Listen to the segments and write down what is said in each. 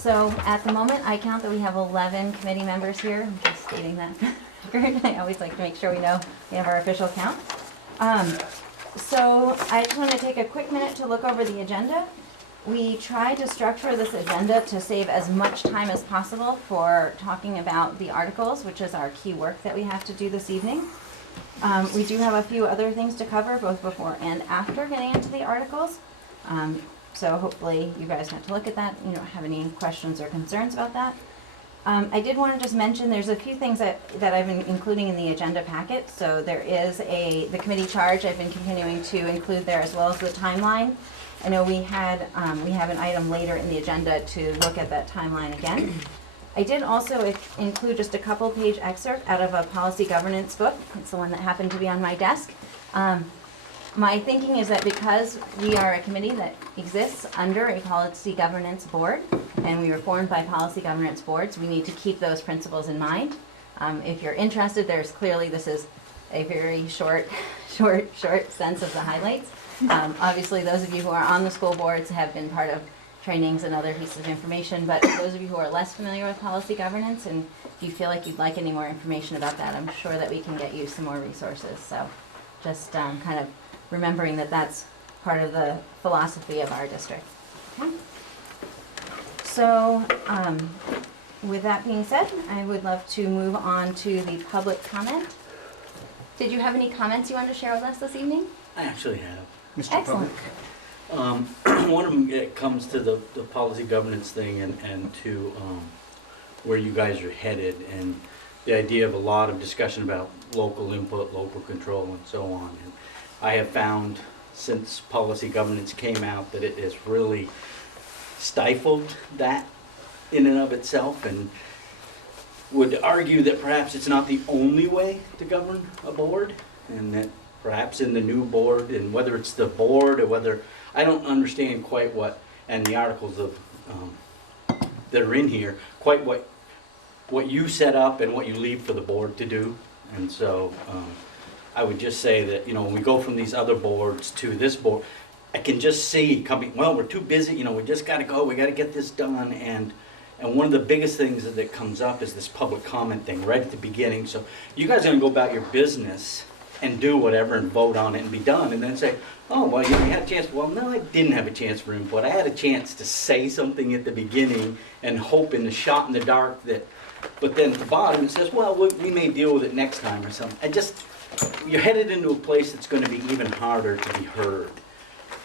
So at the moment, I count that we have 11 committee members here. I'm just stating that. I always like to make sure we know we have our official count. So I just want to take a quick minute to look over the agenda. We tried to structure this agenda to save as much time as possible for talking about the articles, which is our key work that we have to do this evening. We do have a few other things to cover, both before and after getting into the articles. So hopefully you guys have to look at that. You don't have any questions or concerns about that. I did want to just mention there's a few things that I've been including in the agenda packet. So there is the committee charge I've been continuing to include there, as well as the timeline. I know we have an item later in the agenda to look at that timeline again. I did also include just a couple page excerpt out of a policy governance book. It's the one that happened to be on my desk. My thinking is that because we are a committee that exists under a policy governance board, and we were formed by policy governance boards, we need to keep those principles in mind. If you're interested, this is a very short sense of the highlights. Obviously, those of you who are on the school boards have been part of trainings and other pieces of information, but those of you who are less familiar with policy governance, and if you feel like you'd like any more information about that, I'm sure that we can get you some more resources. So just kind of remembering that that's part of the philosophy of our district. Okay. So with that being said, I would love to move on to the public comment. Did you have any comments you wanted to share with us this evening? I actually have. Mr. Excellent. One of them, it comes to the policy governance thing and to where you guys are headed, and the idea of a lot of discussion about local input, local control, and so on. And I have found since policy governance came out that it has really stifled that in and of itself, and would argue that perhaps it's not the only way to govern a board, and that perhaps in the new board, and whether it's the board or whether, I don't understand quite what, and the articles of that are in here, quite what you set up and what you leave for the board to do. And so I would just say that, you know, when we go from these other boards to this board, I can just see coming, well, we're too busy, you know, we just got to go, we got to get this done. And one of the biggest things that comes up is this public comment thing right at the beginning. So you guys are going to go about your business and do whatever and vote on it and be done, and then say, oh, well, you had a chance. Well, no, I didn't have a chance for input. I had a chance to say something at the beginning and hope in the shot in the dark that, but then at the bottom it says, well, we may deal with it next time or something. You're headed into a place that's going to be even harder to be heard.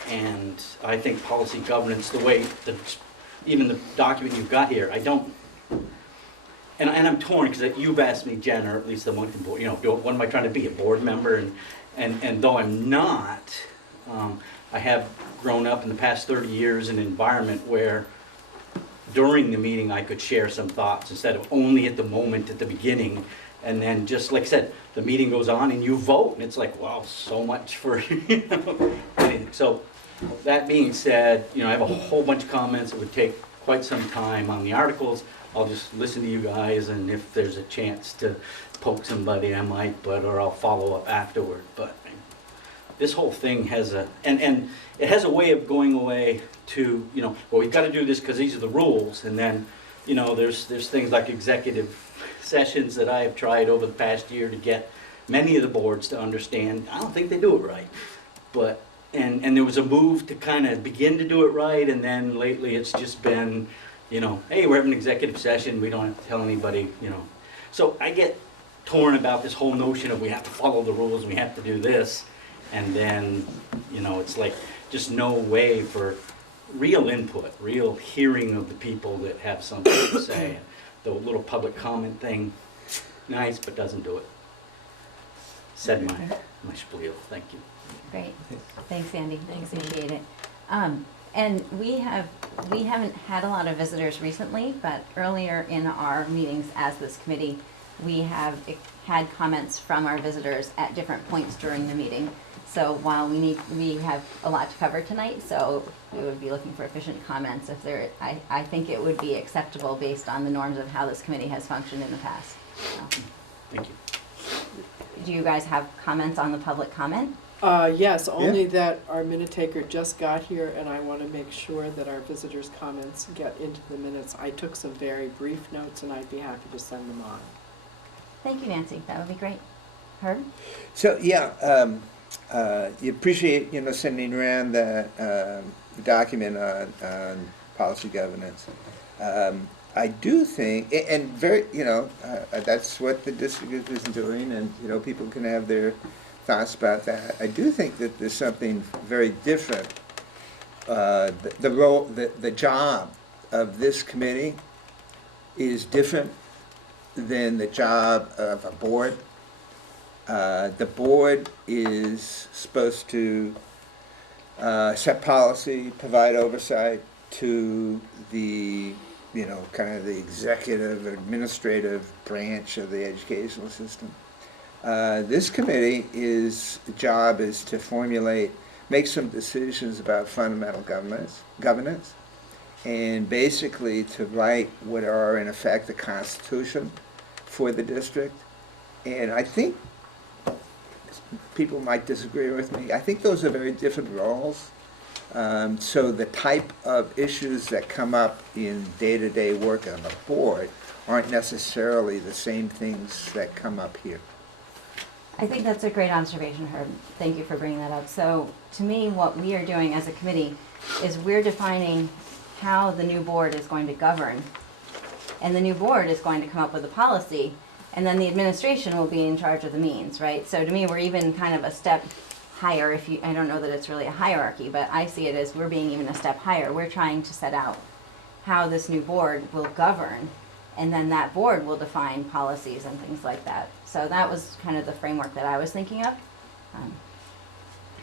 And I think policy governance, the way, even the document you've got here, I don't, and I'm torn because you've asked me, Jen, or at least the Moncton board, you know, what am I trying to be, a board member? And though I'm not, I have grown up in the past 30 years in an environment where during the meeting I could share some thoughts instead of only at the moment at the beginning. And then just like I said, the meeting goes on and you vote, and it's like, wow, so much for, you know, anything. So that being said, you know, I have a whole bunch of comments. It would take quite some time on the articles. I'll just listen to you guys, and if there's a chance to poke somebody, I might, or I'll follow up afterward. But this whole thing has and it has a way of going away to, you know, well, we've got to do this because these are the rules, and then, you know, there's things like executive sessions that I have tried over the past year to get many of the boards to understand. I don't think they do it right, but and there was a move to kind of begin to do it right, and then lately it's just been, you know, hey, we're having an executive session, we don't have to tell anybody, you know. So I get torn about this whole notion of we have to follow the rules, we have to do this, and then, you know, it's like just no way for real input, real hearing of the people that have something to say. The little public comment thing, nice, but doesn't do it. Said my spiel. Thank you. Great. Thanks, Andy. Appreciate it. And we haven't had a lot of visitors recently, but earlier in our meetings as this committee, we have had comments from our visitors at different points during the meeting. So while we have a lot to cover tonight, so we would be looking for efficient comments. If there, I think it would be acceptable based on the norms of how this committee has functioned in the past. So. Thank you. Do you guys have comments on the public comment? Yes, only that our minute taker just got here, and I want to make sure that our visitors' comments get into the minutes. I took some very brief notes, and I'd be happy to send them on. Thank you, Nancy. That would be great. Herb? So, yeah, you appreciate, sending around the document on policy governance. I do think, and very, that's what the district is doing, and, people can have their thoughts about that. I do think that there's something very different. The role, the job of this committee is different than the job of a board. The board is supposed to set policy, provide oversight to the, kind of the executive, administrative branch of the educational system. This committee the job is to make some decisions about fundamental governance, and basically to write what are in effect the constitution for the district. And I think people might disagree with me. I think those are very different roles. So the type of issues that come up in day-to-day work on the board aren't necessarily the same things that come up here. I think that's a great observation, Herb. Thank you for bringing that up. So to me, what we are doing as a committee is we're defining how the new board is going to govern. And the new board is going to come up with a policy, and then the administration will be in charge of the means, right? So to me, we're even kind of a step higher. I don't know that it's really a hierarchy, but I see it as we're being even a step higher. We're trying to set out how this new board will govern, and then that board will define policies and things like that. So that was kind of the framework that I was thinking of.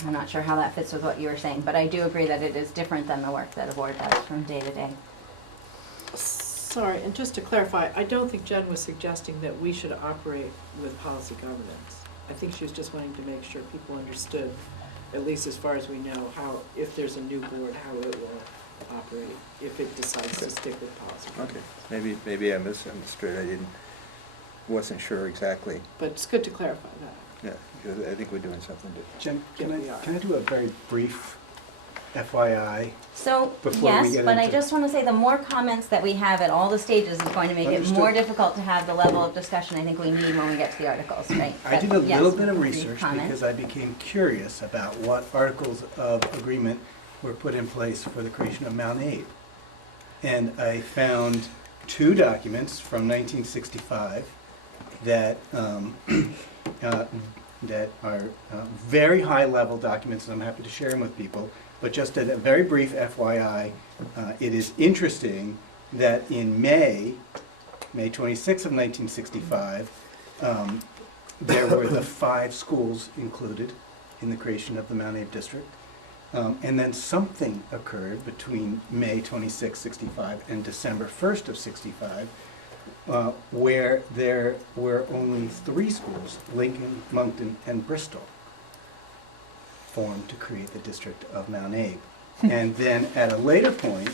I'm not sure how that fits with what you were saying, but I do agree that it is different than the work that a board does from day to day. Sorry, and just to clarify, I don't think Jen was suggesting that we should operate with policy governance. I think she was just wanting to make sure people understood, at least as far as we know, how, if there's a new board, how it will operate, if it decides to stick with policy governance. Okay, maybe I misunderstood. Wasn't sure exactly. But it's good to clarify that. Yeah, because I think we're doing something different. Jen, Yeah, can I do a very brief FYI? So, Before we yes, get but I into- just want to say the more comments that we have at all the stages is going to make it more Understood. difficult to have the level of discussion I think we need when we get to the articles, right? I did But a yes, little bit of brief research comment. because I became curious about what articles of agreement were put in place for the creation of Mount Abe. And I found two documents from 1965 that that are very high-level documents, and I'm happy to share them with people. But just a very brief FYI, it is interesting that in May 26th of 1965, there were the 5 schools included in the creation of the Mount Abe district. And then something occurred between May 26, 65 and December 1st of 65, where there were only 3 schools, Lincoln, Moncton, and Bristol, formed to create the district of Mount Abe. And then at a later point,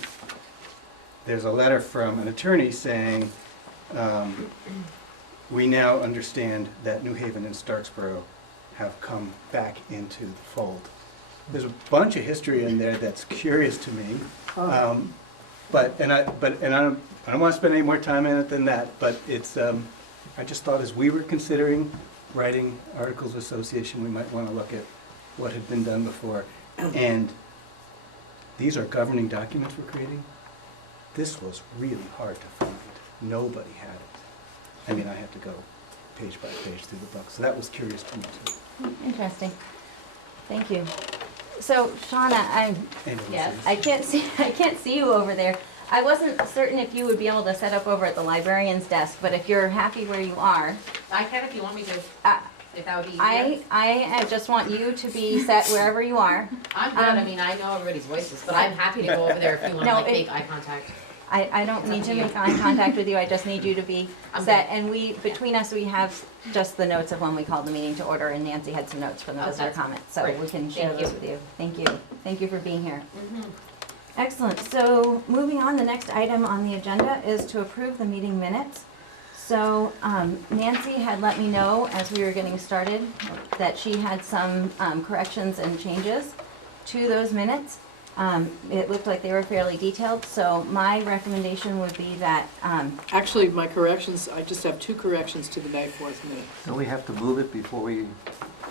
there's a letter from an attorney saying, we now understand that New Haven and Starksboro have come back into the fold. There's a bunch of history in there that's curious to me. But I don't want to spend any more time in it than that, but it's, I just thought as we were considering writing articles of association, we might want to look at what had been done before. And these are governing documents we're creating. This was really hard to find. Nobody had it. I mean, I had to go page by page through the book, so that was curious to me too. Interesting. Thank you. So, Shauna, I can't see you over there. I wasn't certain if you would be able to set up over at the librarian's desk, but if you're happy where you are, I can if you want me to, if that would be easier. I just want you to be set wherever you are. I'm good, I mean, I know everybody's voices, but I'm happy to go over there if you want to No, like make eye contact. I don't need to make eye contact with you, I just need you to be I'm set. good. And between us, we have just the notes of when we called the meeting to order, and Nancy had some notes from the Oh, visitor that's comments, so great. we can share Thank those you. with you. Thank you. Thank you for being here. Mhm. Excellent. So moving on, the next item on the agenda is to approve the meeting minutes. So Nancy had let me know as we were getting started that she had some corrections and changes to those minutes. It looked like they were fairly detailed, so my recommendation would be that, Actually, my corrections, I just have 2 corrections to the May 4th minute. Don't we have to move it before we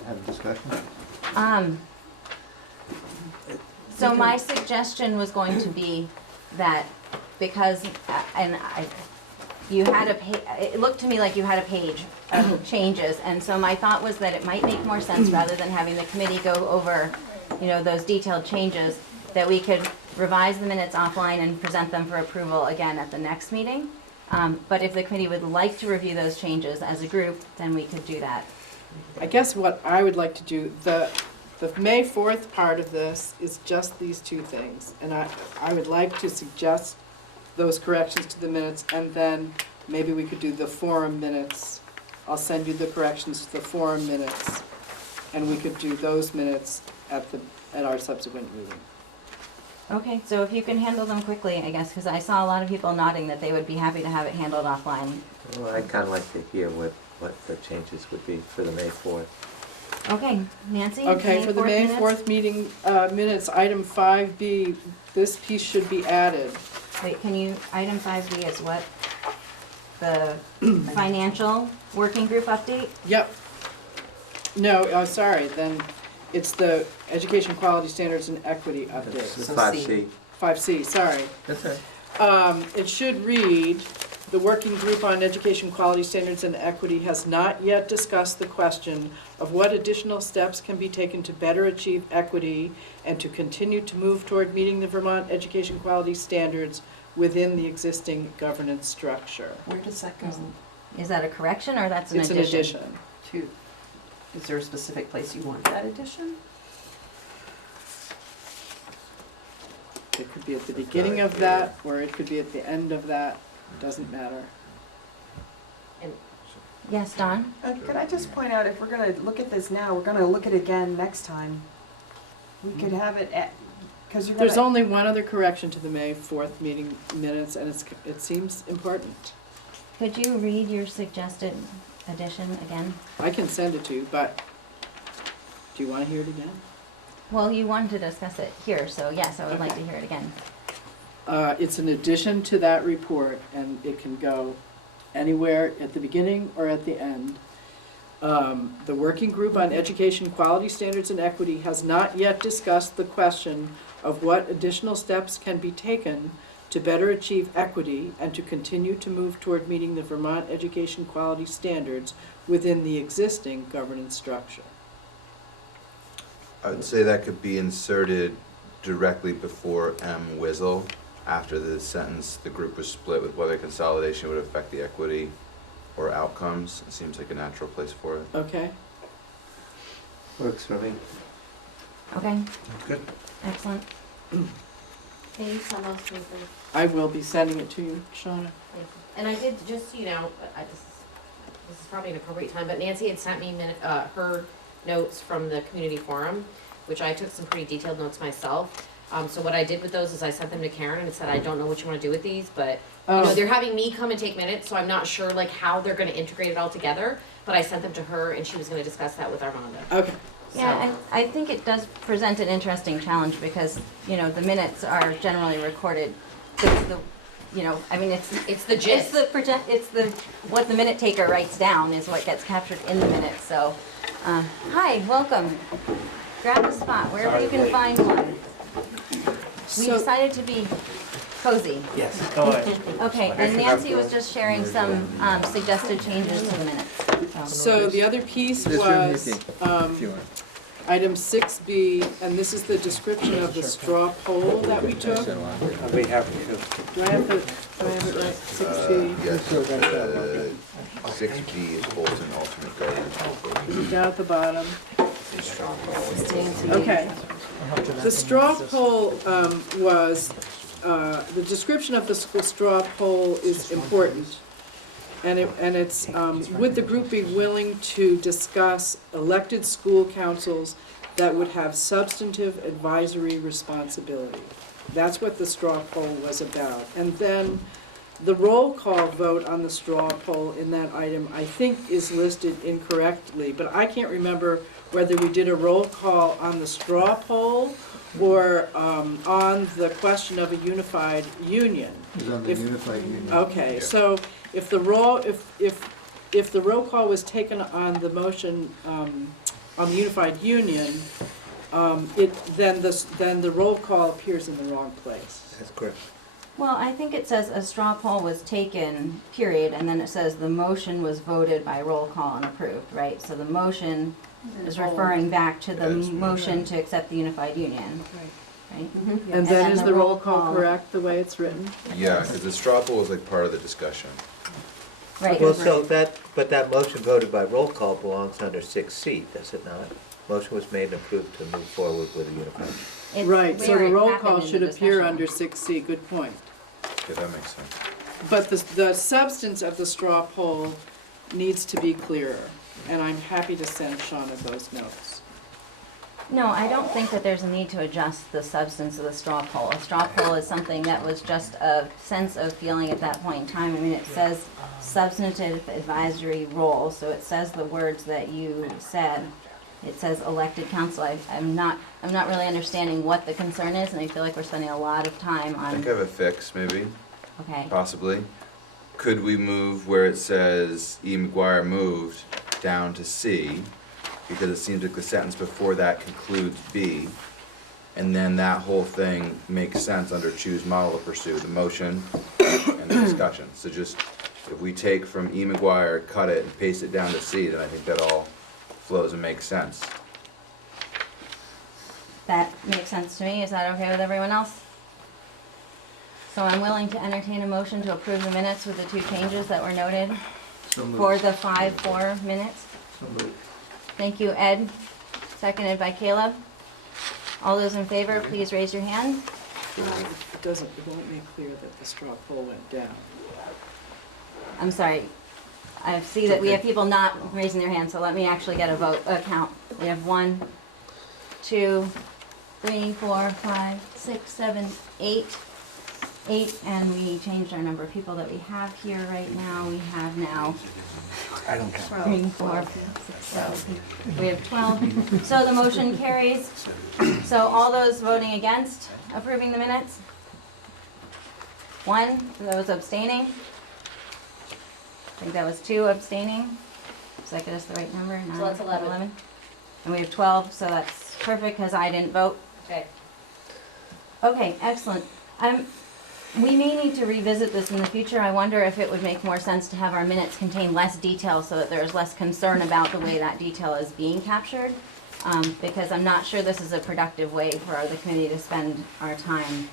have a discussion? so my suggestion was going to be that because, you had it looked to me like you had a page of changes, and so my thought was that it might make more sense rather than having the committee go over, those detailed changes, that we could revise the minutes offline and present them for approval again at the next meeting. But if the committee would like to review those changes as a group, then we could do that. I guess what I would like to do, the May 4th part of this is just these 2 things. And I would like to suggest those corrections to the minutes, and then maybe we could do the forum minutes. I'll send you the corrections to the forum minutes, and we could do those minutes at our subsequent meeting. Okay, so if you can handle them quickly, I guess, because I saw a lot of people nodding that they would be happy to have it handled offline. Well, I'd kind of like to hear what the changes would be for the May 4th. Okay, Nancy? Okay, for the May minutes? 4th meeting minutes, item 5B, this piece should be added. Wait, item 5B is what? The financial working group update? Yep. No, sorry, then it's the education quality standards and equity update. That's So 5C. 5C, sorry. That's right. It should read, the working group on education quality standards and equity has not yet discussed the question of what additional steps can be taken to better achieve equity and to continue to move toward meeting the Vermont education quality standards within the existing governance structure. Where does that go? Is that a correction or that's an It's addition? an addition. To, is there a specific place you want that addition? It could be at the beginning of that, or it could be at the end of that, doesn't matter. Yes, Dawn? Could I just point out, if we're gonna look at this now, we're gonna look at it again next time. We could have it at, because you're There's gonna, only one other correction to the May 4th meeting minutes, and it seems important. Could you read your suggested addition again? I can send it to you, but do you want to hear it again? Well, you wanted to discuss it here, so yes, I would like to hear it again. It's an addition to that report, and it can go anywhere at the beginning or at the end. The Working Group on Education Quality Standards and Equity has not yet discussed the question of what additional steps can be taken to better achieve equity and to continue to move toward meeting the Vermont education quality standards within the existing governance structure. I would say that could be inserted directly before M. Wizzle, after the sentence, the group was split with whether consolidation would affect the equity or outcomes. It seems like a natural place for it. Okay? Works for me. Okay, That's good. excellent. Can you send those to me, please? I will be sending it to you, Shauna. Thank you. And I did, just so you know, this is probably an appropriate time, but Nancy had sent me her notes from the community forum, which I took some pretty detailed notes myself. So what I did with those is I sent them to Karen and said, I don't know what you want to do with these, but they're having me come and take minutes, so I'm not sure like how they're going to integrate it all together. But I sent them to her, and she was going to discuss that with Armanda. Okay. Yeah, I think it does present an interesting challenge because, the minutes are generally recorded. It's the gist. What the minute taker writes down is what gets captured in the minutes, so. Hi, welcome. Grab a spot, wherever you can find one. We So- decided to be cozy. Yes, go ahead. Okay, and Nancy was just sharing some suggested changes to the minutes. So the other piece This room you was, can, if you want. item 6B, and this is the description of the straw poll that we took. Do I'll be happy to. I have it right? 6B, Yes, 6B is Bolton alternate governance. down at the bottom. Okay. The straw poll was, the description of the straw poll is important. And it's, would the group be willing to discuss elected school councils that would have substantive advisory responsibility? That's what the straw poll was about. And then The roll call vote on the straw poll in that item, I think, is listed incorrectly, but I can't remember whether we did a roll call on the straw poll or on the question of a unified union. It was on the If- unified union. Okay, Yeah. so if the roll call was taken on the motion, on the unified union, then the roll call appears in the wrong place. That's correct. Well, I think it says a straw poll was taken, period, and then it says the motion was voted by roll call and approved, right? So the motion is referring back to the Yes. motion to accept the unified union, right? And then is the roll call correct, the way it's written? Yeah, because the straw poll is like part of the discussion. Right. Well, so but that motion voted by roll call belongs under 6C, does it not? Motion was made and approved to move forward with a unified. It's Right, so where the it roll happened call in should the appear discussion. under 6C, good point. Okay, that makes sense. But the substance of the straw poll needs to be clearer, and I'm happy to send Shauna those notes. No, I don't think that there's a need to adjust the substance of the straw poll. A straw poll is something that was just a sense of feeling at that point in time. I mean, it says substantive advisory role, so it says the words that you said. It says elected council. I'm not really understanding what the concern is, and I feel like we're spending a lot of time I on, think I have a fix, maybe, okay. possibly. Could we move where it says E. McGuire moved down to C? Because it seems like the sentence before that concludes B. And then that whole thing makes sense under choose model to pursue, the motion and the discussion. So just, if we take from E. McGuire, cut it and paste it down to C, then I think that all flows and makes sense. That makes sense to me. Is that okay with everyone else? So I'm willing to entertain a motion to approve the minutes with the two changes that were noted So moved. for the 5-4 minutes. So moved. Thank you, Ed. Seconded by Caleb. All those in favor, please raise your hand. It won't make clear that the straw poll went down. I'm sorry. I see that we have people not raising their hands, so let me actually get a count. We have 1, 2, 3, 4, 5, 6, 7, 8. 8, and we changed our number of people that we have here right now. We have now I don't count. 3, 4, 5, 6, 7. We have 12. So the motion carries. So all those voting against approving the minutes? 1, those abstaining? I think that was 2 abstaining. Does that get us the right number? So that's 11. And we have 12, so that's perfect because I didn't vote. Okay. Okay, excellent. We may need to revisit this in the future. I wonder if it would make more sense to have our minutes contain less detail so that there's less concern about the way that detail is being captured. Because I'm not sure this is a productive way for the committee to spend our time.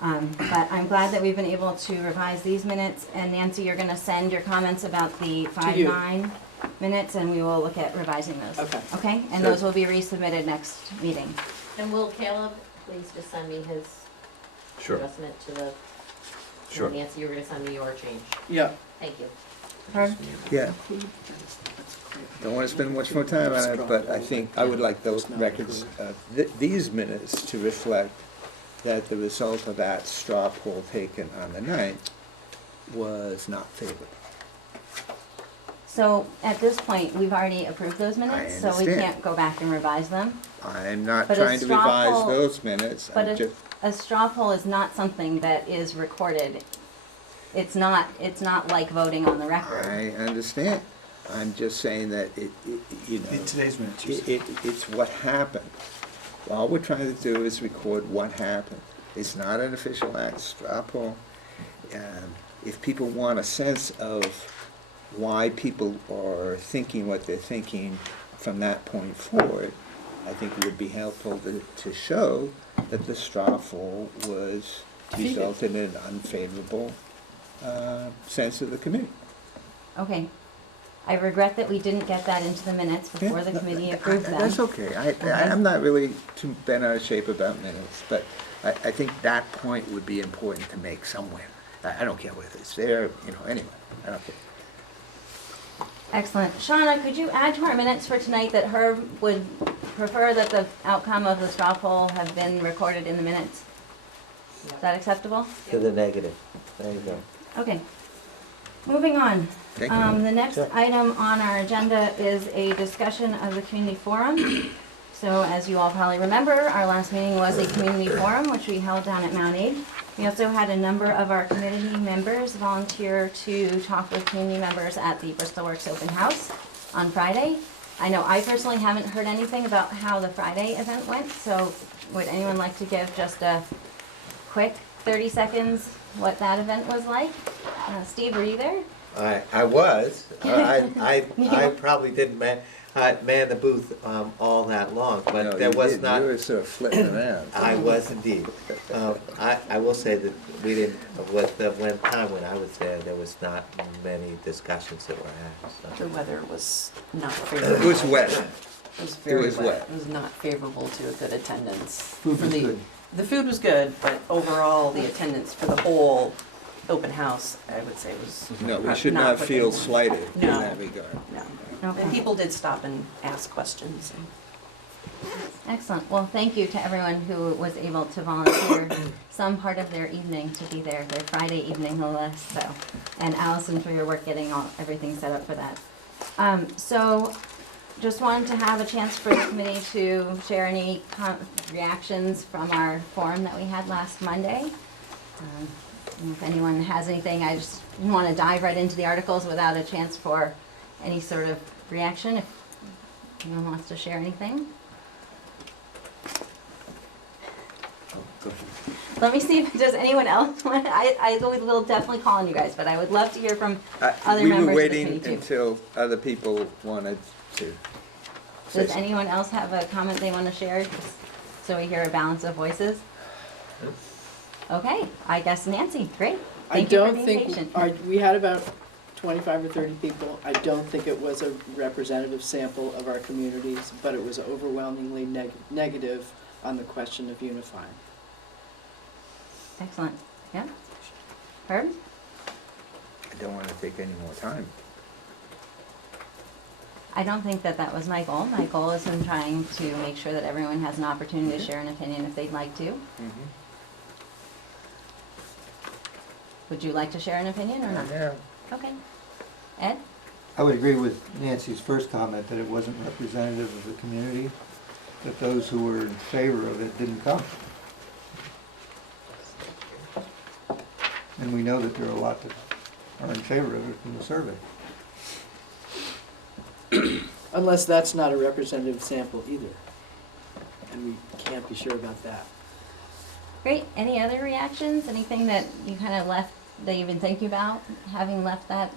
But I'm glad that we've been able to revise these minutes. And Nancy, you're gonna send your comments about the 5-9 minutes and we will look at revising those. Okay. Okay? And Sure. those will be resubmitted next meeting. And will Caleb please just send me his Sure, adjustment to the, sure. Nancy, you were gonna send me your change. Yeah. Thank you. Herb? Yeah, don't want to spend much more time on it, but I think I would like those records, these minutes to reflect that the result of that straw poll taken on the 9th was not favorable. So at this point, we've already approved those minutes, so we understand. can't go back and revise them. I'm not But a trying to straw revise poll- those minutes, But I'm just, a straw poll is not something that is recorded. It's not like voting on the record. I understand. I'm just saying that you know. In today's minutes, you said. It's what happened. All we're trying to do is record what happened. It's not an official act, straw poll. If people want a sense of why people are thinking what they're thinking from that point forward, I think it would be helpful to show that the straw poll resulted in an unfavorable sense of the committee. Okay. I regret that we didn't get that into the minutes before the committee approved them. That's okay. I'm not really too bent out of shape about minutes, but I think that point would be important to make somewhere. I don't care whether it's there, anyway, I don't care. Excellent. Shauna, could you add to our minutes for tonight that Herb would prefer that the outcome of the straw poll have been recorded in the minutes? Is that acceptable? To the negative. There you go. Okay, moving on. Thank you. The next item on our agenda is a discussion of the community forum. So as you all probably remember, our last meeting was a community forum, which we held down at Mount Aid. We also had a number of our community members volunteer to talk with community members at the Bristol Works Open House on Friday. I know I personally haven't heard anything about how the Friday event went, so would anyone like to give just a quick 30 seconds what that event was like? Steve, were you there? I was. I probably didn't man the booth all that long, but No, there you was didn't. not. You were sort of flitting around. I was indeed. I will say that we didn't, when time when I was there was not many discussions that were had, so. The weather was not It favorable. was wet. It was very was wet. It was not favorable to a good attendance. Food For was the- good. The food was good, but overall, the attendance for the whole open house, I would say, was No, we should not what they feel wanted. slighted in No. that regard. No. Okay. And people did stop and ask questions. And Excellent. Well, thank you to everyone who was able to volunteer some part of their evening to be there, their Friday evening no less, so. And Allison for your work getting everything set up for that. So, just wanted to have a chance for the committee to share any reactions from our forum that we had last Monday. If anyone has anything, I just didn't want to dive right into the articles without a chance for any sort of reaction, if anyone wants to share anything. Let me see if, does anyone else want, I will definitely call on you guys, but I would love to hear from other We members were of the waiting committee too. until other people wanted to say Does something. anyone else have a comment they want to share, just so we hear a balance of voices? Okay, I guess Nancy, great. I Thank you for don't being think, patient. we had about 25 or 30 people. I don't think it was a representative sample of our communities, but it was overwhelmingly negative on the question of unifying. Excellent, yeah. Herb? I don't want to take any more time. I don't think that that was my goal. My goal is in trying to make sure that everyone has an opportunity to share an opinion if they'd like to. Would you like to share an opinion or not? Yeah. Okay. Ed? I would agree with Nancy's first comment that it wasn't representative of the community, that those who were in favor of it didn't come. And we know that there are a lot that are in favor of it from the survey. Unless that's not a representative sample either. And we can't be sure about that. Great. Any other reactions? Anything that you kind of left, that you've been thinking about, having left that?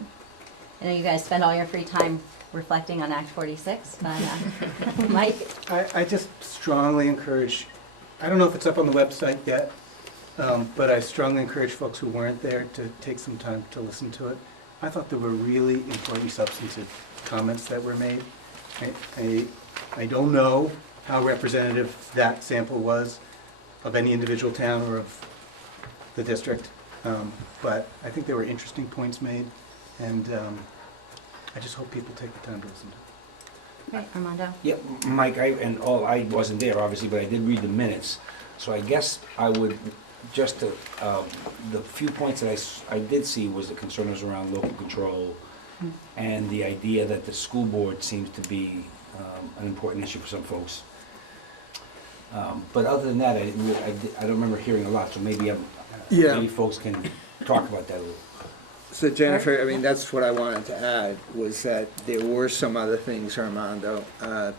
I know you guys spend all your free time reflecting on Act 46, but Mike? I just strongly encourage, I don't know if it's up on the website yet, but I strongly encourage folks who weren't there to take some time to listen to it. I thought there were really important substantive comments that were made. I don't know how representative that sample was of any individual town or of the district, but I think there were interesting points made, and I just hope people take the time to listen to it. Great. Armando? Yeah, Mike, I wasn't there obviously, but I did read the minutes. So I guess I would, just to, the few points that I did see was the concerns around local control and the idea that the school board seems to be an important issue for some folks. But other than that, I don't remember hearing a lot, so maybe maybe folks can talk about that a little. So Jennifer, I mean, that's what I wanted to add, was that there were some other things, Armando.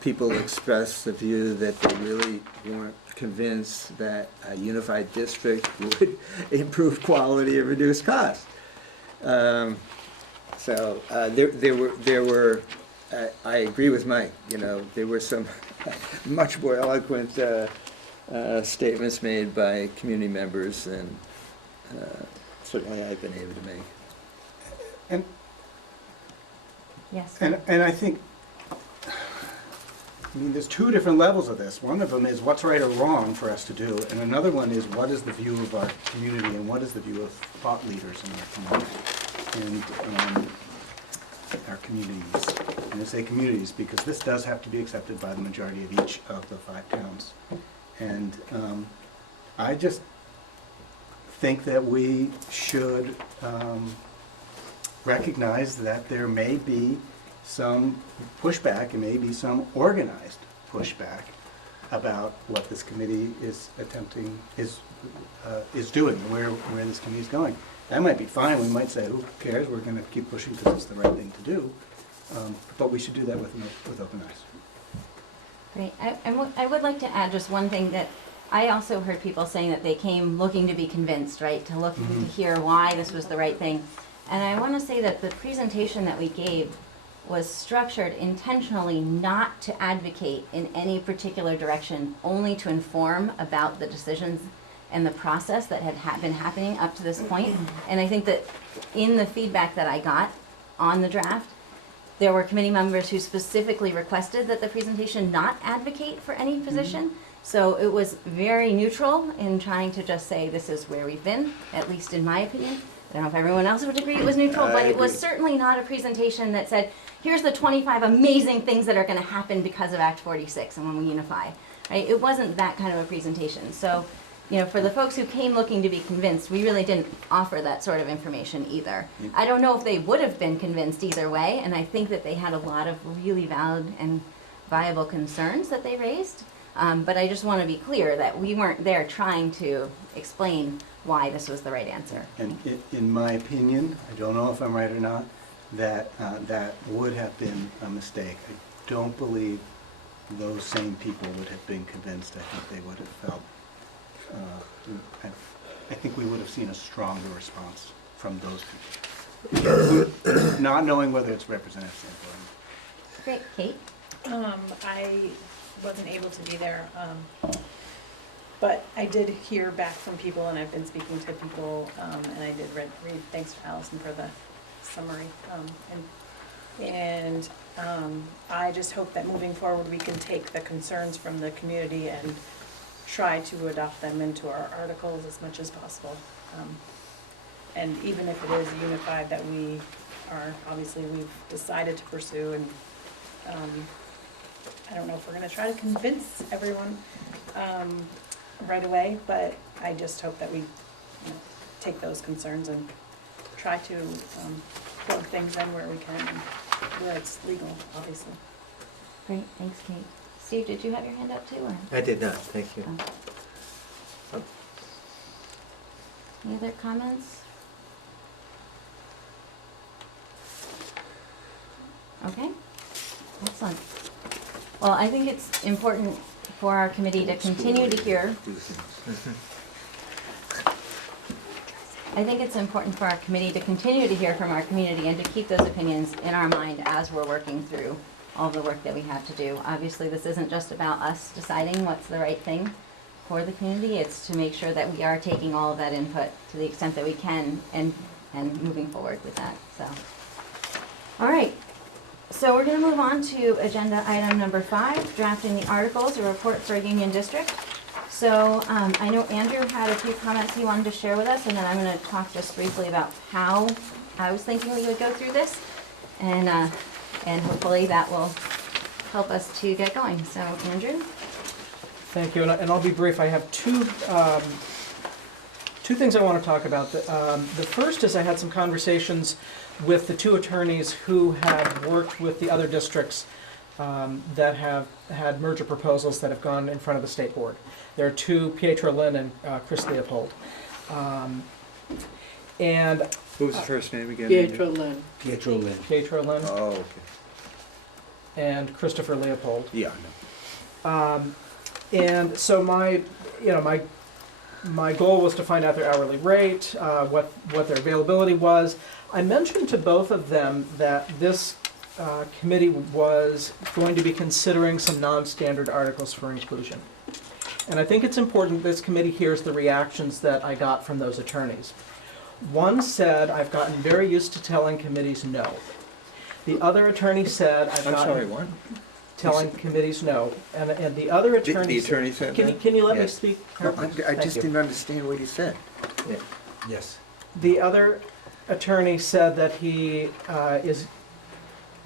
People expressed the view that they really weren't convinced that a unified district would improve quality and reduce costs. So there were, I agree with Mike, you know, there were some much more eloquent statements made by community members than certainly I've been able to make. Yes. And I think, I mean, there's two different levels of this. One of them is what's right or wrong for us to do, and another one is what is the view of our community and what is the view of thought leaders in our community and our communities. And I say communities because this does have to be accepted by the majority of each of the 5 towns. And I just think that we should recognize that there may be some pushback, and maybe some organized pushback about what this committee is attempting, is doing, and where this committee is going. That might be fine, we might say, who cares, we're gonna keep pushing because it's the right thing to do, but we should do that with open eyes. Great. I would like to add just one thing, that I also heard people saying that they came looking to be convinced, right? To look to hear why this was the right thing. And I want to say that the presentation that we gave was structured intentionally not to advocate in any particular direction, only to inform about the decisions and the process that had been happening up to this point. And I think that in the feedback that I got on the draft, there were committee members who specifically requested that the presentation not advocate for any position. So it was very neutral in trying to just say this is where we've been, at least in my opinion. I don't know if everyone else would agree it was neutral, but it was certainly not a presentation that said, here's the 25 amazing things that are going to happen because of Act 46 and when we unify. Right? It wasn't that kind of a presentation. So, you know, for the folks who came looking to be convinced, we really didn't offer that sort of information either. I don't know if they would have been convinced either way, and I think that they had a lot of really valid and viable concerns that they raised. But I just want to be clear that we weren't there trying to explain why this was the right answer. And in my opinion, I don't know if I'm right or not, that that would have been a mistake. I don't believe those same people would have been convinced. I think they would have felt, I think we would have seen a stronger response from those people. Not knowing whether it's representative sample. Great. Kate? I wasn't able to be there, but I did hear back from people, and I've been speaking to people, and I did read, thanks to Allison for the summary, and I just hope that moving forward we can take the concerns from the community and try to adopt them into our articles as much as possible. And even if it is unified that we are, obviously we've decided to pursue, and I don't know if we're gonna try to convince everyone right away, but I just hope that we, you know, take those concerns and try to plug things in where we can, and where it's legal, obviously. Great. Thanks, Kate. Steve, did you have your hand up too? Or? I did not, thank you. Oh. Any other comments? Okay. Excellent. Well, I think it's important for our committee to continue to hear. I think it's important for our committee to continue to hear from our community and to keep those opinions in our mind as we're working through all the work that we have to do. Obviously, this isn't just about us deciding what's the right thing for the community. It's to make sure that we are taking all of that input to the extent that we can and moving forward with that. So, all right. So we're going to move on to agenda item number 5, drafting the articles, a report for a union district. So I know Andrew had a few comments he wanted to share with us, and then I'm going to talk just briefly about how I was thinking we would go through this, and hopefully that will help us to get going. So Andrew? Thank you, and I'll be brief. I have two things I want to talk about. The first is I had some conversations with the 2 attorneys who have worked with the other districts that have had merger proposals that have gone in front of the state board. There are 2, Pietro Lynn and Chris Leopold. And What was the first name again? Pietro Lynn. Pietro Lynn. Pietro Lynn Oh, okay. and Christopher Leopold. Yeah, I know. And so my goal was to find out their hourly rate, what their availability was. I mentioned to both of them that this committee was going to be considering some non-standard articles for inclusion. And I think it's important this committee hears the reactions that I got from those attorneys. One said, I've gotten very used to telling committees no. The other attorney said, I've gotten telling committees no. And the other attorney The attorney said that? Can you let me Yes. speak? No, Thank I just you. didn't understand what he said. Yeah. Yes. The other attorney said that he is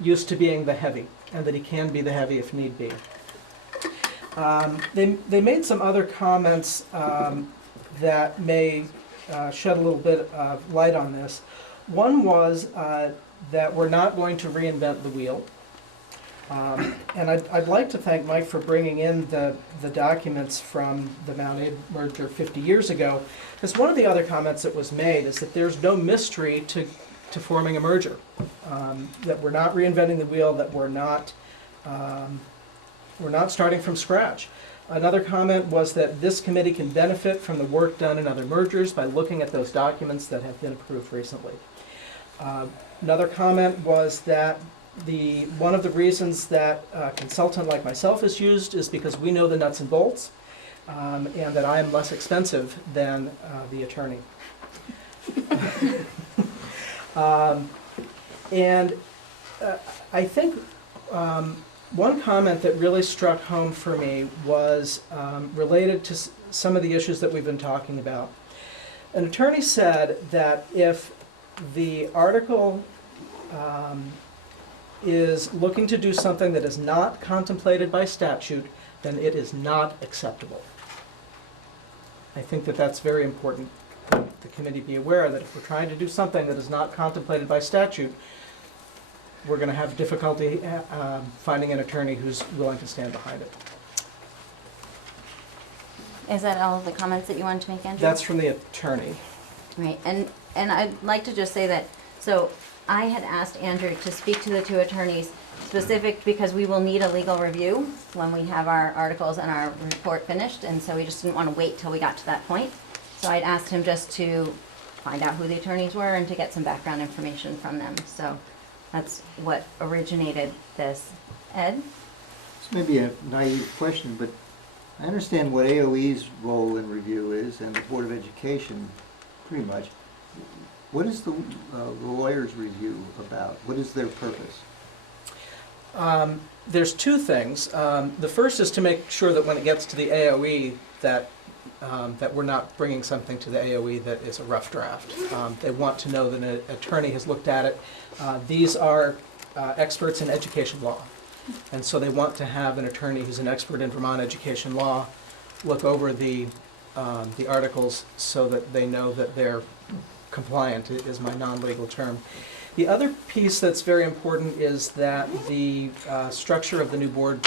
used to being the heavy, and that he can be the heavy if need be. They made some other comments that may shed a little bit of light on this. One was that we're not going to reinvent the wheel. And I'd like to thank Mike for bringing in the documents from the Mount Abe merger 50 years ago, because one of the other comments that was made is that there's no mystery to forming a merger, that we're not reinventing the wheel, that we're not starting from scratch. Another comment was that this committee can benefit from the work done in other mergers by looking at those documents that have been approved recently. Another comment was that one of the reasons that a consultant like myself is used is because we know the nuts and bolts, and that I am less expensive than the attorney. I think one comment that really struck home for me was related to some of the issues that we've been talking about. An attorney said that if the article is looking to do something that is not contemplated by statute, then it is not acceptable. I think that that's very important. The committee be aware that if we're trying to do something that is not contemplated by statute, we're going to have difficulty finding an attorney who's willing to stand behind it. Is that all of the comments that you wanted to make, Andrew? That's from the attorney. Right, and I'd like to just say that, so I had asked Andrew to speak to the two attorneys specific because we will need a legal review when we have our articles and our report finished, and so we just didn't want to wait till we got to that point. So I'd asked him just to find out who the attorneys were and to get some background information from them. So that's what originated this. Ed? This may be a naive question, but I understand what AOE's role in review is, and the Board of Education, pretty much. What is the lawyer's review about? What is their purpose? There's two things. The first is to make sure that when it gets to the AOE that we're not bringing something to the AOE that is a rough draft. They want to know that an attorney has looked at it. These are experts in education law, and so they want to have an attorney who's an expert in Vermont education law look over the articles so that they know that they're compliant, is my non-legal term. The other piece that's very important is that the structure of the new board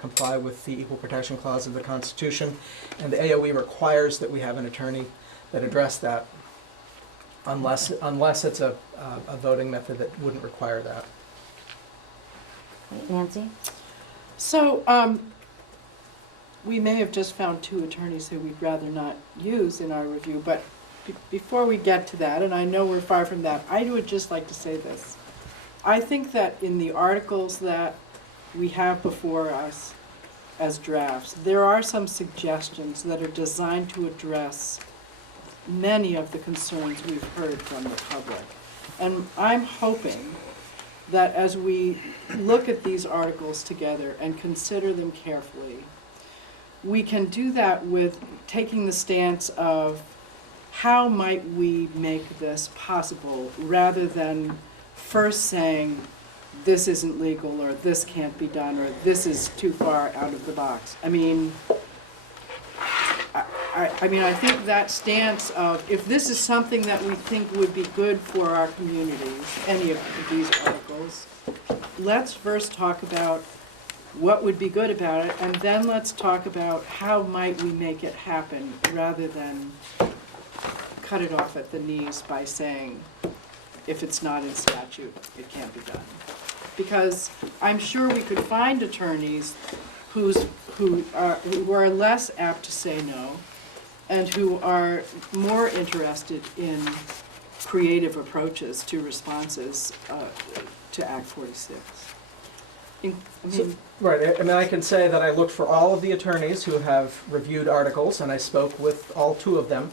comply with the Equal Protection Clause of the Constitution, and the AOE requires that we have an attorney that address that, unless it's a voting method that wouldn't require that. Nancy? So, we may have just found two attorneys who we'd rather not use in our review, but before we get to that, and I know we're far from that, I would just like to say this. I think that in the articles that we have before us as drafts, there are some suggestions that are designed to address many of the concerns we've heard from the public. And I'm hoping that as we look at these articles together and consider them carefully, we can do that with taking the stance of how might we make this possible, rather than first saying this isn't legal, or this can't be done, or this is too far out of the box. I mean, I think that stance of, if this is something that we think would be good for our communities, any of these articles, let's first talk about what would be good about it, and then let's talk about how might we make it happen, rather than cut it off at the knees by saying, if it's not in statute, it can't be done. Because I'm sure we could find attorneys who are less apt to say no, and who are more interested in creative approaches to responses to Act 46. Right, I mean, I can say that I looked for all of the attorneys who have reviewed articles, and I spoke with all two of them.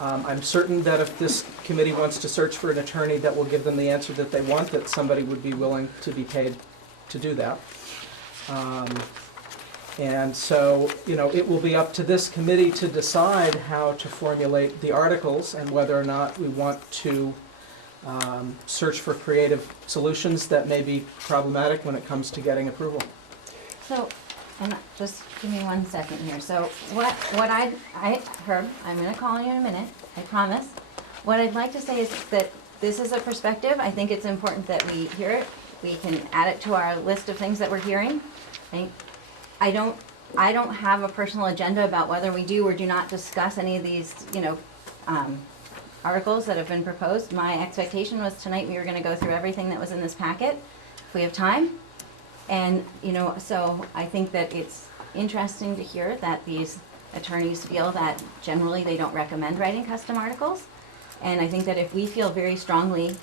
I'm certain that if this committee wants to search for an attorney that will give them the answer that they want, that somebody would be willing to be paid to do that. And so, it will be up to this committee to decide how to formulate the articles and whether or not we want to search for creative solutions that may be problematic when it comes to getting approval. So And just give me 1 second here. So what Herb, I'm gonna call you in a minute, I promise. What I'd like to say is that this is a perspective. I think it's important that we hear it. We can add it to our list of things that we're hearing. I don't have a personal agenda about whether we do or do not discuss any of these, articles that have been proposed. My expectation was tonight we were gonna go through everything that was in this packet, if we have time. And, so I think that it's interesting to hear that these attorneys feel that generally they don't recommend writing custom articles. And I think that if we feel very strongly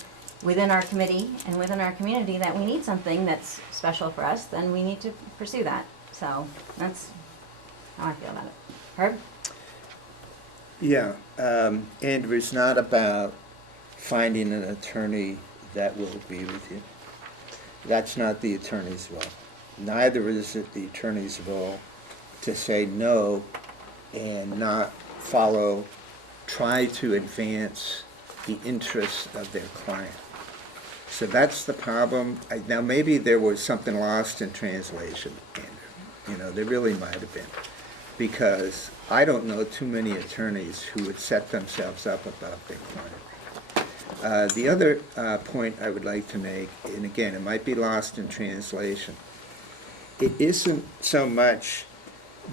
within our committee and within our community that we need something that's special for us, then we need to pursue that. So that's how I feel about it. Herb? Yeah, Andrew, it's not about finding an attorney that will agree with you. That's not the attorney's role. Neither is it the attorney's role to say no and not try to advance the interests of their client. So that's the problem. Now, maybe there was something lost in translation, Andrew. There really might have been. Because I don't know too many attorneys who would set themselves up above their client. The other point I would like to make, and again, it might be lost in translation, it isn't so much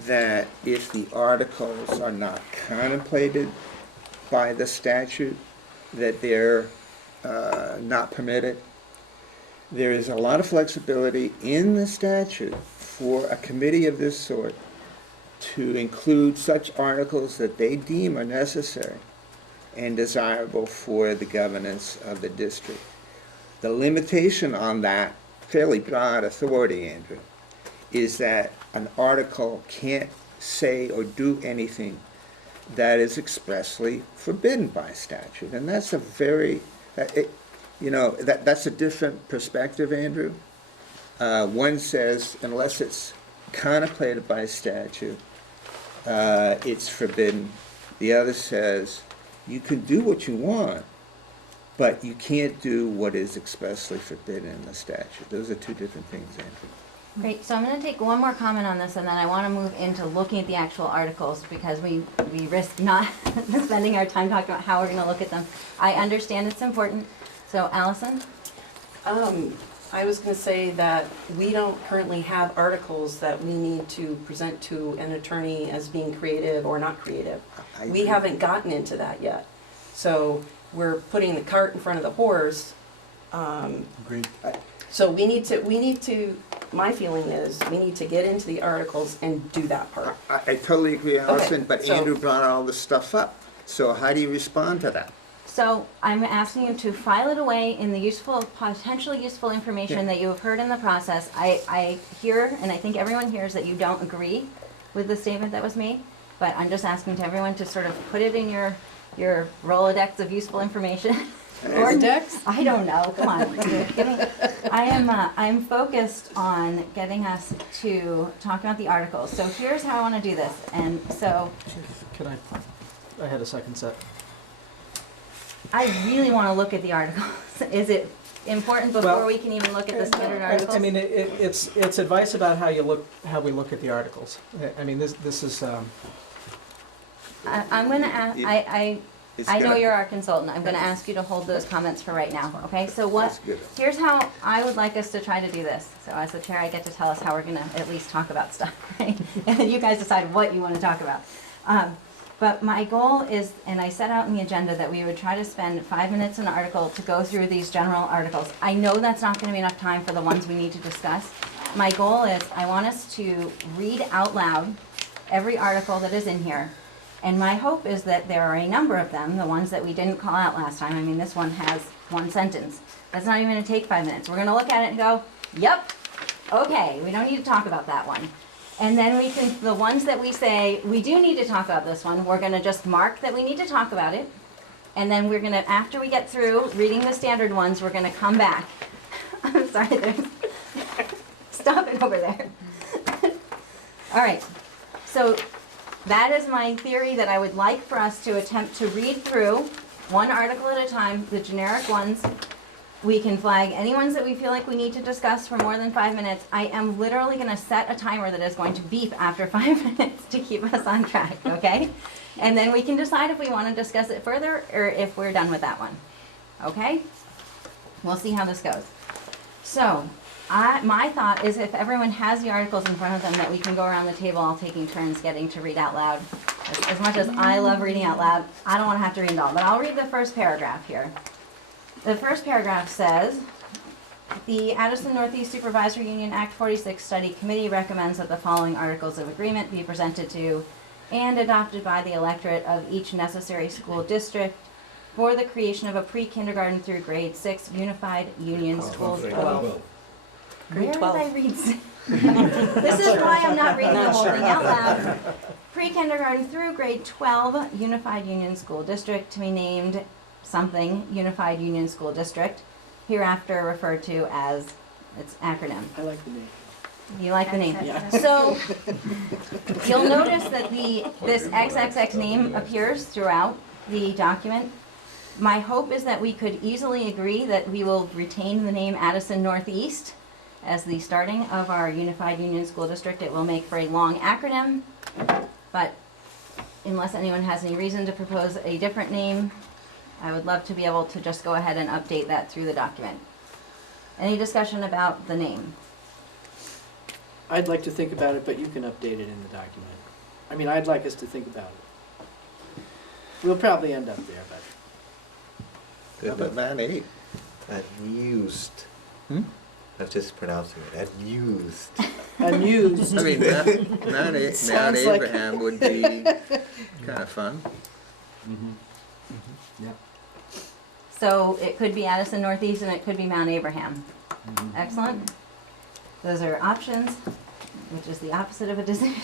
that if the articles are not contemplated by the statute, that they're not permitted. There is a lot of flexibility in the statute for a committee of this sort to include such articles that they deem are necessary and desirable for the governance of the district. The limitation on that fairly broad authority, Andrew, is that an article can't say or do anything that is expressly forbidden by statute. And that's a that's a different perspective, Andrew. One says, unless it's contemplated by statute, it's forbidden. The other says, you can do what you want, but you can't do what is expressly forbidden in the statute. Those are two different things, Andrew. Great, so I'm going to take one more comment on this, and then I want to move into looking at the actual articles, because we risk not spending our time talking about how we're going to look at them. I understand it's important. So, Allison? I was going to say that we don't currently have articles that we need to present to an attorney as being creative or not creative. We haven't gotten into that yet. So we're putting the cart in front of the horse. Agreed. So we need to, my feeling is, we need to get into the articles and do that part. I totally agree, Allison, Okay, but so- Andrew brought all this stuff up. So how do you respond to that? So I'm asking you to file it away in the potentially useful information that you have heard in the process. I hear, and I think everyone hears, that you don't agree with the statement that was made, but I'm just asking to everyone to sort of put it in your Rolodex of useful information. Rolodex? I don't know, come on. I'm focused on getting us to talk about the articles. So here's how I want to do this, and so Can I had a second set. I really want to look at the articles. Is it important before we can even look at the standard articles? I mean, it's advice about how we look at the articles. I mean, this is, I'm going to ask, I know you're our consultant. I'm going to ask you to hold those comments for right now, okay? So here's how I would like us to try to do this. So as the chair, I get to tell us how we're going to at least talk about stuff, right? And then you guys decide what you want to talk about. But my goal is, and I set out in the agenda, that we would try to spend 5 minutes an article to go through these general articles. I know that's not going to be enough time for the ones we need to discuss. My goal is, I want us to read out loud every article that is in here. And my hope is that there are a number of them, the ones that we didn't call out last time. I mean, this one has one sentence. That's not even going to take 5 minutes. We're going to look at it and go, yep, okay, we don't need to talk about that one. And then we can, the ones that we say, we do need to talk about this one, we're going to just mark that we need to talk about it. And then we're going to, after we get through reading the standard ones, we're going to come back. I'm sorry, stop it over there. All right, so that is my theory, that I would like for us to attempt to read through one article at a time, the generic ones, We can flag any ones that we feel like we need to discuss for more than 5 minutes. I am literally gonna set a timer that is going to beep after 5 minutes to keep us on track, okay? And then we can decide if we wanna discuss it further or if we're done with that one, okay? We'll see how this goes. So, my thought is if everyone has the articles in front of them, that we can go around the table all taking turns getting to read out loud. As much as I love reading out loud, I don't wanna have to read it all, but I'll read the first paragraph here. The first paragraph says, the Addison Northeast Supervisory Union Act 46 Study Committee recommends that the following articles of agreement be presented to and adopted by the electorate of each necessary school district for the creation of a pre-kindergarten through grade 6 unified union school. Where did I read? This is why I'm not reading the whole thing out loud. Pre-kindergarten through grade 12 unified union school district to be named something Unified Union School District, hereafter referred to as its acronym. I like the name. You like the name? Yeah. So, you'll notice that this XXX name appears throughout the document. My hope is that we could easily agree that we will retain the name Addison Northeast as the starting of our Unified Union School District. It will make for a long acronym, but unless anyone has any reason to propose a different name, I would love to be able to just go ahead and update that through the document. Any discussion about the name? I'd like to think about it, but you can update it in the document. I mean, I'd like us to think about it. We'll probably end up there, but. How about Mount Abe? Amused. Hmm? I'm just pronouncing it, amused. Amused. I mean, Mount Sounds like- Abraham would be kind of fun. So it could be Addison Northeast and it could be Mount Abraham. Excellent. Those are options, which is the opposite of a decision,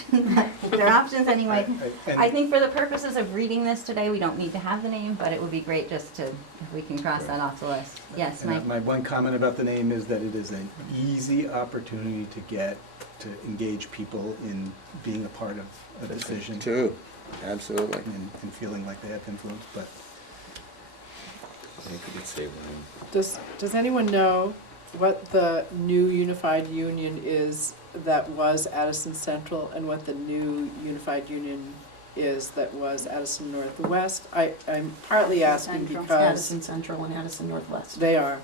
but they're options anyway. I think for the purposes of reading this today, we don't need to have the name, but it would be great just to, if we can cross that off the list. Yes, Mike? My one comment about the name is that it is an easy opportunity to engage people in being a part of a decision True, absolutely. and feeling like they have influence, but I think we could say one. Does anyone know what the new unified union is that was Addison Central and what the new unified union is that was Addison Northwest? I'm partly asking because Addison Central and Addison Northwest. they are.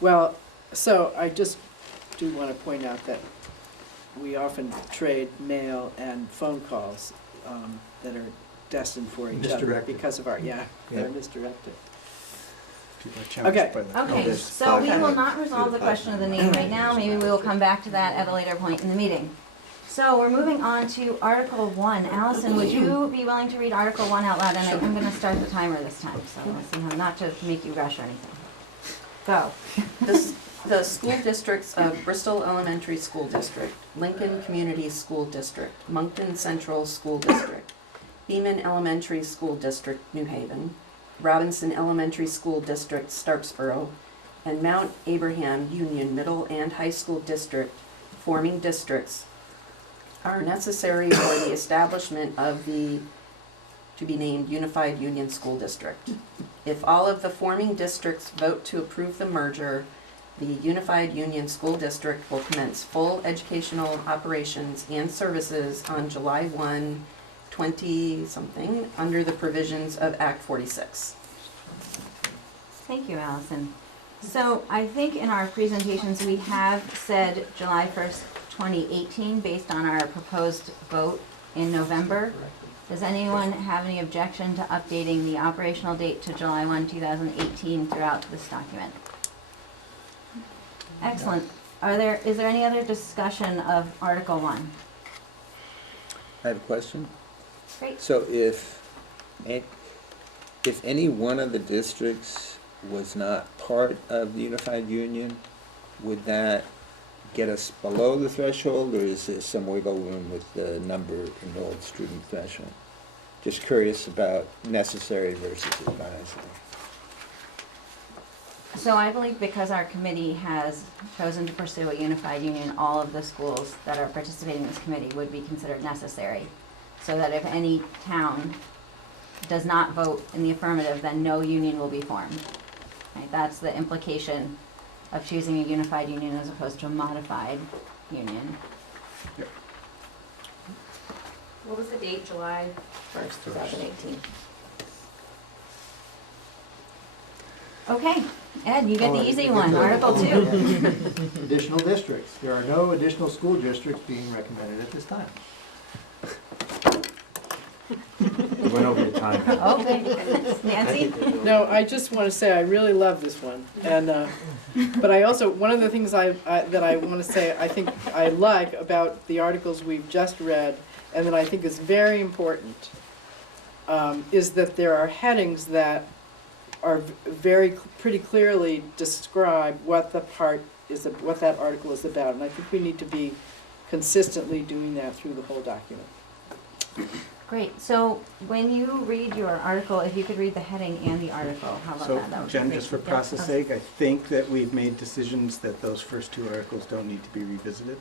Well, so I just do want to point out that we often trade mail and phone calls that are destined for each other Misdirected. because of our, they're misdirected. people are challenged by that. Okay, there's so we five. will not resolve the question of the name right now. Maybe we will come back to that at a later point in the meeting. So we're moving on to Article 1. Allison, would you be willing to read Article 1 out loud? And I'm going to start the timer this time, so we'll see how, not to make you rush or anything. Go. The school districts of Bristol Elementary School District, Lincoln Community School District, Moncton Central School District, Beaman Elementary School District, New Haven, Robinson Elementary School District, Starksboro, and Mount Abraham Union Middle and High School District forming districts are necessary for the establishment of the to be named Unified Union School District. If all of the forming districts vote to approve the merger, the Unified Union School District will commence full educational operations and services on July 1, 20-something, under the provisions of Act 46. Thank you, Allison. So I think in our presentations, we have said July 1st, 2018, based on our proposed vote in November. Does anyone have any objection to updating the operational date to July 1, 2018 throughout this document? Excellent. Is there any other discussion of Article 1? I have a question. Great. So if any one of the districts was not part of the unified union, would that get us below the threshold, or is there some wiggle room with the number enrolled student threshold? Just curious about necessary versus advisory. So I believe because our committee has chosen to pursue a unified union, all of the schools that are participating in this committee would be considered necessary. So that if any town does not vote in the affirmative, then no union will be formed. Right, that's the implication of choosing a unified union as opposed to a modified union. What was the date, July 1st, 2018? Okay, Ed, you get Oh, the easy I one, get Article the- 2. Additional districts. There are no additional school districts being recommended at this time. We went over the time. Okay, Nancy? No, I just want to say, I really love this one, and, but I also, one of the things that I want to say, I think I like about the articles we've just read, and that I think is very important, is that there are headings that are pretty clearly describe what the part is, what that article is about, and I think we need to be consistently doing that through the whole document. Great, so when you read your article, if you could read the heading and the article, how about So, that? That would be Jen, great. just for Yep. process sake, I think that we've made decisions that those first two articles don't need to be revisited.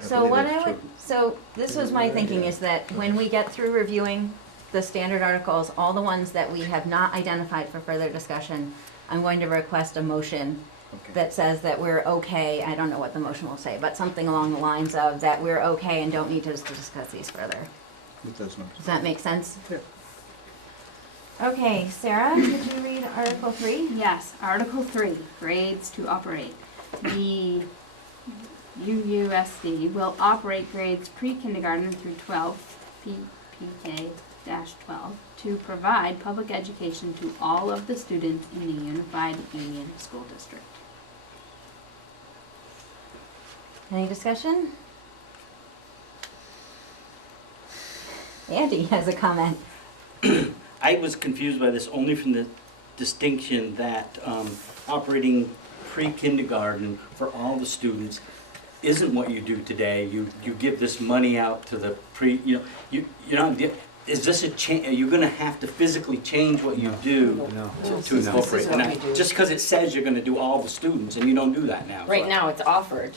So what I would, so this was my thinking, is that when we get through reviewing the standard articles, all the ones that we have not identified for further discussion, I'm going to request a motion Okay. that says that we're okay, I don't know what the motion will say, but something along the lines of that we're okay and don't need to discuss these further. With those motions. Does that make sense? Yeah. Okay, Sarah, could you read Article 3? Yes, Article 3, grades to operate. The UUSD will operate grades pre-kindergarten through 12th, PK-12, to provide public education to all of the students in the Unified Union School District. Any discussion? Andy has a comment. I was confused by this only from the distinction that operating pre-kindergarten for all the students isn't what you do today. You give this money out to the you're not, is this a change, are you gonna have to physically change what you do to incorporate? what And we do. just because it says you're gonna do all the students, and you don't do that now. Right now, it's offered.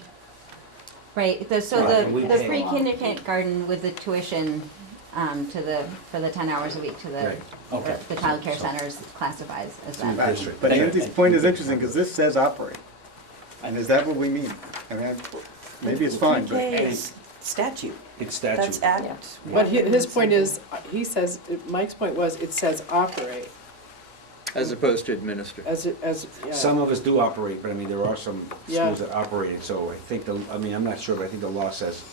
Right, so Right, and we the pay a lot. pre-kindergarten with the tuition for the 10 hours a week to the, Right. Okay. the childcare centers classifies as that. District. But Andy's point is interesting, because this says operate. And is that what we mean? I mean, maybe it's fine, but. PK is statute. It's That's statute. act. But his point is, he says, Mike's point was, it says operate, As opposed to administer. yeah. Some of us do operate, but I mean, there are some Yeah. schools that operate, it, so I think I'm not sure, but I think the law says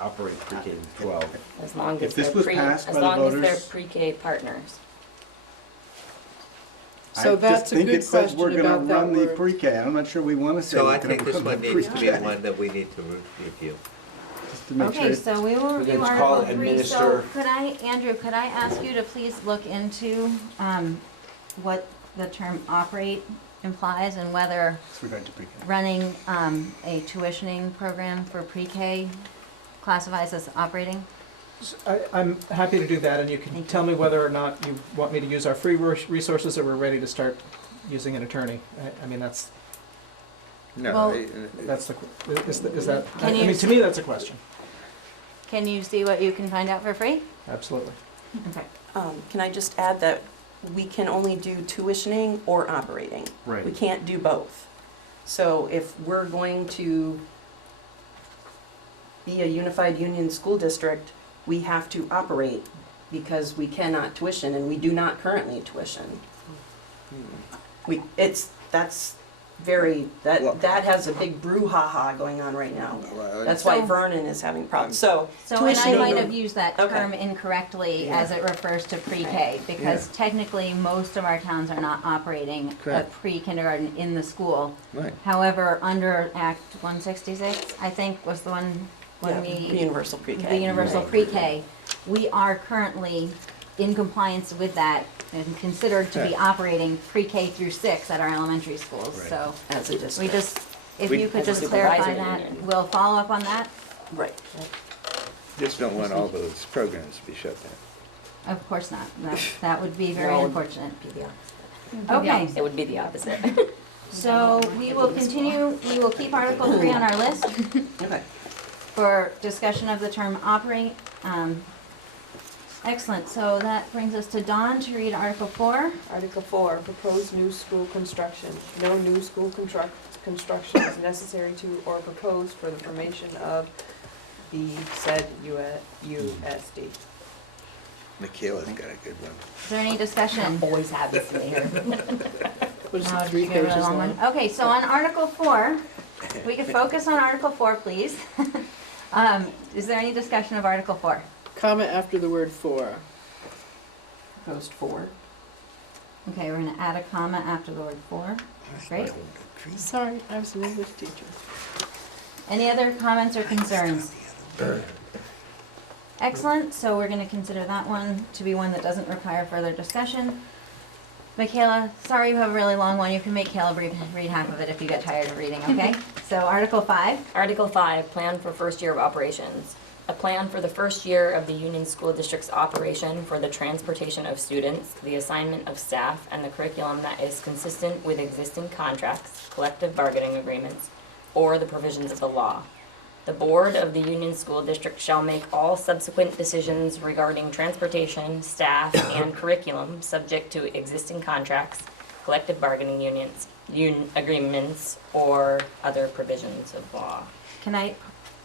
operate pre-K to 12. As long If as this they're was pre, passed as by the long as they're voters- pre-K partners. So that's a good I just think it says we're question gonna about that run the word. pre-K. I'm not sure we wanna say So we're I gonna think this run the one needs to be the pre-K. one that we need to review. Just to make sure Okay, it's- so we will We're review gonna call Article it 3, so administer. Andrew, could I ask you to please look into what the term operate implies and whether With regard to pre-K. running a tuitioning program for pre-K classifies as operating? I'm happy to do that, and you can Thank you. tell me whether or not you want me to use our free resources or we're ready to start using an attorney. I mean, that's Well- the, is that, I Can you mean, to me, that's a question. Can you see what you can find out for free? Absolutely. Okay. Can I just add that we can only do tuitioning or operating? Right. We can't do both. So if we're going to be a unified union school district, we have to operate because we cannot tuition, and we do not currently tuition. That's very, Well- that has a big brouhaha going on right now. Well, That's why So- Vernon is having problems. So So, and I tuition- might have used that Okay. term incorrectly as it refers to pre-K, because technically, most of our towns are not operating a Correct. pre-kindergarten in the school. Right. However, under Act 166, I think was the one when Yeah, we. the universal pre-K. The universal Right. pre-K, we are currently in compliance with that and considered to be Right. operating pre-K through 6 at our elementary schools, Right. so. As a We district. just, if We- you could As a just clarify supervisory that, union. we'll follow up on that. Right. Just don't want all those programs to be shut down. Of course not, that would be very No. unfortunate. Okay. Okay, It would be the opposite. so we will continue, we will keep Article 3 on our list Okay. for discussion of the term operate. Excellent, so that brings us to Dawn to read Article 4. Article 4, proposed new school construction. No new school construction is necessary to or proposed for the formation of the said USD. Michaela's got a good one. Is there any discussion? Always have this in here. What is No, it, did 3 you get a really pages long long? one? Okay, so on Article 4, we could focus on Article 4, please. Is there any discussion of Article 4? Comma after the word for. Proposed 4. Okay, we're gonna add a comma after the word for. Great. Sorry, I was an English teacher. Any other comments or concerns? Excellent, so we're gonna consider that one to be one that doesn't require further discussion. Michaela, sorry you have a really long one. You can make Caleb read half of it if you get tired of reading, okay? So Article 5. Article 5, plan for first year of operations. A plan for the first year of the Union School District's operation for the transportation of students, the assignment of staff, and the curriculum that is consistent with existing contracts, collective bargaining agreements, or the provisions of the law. The Board of the Union School District shall make all subsequent decisions regarding transportation, staff, and curriculum subject to existing contracts, collective bargaining agreements, or other provisions of law.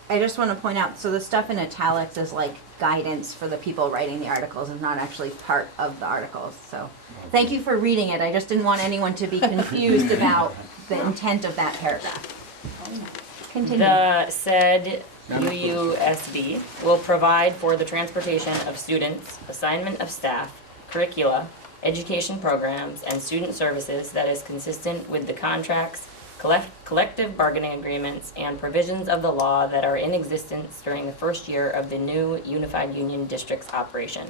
I just want to point out, so the stuff in italics is like guidance for the people writing the articles and not actually part of the articles. So thank you for reading it. I just didn't want anyone to be confused about the intent of that paragraph. Continue. The said UUSD will provide for the transportation of students, assignment of staff, curricula, education programs, and student services that is consistent with the contracts, collective bargaining agreements, and provisions of the law that are in existence during the first year of the new Unified Union District's operation.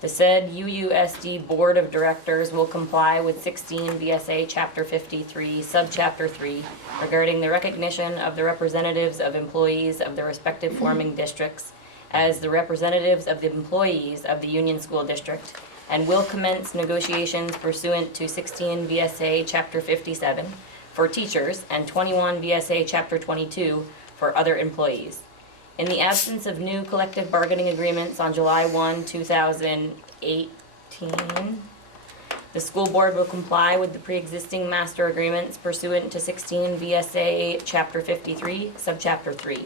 The said UUSD Board of Directors will comply with 16 VSA Chapter 53, Subchapter 3, regarding the recognition of the representatives of employees of the respective forming districts as the representatives of the employees of the Union School District, and will commence negotiations pursuant to 16 VSA Chapter 57 for teachers and 21 VSA Chapter 22 for other employees. In the absence of new collective bargaining agreements on July 1, 2018, the school board will comply with the pre-existing master agreements pursuant to 16 VSA Chapter 53, Subchapter 3.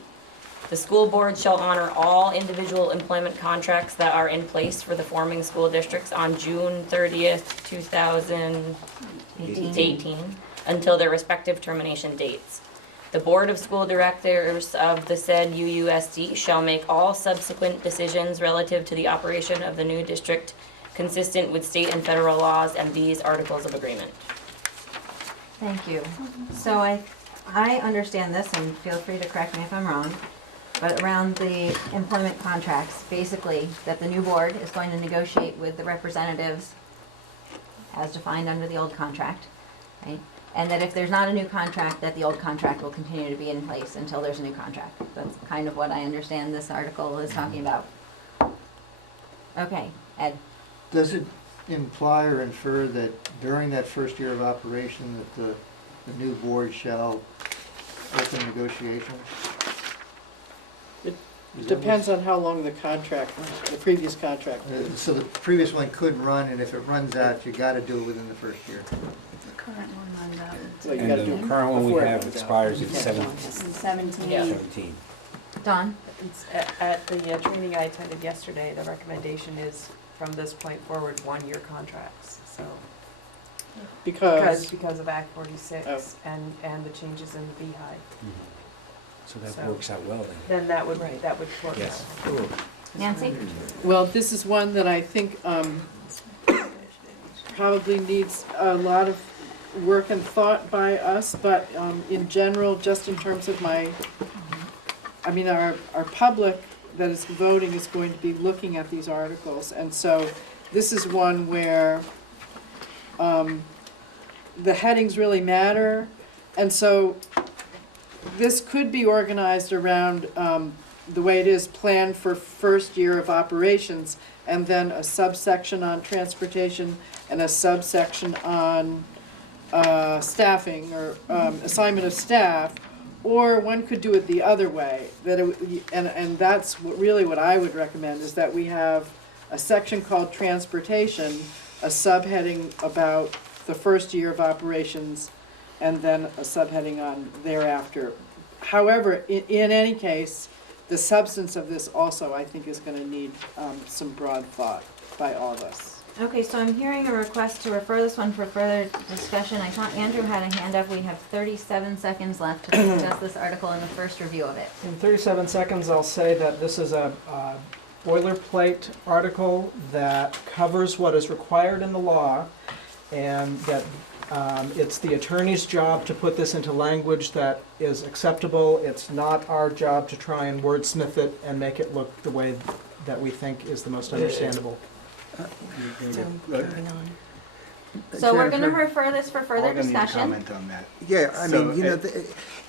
The school board shall honor all individual employment contracts that are in place for the forming school districts on June 30th, 2018, until their respective termination dates. The Board of School Directors of the said UUSD shall make all subsequent decisions relative to the operation of the new district consistent with state and federal laws and these articles of agreement. Thank you. So I understand this, and feel free to correct me if I'm wrong, but around the employment contracts, basically, that the new board is going to negotiate with the representatives as defined under the old contract, right? And that if there's not a new contract, that the old contract will continue to be in place until there's a new contract. That's kind of what I understand this article is talking about. Okay, Ed. Does it imply or infer that during that first year of operation that the new board shall open negotiations? It depends on how long the contract, the previous contract. So the previous one could run, and if it runs out, you gotta do it within the first year. The current one runs out Well, you And gotta the do it current one we before it have runs out. expires in Yeah. 17. Yeah. 17. Dawn? It's at the training I attended yesterday, the recommendation is from this point forward, 1-year contracts, so. Because, Because of Act 46 Oh. and the changes in the beehive. So that So- works out well then. Then that would work Yes. out. Nancy? well, this is one that I think probably needs a lot of work and thought by us, but in general, just in terms of our public that is voting is going to be looking at these articles, and so this is one where the headings really matter, and so this could be organized around the way it is planned for first year of operations, and then a subsection on transportation and a subsection on staffing or assignment of staff, Or one could do it the other way, that and that's really what I would recommend, is that we have a section called transportation, a subheading about the first year of operations, and then a subheading on thereafter. However, in any case, the substance of this also, I think, is gonna need some broad thought by all of us. Okay, so I'm hearing a request to refer this one for further discussion. I thought Andrew had a hand up. We have 37 seconds left to discuss this article in the first review of it. In 37 seconds, I'll say that this is a boilerplate article that covers what is required in the law, and that it's the attorney's job to put this into language that is acceptable. It's not our job to try and wordsmith it and make it look the way that we think is the most understandable. So we're gonna refer this for further All gonna need to discussion. comment on that. Yeah, I So, mean, you know,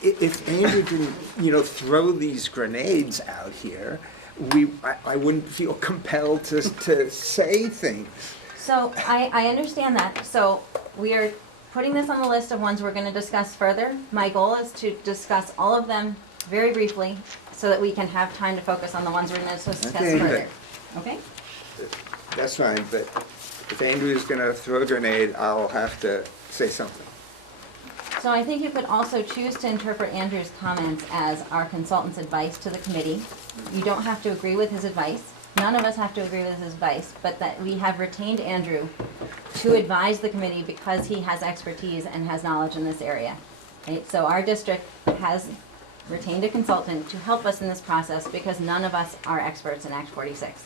if Andrew didn't, you know, throw these grenades out here, I wouldn't feel compelled to say things. So I understand that. So we are putting this on the list of ones we're gonna discuss further. My goal is to discuss all of them very briefly so that we can have time to focus on the ones we're gonna discuss Okay, further. Okay? That's fine, but if Andrew's gonna throw a grenade, I'll have to say something. So I think you could also choose to interpret Andrew's comments as our consultant's advice to the committee. You don't have to agree with his advice. None of us have to agree with his advice, but that we have retained Andrew to advise the committee because he has expertise and has knowledge in this area. Right? So our district has retained a consultant to help us in this process because none of us are experts in Act 46.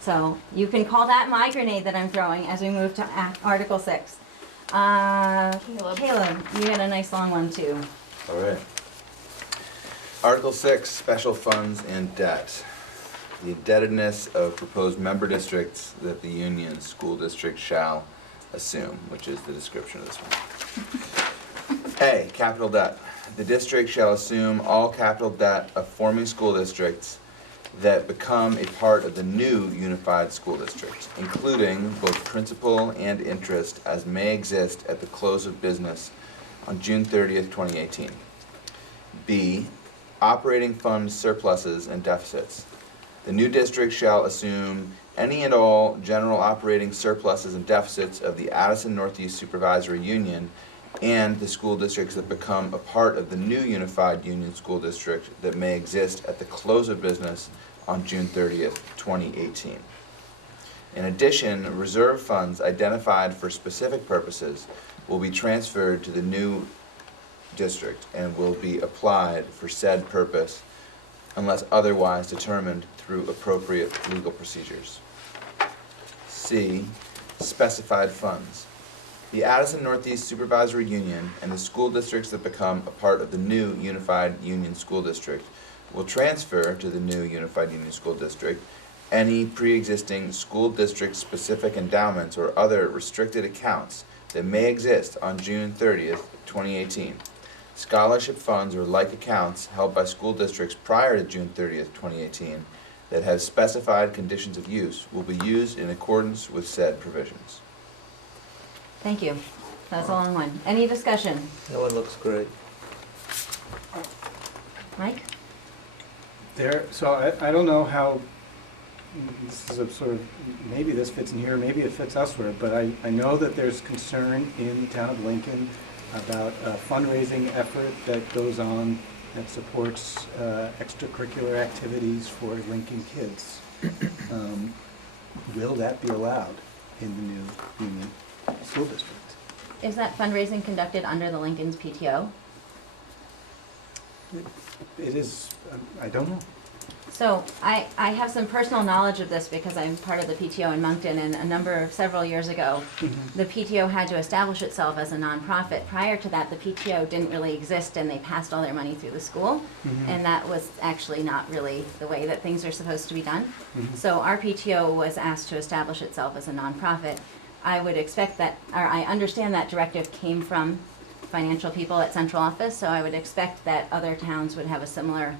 So you can call that my grenade that I'm throwing as we move to Article 6. Caleb, you had a nice long one too. All right. Article 6, special funds and debt. The indebtedness of proposed member districts that the union school district shall assume, which is the description of this one. A, capital debt. The district shall assume all capital debt of forming school districts that become a part of the new unified school district, including both principal and interest as may exist at the close of business on June 30th, 2018. B, operating fund surpluses and deficits. The new district shall assume any and all general operating surpluses and deficits of the Addison Northeast Supervisory Union and the school districts that become a part of the new unified union school district that may exist at the close of business on June 30th, 2018. In addition, reserve funds identified for specific purposes will be transferred to the new district and will be applied for said purpose unless otherwise determined through appropriate legal procedures. C, specified funds. The Addison Northeast Supervisory Union and the school districts that become a part of the new Unified Union School District will transfer to the new Unified Union School District any pre-existing school district-specific endowments or other restricted accounts that may exist on June 30th, 2018. Scholarship funds or like accounts held by school districts prior to June 30th, 2018 that have specified conditions of use will be used in accordance with said provisions. Thank you. That's a long one. Any discussion? That one looks great. Mike? So I don't know how, this is a sort of, maybe this fits in here, maybe it fits elsewhere, but I know that there's concern in the town of Lincoln about a fundraising effort that goes on that supports extracurricular activities for Lincoln kids. Will that be allowed in the new Union School District? Is that fundraising conducted under the Lincoln's PTO? It is, I don't know. So I have some personal knowledge of this because I'm part of the PTO in Moncton, and several years ago, the PTO had to establish itself as a nonprofit. Prior to that, the PTO didn't really exist, and they passed all their money through the school, and that was actually not really the way that things are supposed to be done. So our PTO was asked to establish itself as a nonprofit. I would expect that, or I understand that directive came from financial people at central office, so I would expect that other towns would have a similar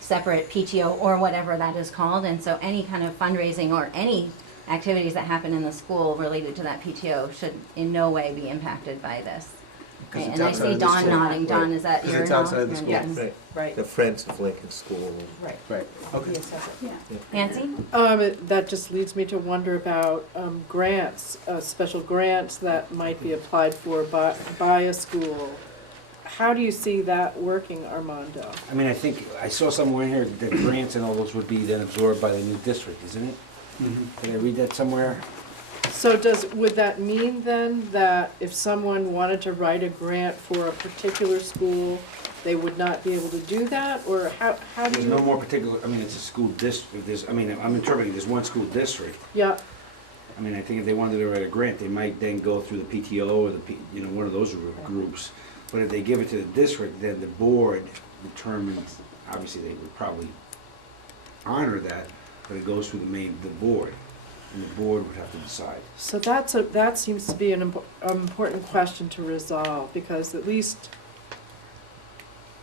separate PTO or whatever that is called, and so any kind of fundraising or any activities that happen in the school related to that PTO should in no way be impacted by this. 'Cause it's And I outside see of the Dawn school. nodding. Dawn, is that 'Cause your it's outside of the acknowledgement? school. Yes. Right. The Friends of Lincoln School. Right. Right, okay. Be a separate. Yeah. Nancy? That just leads me to wonder about grants, special grants that might be applied for by a school. How do you see that working, Armando? I mean, I think, I saw somewhere in here that grants and all those would be then absorbed by the new district, isn't it? Did I read that somewhere? So would that mean then that if someone wanted to write a grant for a particular school, they would not be able to do that, or how do There's you? no more particular, I mean, it's a school district, I mean, I'm interpreting, there's one school district. Yeah, I mean, I think if they wanted to write a grant, they might then go through the PTO or one of those groups. But if they give it to the district, then the board determines, obviously they would probably honor that, but it goes through the board, and the board would have to decide. so that seems to be an important question to resolve, because at least,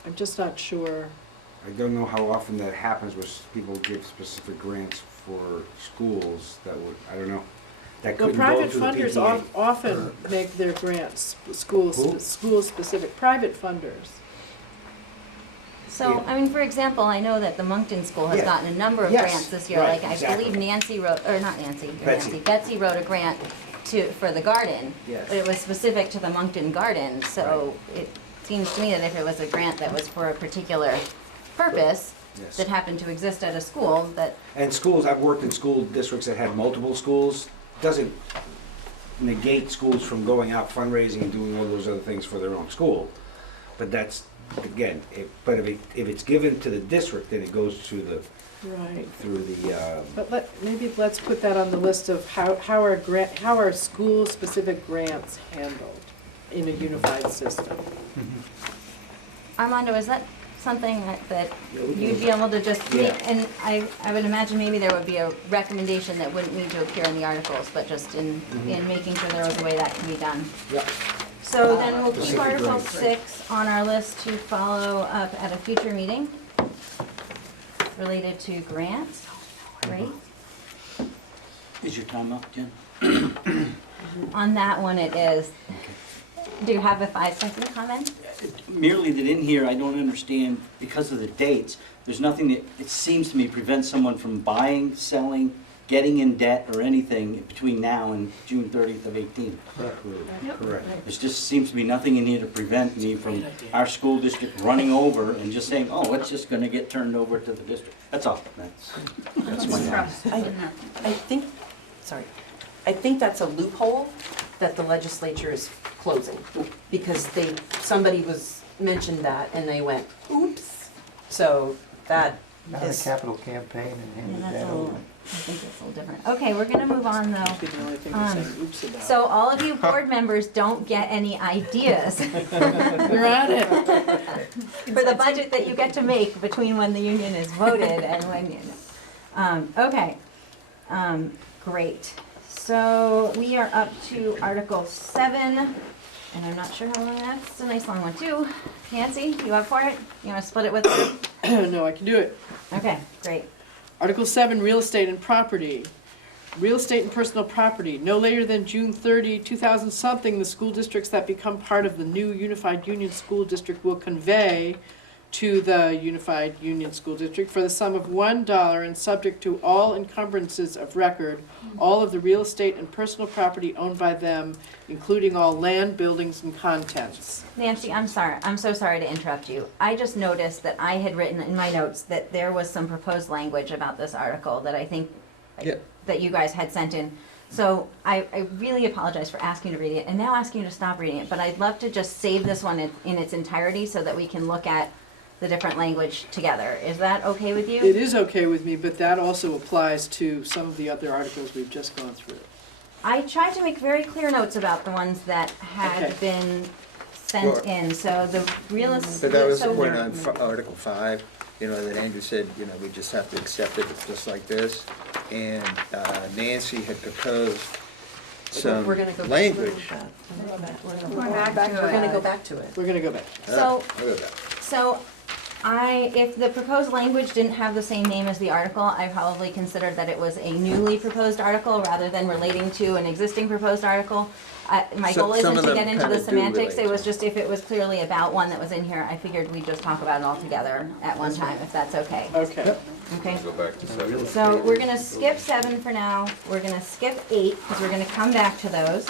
I'm just not sure. I don't know how often that happens where people give specific grants for schools that would, I don't know. That Well, couldn't go private through the funders PTA. often make their grants Who? school-specific, private funders. So, I mean, for example, I know that the Moncton School has Yeah. gotten a number of Yes, grants this year. right, Like, I exactly. believe Nancy wrote, or not Nancy, Betsy. Betsy wrote a grant for the garden. Yes. But it was specific to the Moncton Garden, so it seems to me that if it was a grant that was for a particular purpose Yes. that happened to exist at a school, that, And schools, I've worked in school districts that had multiple schools, doesn't negate schools from going out fundraising and doing all those other things for their own school. But that's, again, if it's given to the district, then it goes to Right. through the, But maybe let's put that on the list of how are school-specific grants handled in a unified system? Armando, is that something that Yeah, we can you'd look be able to just make? Yeah. And I would imagine maybe there would be a recommendation that wouldn't need to appear in the articles, but just in making sure there was a way that can be done. yeah. So then we'll keep Specific Article grants. 6 on our list to follow up at a future meeting related to grants. Great. Is your time up, Jen? On that one it is. Do you have a 5-second comment? Merely that in here, I don't understand, because of the dates, there's nothing that, it seems to me, prevents someone from buying, selling, getting in debt or anything between now and June 30th of 18. Correct. There just seems to be nothing in here to prevent me from our school district running over and just saying, oh, it's just gonna get turned over to the district. That's all. That's my comment. I think, I think that's a loophole that the legislature is closing, because somebody mentioned that and they went, oops. So that Not a is, capital campaign and Yeah, handed that's that a over. little, I think it's a little different. Okay, we're gonna move on though. That'd be the only thing to say oops about. So all of you board members don't get any ideas You're at it. for the budget that you get to make between when the union is voted and when you, okay. Great. So we are up to Article 7, and I'm not sure how long that's. It's a nice long one too. Nancy, you up for it? You wanna split it with her? No, I can do it. Okay, great. Article 7, real estate and property. Real estate and personal property. No later than June 30, 2000-something, the school districts that become part of the new Unified Union School District will convey to the Unified Union School District for the sum of $1 and subject to all encumbrances of record, all of the real estate and personal property owned by them, including all land, buildings, and contents. Nancy, I'm sorry. I'm so sorry to interrupt you. I just noticed that I had written in my notes that there was some proposed language about this article that I think that you guys had sent in. So I really apologize for asking you to read it and now asking you to stop reading it, but I'd love to just save this one in its entirety so that we can look at the different language together. Is that okay with you? It is okay with me, but that also applies to some of the other articles we've just gone through. I tried to make very clear notes about the ones that had Okay. been sent Well, in, so the real estate. But that was the point on Article 5, that Andrew said, we just have to accept it just like this. And Nancy had proposed some we're gonna go language. We're back to We're gonna it. go back to it. We're gonna go back. So, I'll go back. so If the proposed language didn't have the same name as the article, I probably considered that it was a newly proposed article rather than relating to an existing proposed article. My goal Some isn't of to them get into kinda the do semantics, relate it was to just if it was clearly about one that was in here, I figured we'd just talk about it all together at one time, if that's okay. Okay. Okay? Go back to 7. So we're gonna skip 7 for now, we're gonna skip 8, because we're gonna come back to those.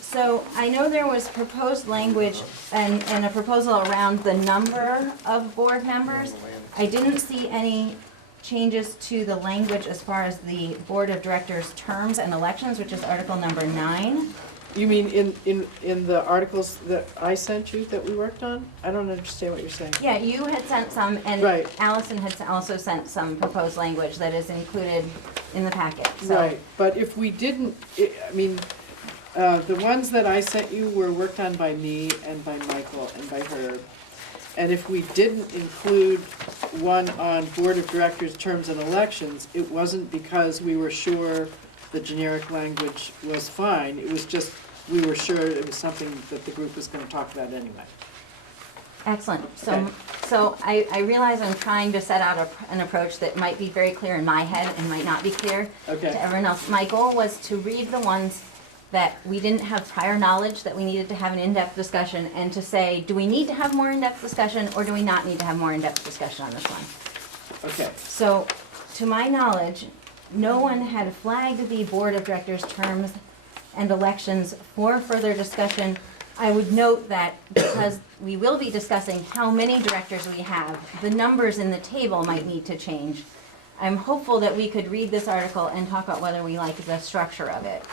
So I know there was proposed language and a proposal around the number of board members. I didn't see any changes to the language as far as the board of directors' terms and elections, which is article number 9. You mean in the articles that I sent you that we worked on? I don't understand what you're saying. Yeah, you had sent some, and Right. Allison had also sent some proposed language that is included in the packet, so. Right, but if we didn't, I mean, the ones that I sent you were worked on by me and by Michael and by Herb. And if we didn't include one on Board of Directors' terms and elections, it wasn't because we were sure the generic language was fine. It was just, we were sure it was something that the group was gonna talk about anyway. Excellent. So, Okay. so I realize I'm trying to set out an approach that might be very clear in my head and might not be clear Okay. to everyone else. My goal was to read the ones that we didn't have prior knowledge, that we needed to have an in-depth discussion, and to say, do we need to have more in-depth discussion, or do we not need to have more in-depth discussion on this one? Okay, So, to my knowledge, no one had flagged the Board of Directors' terms and elections for further discussion. I would note that because we will be discussing how many directors we have, the numbers in the table might need to change. I'm hopeful that we could read this article and talk about whether we like the structure of it.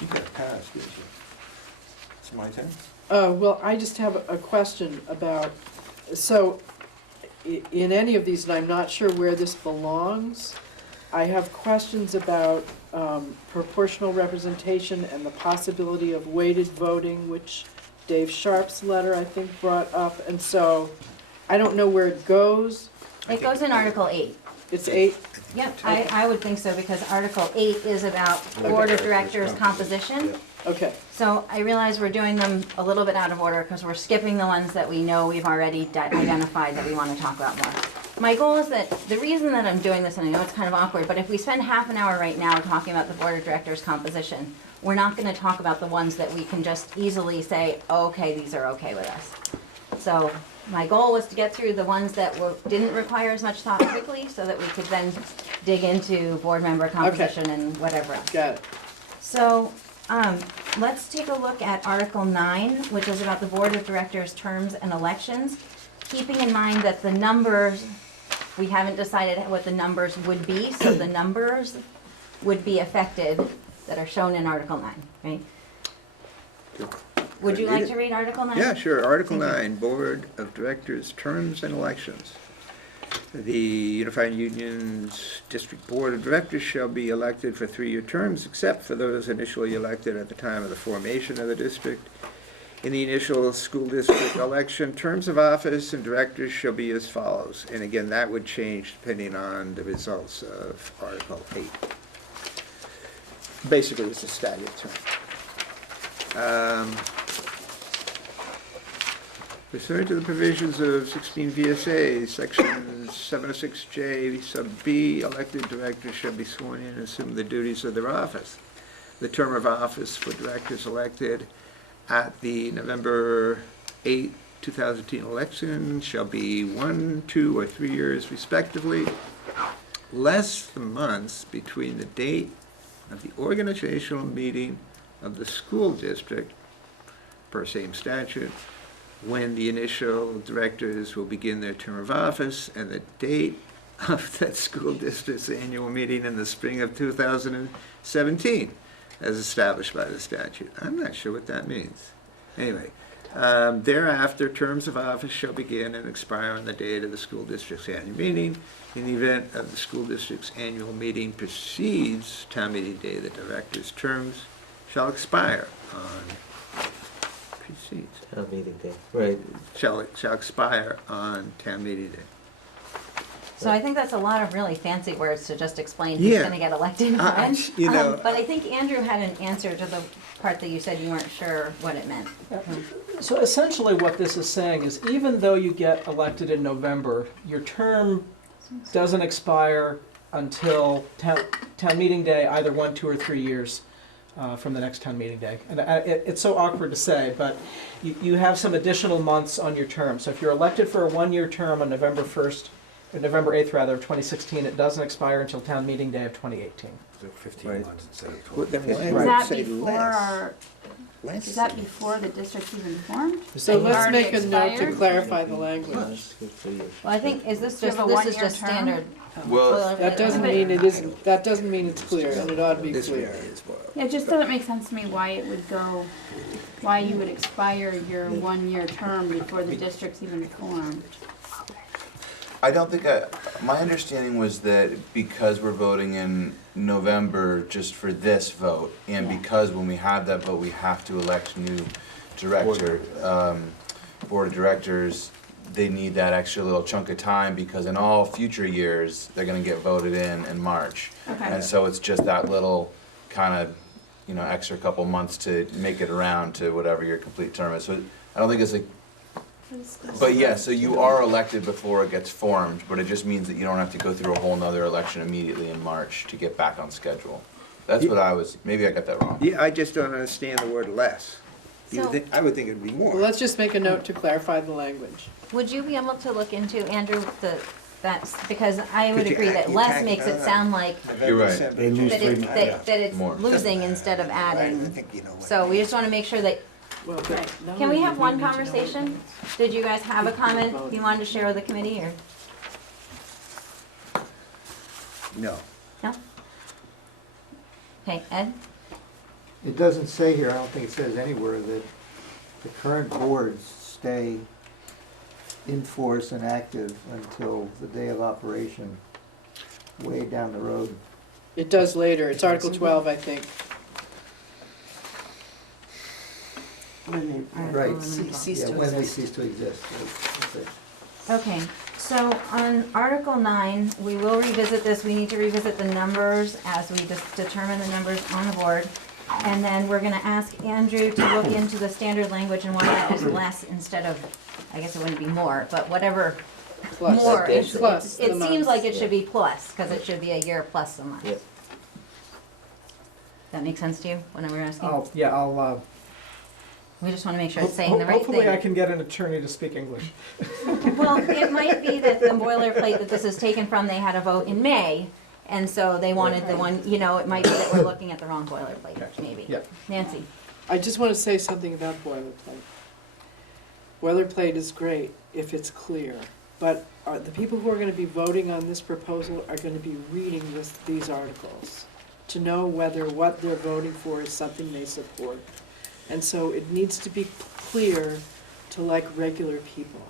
You got passed, didn't you? It's my turn? well, I just have a question about, so, in any of these, and I'm not sure where this belongs, I have questions about proportional representation and the possibility of weighted voting, which Dave Sharp's letter, I think, brought up, and so, I don't know where it goes. It goes in Article 8. It's 8, Yep, I would think so, because Article 8 is about Board of Directors composition. okay, So I realize we're doing them a little bit out of order because we're skipping the ones that we know we've already identified that we want to talk about more. My goal is that, the reason that I'm doing this, and I know it's kind of awkward, but if we spend half an hour right now talking about the Board of Directors composition, we're not going to talk about the ones that we can just easily say, oh, okay, these are okay with us. So my goal was to get through the ones that didn't require as much thought quickly so that we could then dig into board member composition and whatever else. got it. So, let's take a look at Article 9, which is about the Board of Directors' terms and elections, keeping in mind that the numbers, we haven't decided what the numbers would be, so the numbers would be affected that are shown in Article 9, right? Would you like to read Article 9? Yeah, sure. Article Thank you. 9, Board of Directors, Terms and Elections. The Unified Union's District Board of Directors shall be elected for 3-year terms, except for those initially elected at the time of the formation of the district. In the initial school district election, terms of office and directors shall be as follows. And again, that would change depending on the results of Article 8. Basically, it's a staggered term. Pursuant to the provisions of 16 VSA, Section 706J, sub B, elected directors shall be sworn in and assume the duties of their office. The term of office for directors elected at the November 8, 2010 election shall be 1, 2, or 3 years respectively, less the months between the date of the organizational meeting of the school district, per same statute, when the initial directors will begin their term of office, and the date of that school district's annual meeting in the spring of 2017, as established by the statute. I'm not sure what that means. Anyway, thereafter, terms of office shall begin and expire on the date of the school district's annual meeting. In the event of the school district's annual meeting precedes town meeting day, the director's terms shall expire on precedes. Town meeting day, right. Shall expire on town meeting day. So I think that's a lot of really fancy words to just explain who's Yeah. going to get elected when. You know, But I think Andrew had an answer to the part that you said you weren't sure what it meant. So essentially what this is saying is even though you get elected in November, your term doesn't expire until town meeting day, either 1, 2, or 3 years from the next town meeting day. And it's so awkward to say, but you have some additional months on your term. So if you're elected for a 1-year term on November 1st, or November 8th rather, of 2016, it doesn't expire until town meeting day of 2018. So 15 Right. months instead of Well, 12. then why Is would it that say before less? our, Less is that than- before the district's even formed? So Like, let's already make a note to expired? clarify the language. Well, I think, is this Do you just, have a this is one-year just term? standard? Well, That doesn't mean it isn't, that doesn't mean it's clear, and it ought to be This one clear. is what- Yeah, it just doesn't make sense to me why it would go, why you would expire your 1-year term before the district's even formed. I don't think my understanding was that because we're voting in November just for this vote, and Yeah. because when we have that vote, we have to elect new director, board of directors, they need that extra little chunk of time, because in all future years, they're gonna get voted in March. Okay. And so it's just that little kind of, extra couple months to make it around to whatever your complete term is. So I don't think it's like, but yeah, so you are elected before it gets formed, but it just means that you don't have to go through a whole nother election immediately in March to get back on schedule. That's what maybe I got that wrong. Yeah, I just don't understand the word less. So- I would think it'd be more. Well, let's just make a note to clarify the language. Would you be able to look into, Andrew, that's, because I would Could you agree that you less tack makes it on sound like November, You're right. December, They lose that three it's, months, that it's More. losing instead of Right, I adding. think you know what. So we just wanna make sure that, Well, but not can we only have do one need to know conversation? Did you guys have a comment you wanted to share with the committee, or? No. No? Okay, Ed? It doesn't say here, I don't think it says anywhere, that the current boards stay in force and active until the day of operation, way down the road. It does later, it's Article 12, I think. Right. Cease Yeah, to when they exist. cease to exist. That's it. Okay, so on Article 9, we will revisit this, we need to revisit the numbers as we determine the numbers on the board. And then we're gonna ask Andrew to look into the standard language and why that is less instead of, I guess it wouldn't be more, but whatever, Plus. more. Plus the It seems months, like it yeah. should be plus, cause it should be a year plus a month. Yep. That make sense to you, whenever we're asking? I'll, We just wanna make sure it's saying the right thing. hopefully I can get an attorney to speak English. Well, it might be that the boilerplate that this is taken from, they had a vote in May, and so they wanted the one, it might be that we're looking at the wrong boilerplate, maybe. Yep. Nancy? I just want to say something about boilerplate. Boilerplate is great if it's clear, but the people who are going to be voting on this proposal are going to be reading these articles to know whether what they're voting for is something they support. And so it needs to be clear to like regular people,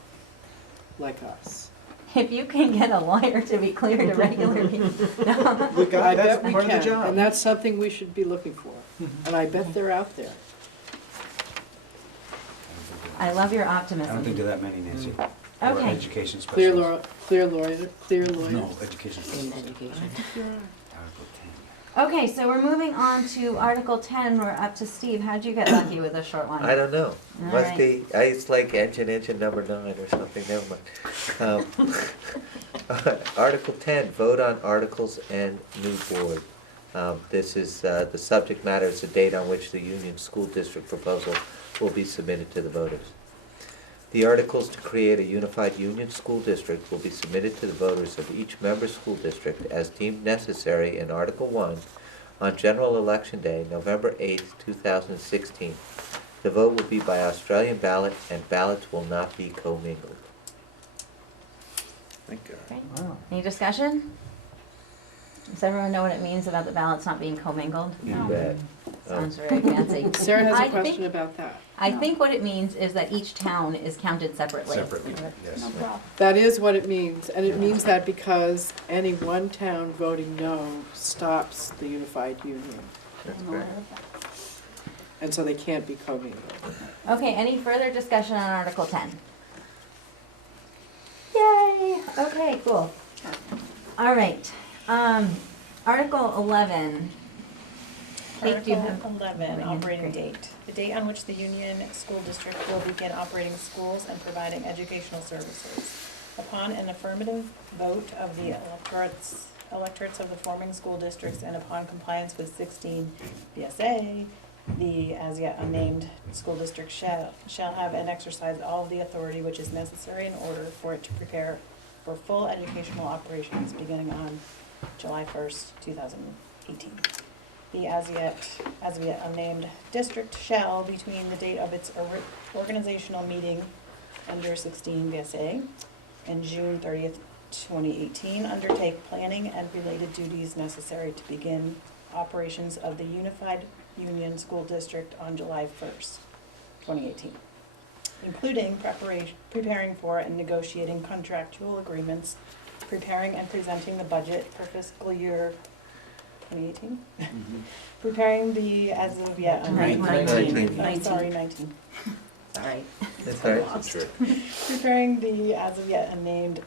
like us. If you can get a lawyer to be clear to regular people. No. I bet we part of the can, job. and that's something we should be looking for. And I bet they're out there. I love your I don't optimism. think there are that many, Nancy. Or Okay. education Clear specialists. clear lawyers. No, education In specialists. education. Article 10. Okay, so we're moving on to Article 10. We're up to Steve. How'd you get lucky with a short one? I don't know. All Must right. be, it's like engine number 9 or something, never mind. Article 10, vote on articles and new board. This is, the subject matter is the date on which the Union School District proposal will be submitted to the voters. The articles to create a unified Union School District will be submitted to the voters of each member school district as deemed necessary in Article 1 on General Election Day, November 8, 2016. The vote will be by Australian ballot, and ballots will not be commingled. Thank God. Great. Wow. Any discussion? Does everyone know what it means about the ballots not being commingled? You bet. Sounds very fancy. Sarah has I a question think- about that. I think what it means is that each town is counted separately. Separately, yes. No problem. That is what it means, and it means that because any one town voting no stops the unified union, That's I'm aware correct. of that. and so they can't be commingled. Okay, any further discussion on Article 10? Yay! Okay, cool. All right. Article 11. Kate, do you have? Article 11, operating date. the date on which the Union School District will begin operating schools and providing educational services. Upon an affirmative vote of the electorates of the forming school districts and upon compliance with 16 VSA, the as yet unnamed school district shall have and exercise all of the authority which is necessary in order for it to prepare for full educational operations beginning on July 1st, 2018. The as yet unnamed district shall, between the date of its organizational meeting under 16 VSA and June 30th, 2018, undertake planning and related duties necessary to begin operations of the Unified Union School District on July 1st, 2018, including preparing for and negotiating contractual agreements, preparing and presenting the budget for fiscal year 2018, preparing the as of yet 19. Oh, sorry, 19. Sorry. That's all right. Lost. Preparing the as of yet unnamed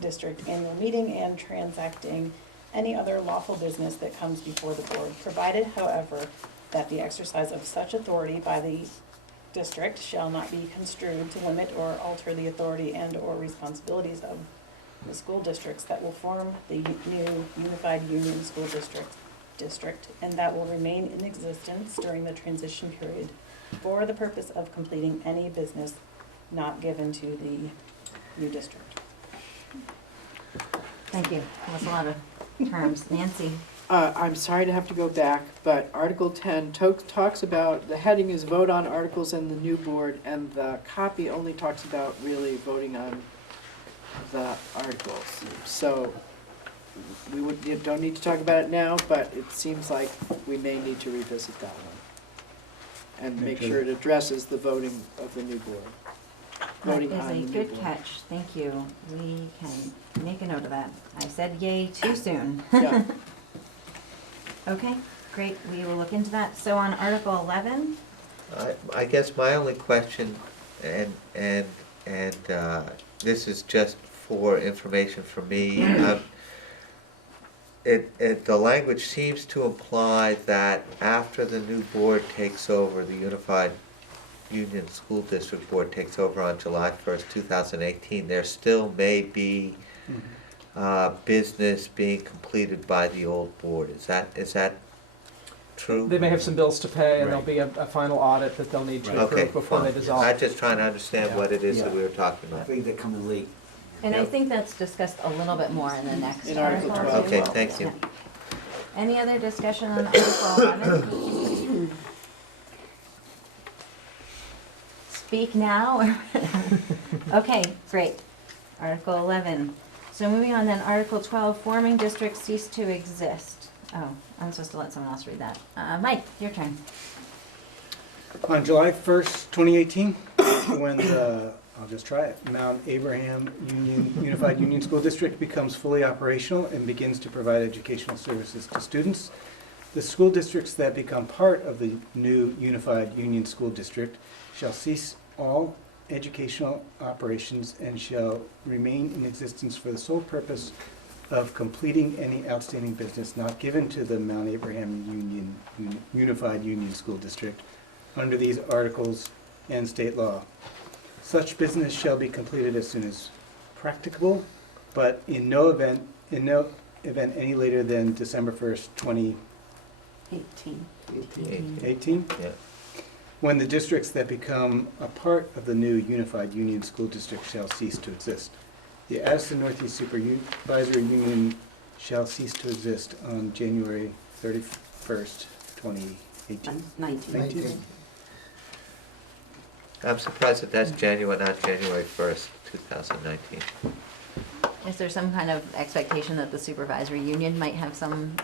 district annual meeting and transacting any other lawful business that comes before the board, provided, however, that the exercise of such authority by the district shall not be construed to limit or alter the authority and or responsibilities of the school districts that will form the new Unified Union School District, and that will remain in existence during the transition period for the purpose of completing any business not given to the new district. Thank you. That was a lot of terms. Nancy? I'm sorry to have to go back, but Article 10 talks about, the heading is vote on articles in the new board, and the copy only talks about really voting on the articles. So you don't need to talk about it now, but it seems like we may need to revisit that one and make sure it addresses the voting of the new board. That is a good catch. Thank you. We can make a note of that. I said yay too soon. Yeah. Okay, great. We will look into that. So on Article 11, I guess my only question, and this is just for information for me, the language seems to imply that after the new board takes over, the Unified Union School District Board takes over on July 1st, 2018, there still may be business being completed by the old board. Is that true? They may have some bills to pay, and there'll be a final audit that they'll need to Okay, approve before they fine. dissolve. I'm just trying to understand what it is that we were talking I about. think they're coming late. and I think that's discussed a little bit more in the next In Article article. 12. Okay, thank you. Yeah. Any other discussion on Article 11? Speak now. Okay, great. Article 11. So moving on then, Article 12, forming districts cease to exist. Oh, I'm supposed to let someone else read that. Mike, your turn. On July 1st, 2018, when the, I'll just try it, Mount Abraham Unified Union School District becomes fully operational and begins to provide educational services to students, the school districts that become part of the new Unified Union School District shall cease all educational operations and shall remain in existence for the sole purpose of completing any outstanding business not given to the Mount Abraham Unified Union School District under these articles and state law. Such business shall be completed as soon as practicable, but in no event any later than December 1st, 2018. Yeah. When the districts that become a part of the new Unified Union School District shall cease to exist. The Addison Northeast Supervisory Union shall cease to exist on January 31st, 2018. 19. I'm surprised that that's January, not January 1st, 2019. Is there some kind of expectation that the supervisory union might have something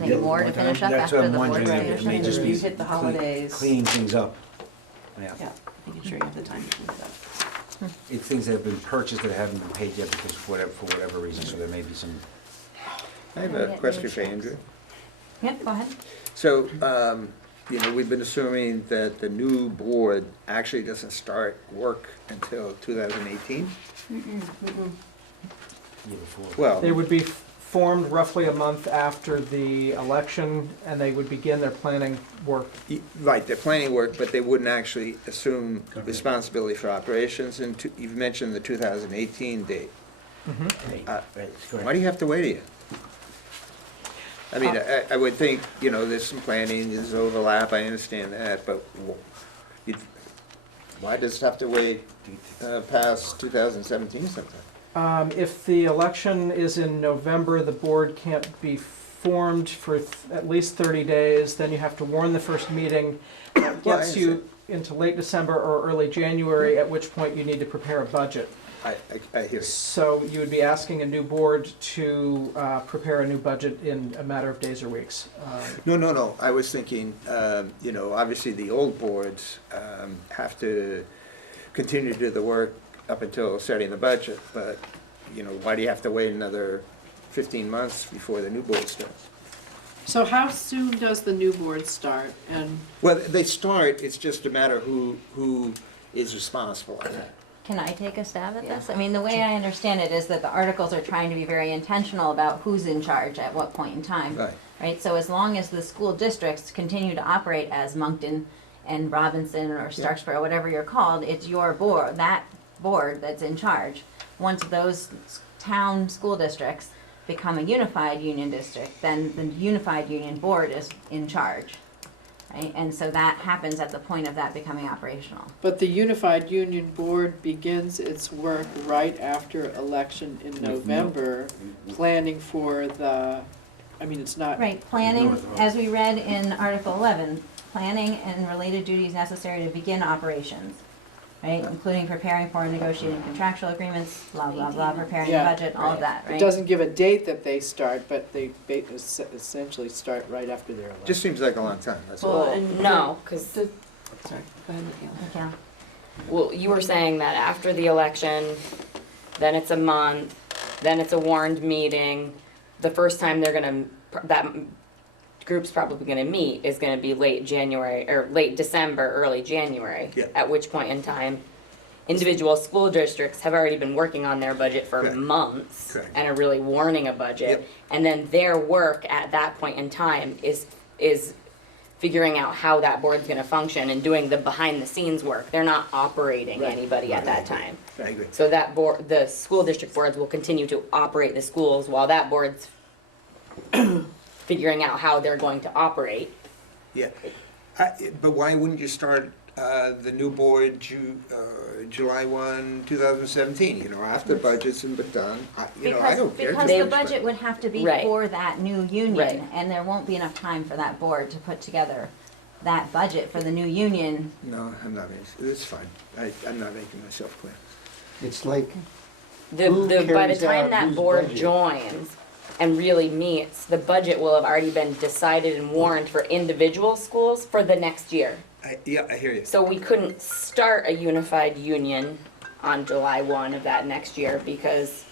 Yeah, more to one finish time. up That's what after I'm the board's wondering. It leadership? may just be You hit the holidays. Cleaning things up. Yeah. Yeah, making sure you have the time to do that. It's things that have been purchased that haven't been paid yet because for whatever reason, so there may be some. I have a question for Andrew. Yeah, go ahead. So, we've been assuming that the new board actually doesn't start work until 2018? Year before. Well, They would be formed roughly a month after the election, and they would begin their planning work. Right, they're planning work, but they wouldn't actually assume responsibility for operations, and you've mentioned the 2018 date. Why do you have to wait a year? I mean, I would think, you know, there's some planning, there's overlap, I understand that, but why does it have to wait past 2017 sometime? If the election is in November, the board can't be formed for at least 30 days, then you have to warn the first meeting. That gets you into late December or early January, at which point you need to prepare a budget. I hear you. So you would be asking a new board to prepare a new budget in a matter of days or weeks. No. I was thinking, you know, obviously the old boards have to continue to do the work up until setting the budget, but, you know, why do you have to wait another 15 months before the new board starts? So how soon does the new board start? And Well, they start, it's just a matter who is responsible, I think. Can I take a stab at this? I mean, the way I understand it is that the articles are trying to be very intentional about who's in charge at what point in time. Right. Right, so as long as the school districts continue to operate as Moncton and Robinson or Starksboro, whatever you're called, it's your board, that board that's in charge. Once those town school districts become a unified union district, then the unified union board is in charge. Right? And so that happens at the point of that becoming operational. but the Unified Union Board begins its work right after election in November, planning for the, I mean, it's not. Right, planning, as we read in Article 11, planning and related duties necessary to begin operations, right? Including preparing for and negotiating contractual agreements, blah, blah, blah, preparing the Yeah, budget, all of that, right? It doesn't give a date that they start, but they essentially start right after their election. Just seems like a long time, that's all. Well, no, because, Sorry, go ahead, Michaela. Yeah. well, you were saying that after the election, then it's a month, then it's a warned meeting. The first time they're gonna, that group's probably gonna meet is gonna be late January, or late December, early January. Yeah. At which point in time, individual school districts have already been working on their budget for Correct. months. Correct. And are really warning a budget. Yep. And then their work at that point in time is figuring out how that board's gonna function and doing the behind the scenes work. They're not operating Right. anybody at that time. I agree. So that board, the school district boards will continue to operate the schools while that board's figuring out how they're going to operate. Yeah, but why wouldn't you start the new board July 1, 2017, you know, after budgets have been done? You know, I don't care. Because just- the budget would have to be Right. for that new Right. union, and there won't be enough time for that board to put together that budget for the new union. No, I'm not, it's fine. I'm not making myself clear. It's like, By Who the carries time out that whose board budget? joins and really meets, the budget will have already been decided and warned for individual schools for the next year. Yeah, I hear you. So we couldn't start a unified union on July 1 of that next year because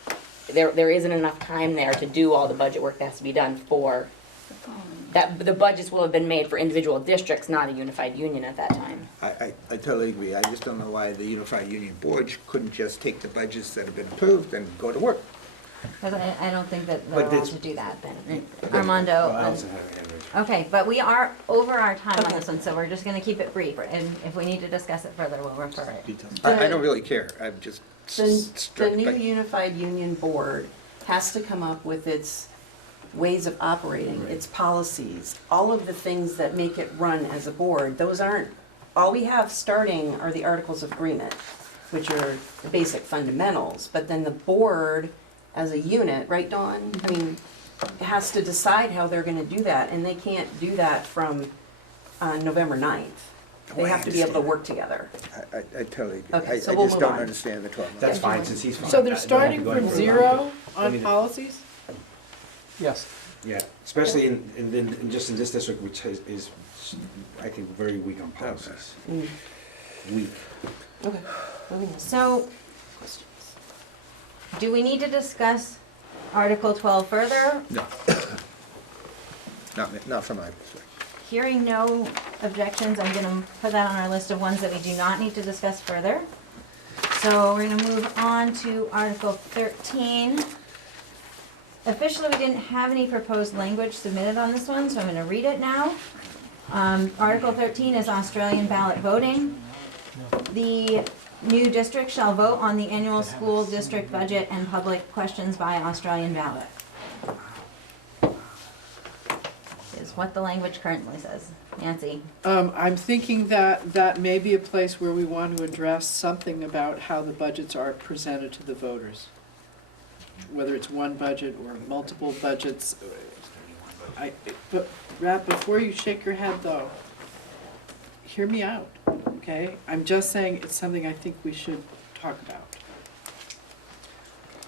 there isn't enough time there to do all the budget work that has to be done for, that, the budgets will have been made for individual districts, not a unified union at that time. I totally agree. I just don't know why the Unified Union Board couldn't just take the budgets that have been approved and go to work. Because I don't think that But they're allowed it's- to do that. Well, Armando, Allison had a hand raised. okay, but we are over our time on this one, so we're just gonna keep it brief, and if we need to discuss it further, we'll refer it. I don't really care. I'm just The struck new by. Unified Union Board has to come up with its ways of operating, its policies, all of the things that make it run as a board. Those aren't, all we have starting are the Articles of Agreement, which are the basic fundamentals. But then the board as a unit, right, Dawn? I mean, it has to decide how they're gonna do that, and they can't do that from November 9th. They Oh, I have to be able to understand. work together. I totally agree. Okay, so I we'll just move don't on. understand the 12 months. That's fine, since he's fine. So I they're don't have to starting go from into it. zero I on mean, policies? Yes. Yeah, especially in just in this district, which is, I think, very weak on policies. Mm. Weak. Okay, moving on. So, do we need to discuss Article 12 further? No. Not from my perspective. Hearing no objections, I'm gonna put that on our list of ones that we do not need to discuss further. So we're gonna move on to Article 13. officially, we didn't have any proposed language submitted on this one, so I'm gonna read it now. Article 13 is Australian ballot voting. The new district shall vote on the annual school district budget and public questions by Australian ballot. Is what the language currently says. Nancy? I'm thinking that that may be a place where we want to address something about how the budgets are presented to the voters. Whether it's one budget or multiple budgets. But Rat, before you shake your head though, hear me out, okay? I'm just saying it's something I think we should talk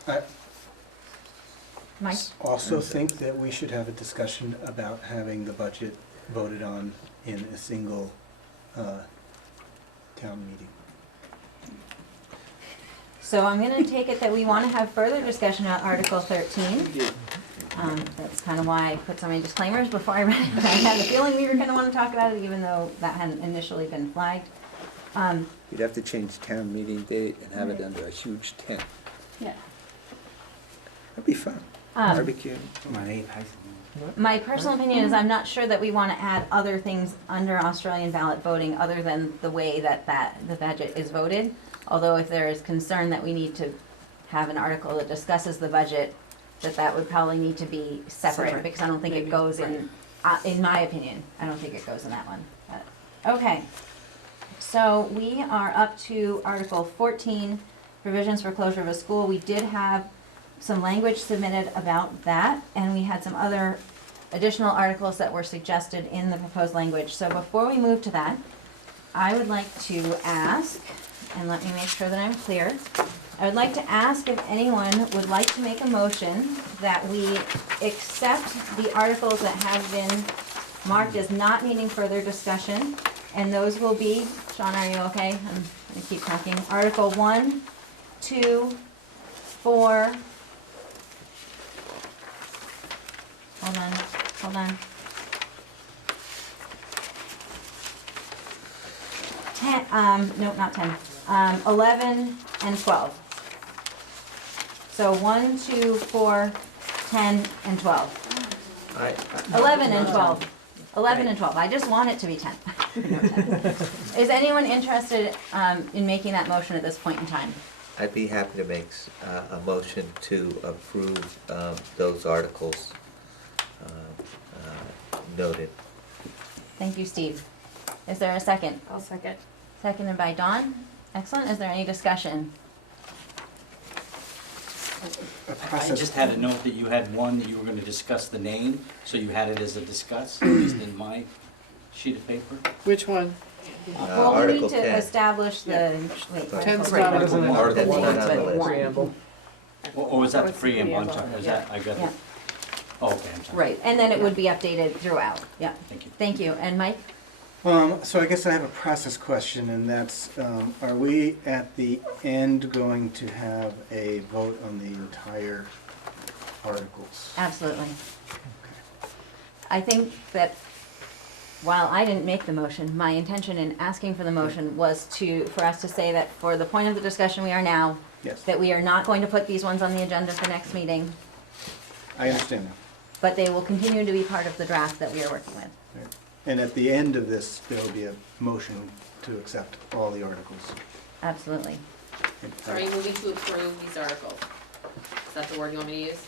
about. Mike? Also think that we should have a discussion about having the budget voted on in a single town meeting. So I'm gonna take it that we wanna have further discussion about Article 13. That's kind of why I put so many disclaimers before I read it. I had a feeling we were gonna wanna talk about it, even though that hadn't initially been flagged. You'd have to change town meeting date and have it under a huge tent. Yeah. That'd be fun. Barbecue. Come on, 8. My personal opinion is I'm not sure that we want to add other things under Australian ballot voting other than the way that the budget is voted. Although if there is concern that we need to have an article that discusses the budget, that would probably need to be separate, because I don't think it goes in my opinion, I don't think it goes in that one. But, okay, so we are up to Article 14, provisions for closure of a school. We did have some language submitted about that, and we had some other additional articles that were suggested in the proposed language. So before we move to that, I would like to ask, and let me make sure that I'm clear, I would like to ask if anyone would like to make a motion that we accept the articles that have been marked as not needing further discussion, and those will be, Sean, are you okay? I'm gonna keep talking. Article 1, 2, 4, hold on. 10, no, not 10, 11 and 12. So 1, 2, 4, 10, and 12. 11 and 12. 11 and 12. I just want it to be 10. Is anyone interested in making that motion at this point in time? I'd be happy to make a motion to approve those articles noted. Thank you, Steve. Is there a second? I'll second. Seconded by Dawn. Excellent. Is there any discussion? I just had a note that you had one that you were going to discuss the name, so you had it as a discuss, at least in my sheet of paper. Which one? Well, we Article need to 10. establish the, wait. Ten's right, not Article on the one. Article That's one. one, That's but on the one. Preamble. Or was that the What's the preamble? I'm preamble? sorry, is Yeah. that, I got Yeah. it. Oh, okay, I'm sorry. Right, and then it would be updated throughout. Yeah. Thank you. Thank you. And Mike? So I guess I have a process question, and that's, are we at the end going to have a vote on the entire articles? Absolutely. I think that while I didn't make the motion, my intention in asking for the motion was for us to say that for the point of the discussion we are now, Yes, that we are not going to put these ones on the agenda for next meeting, I understand that. but they will continue to be part of the draft that we are working with. Right. And at the end of this, there will be a motion to accept all the articles. Absolutely. So are you moving to approve these articles? Is that the word you want me to use?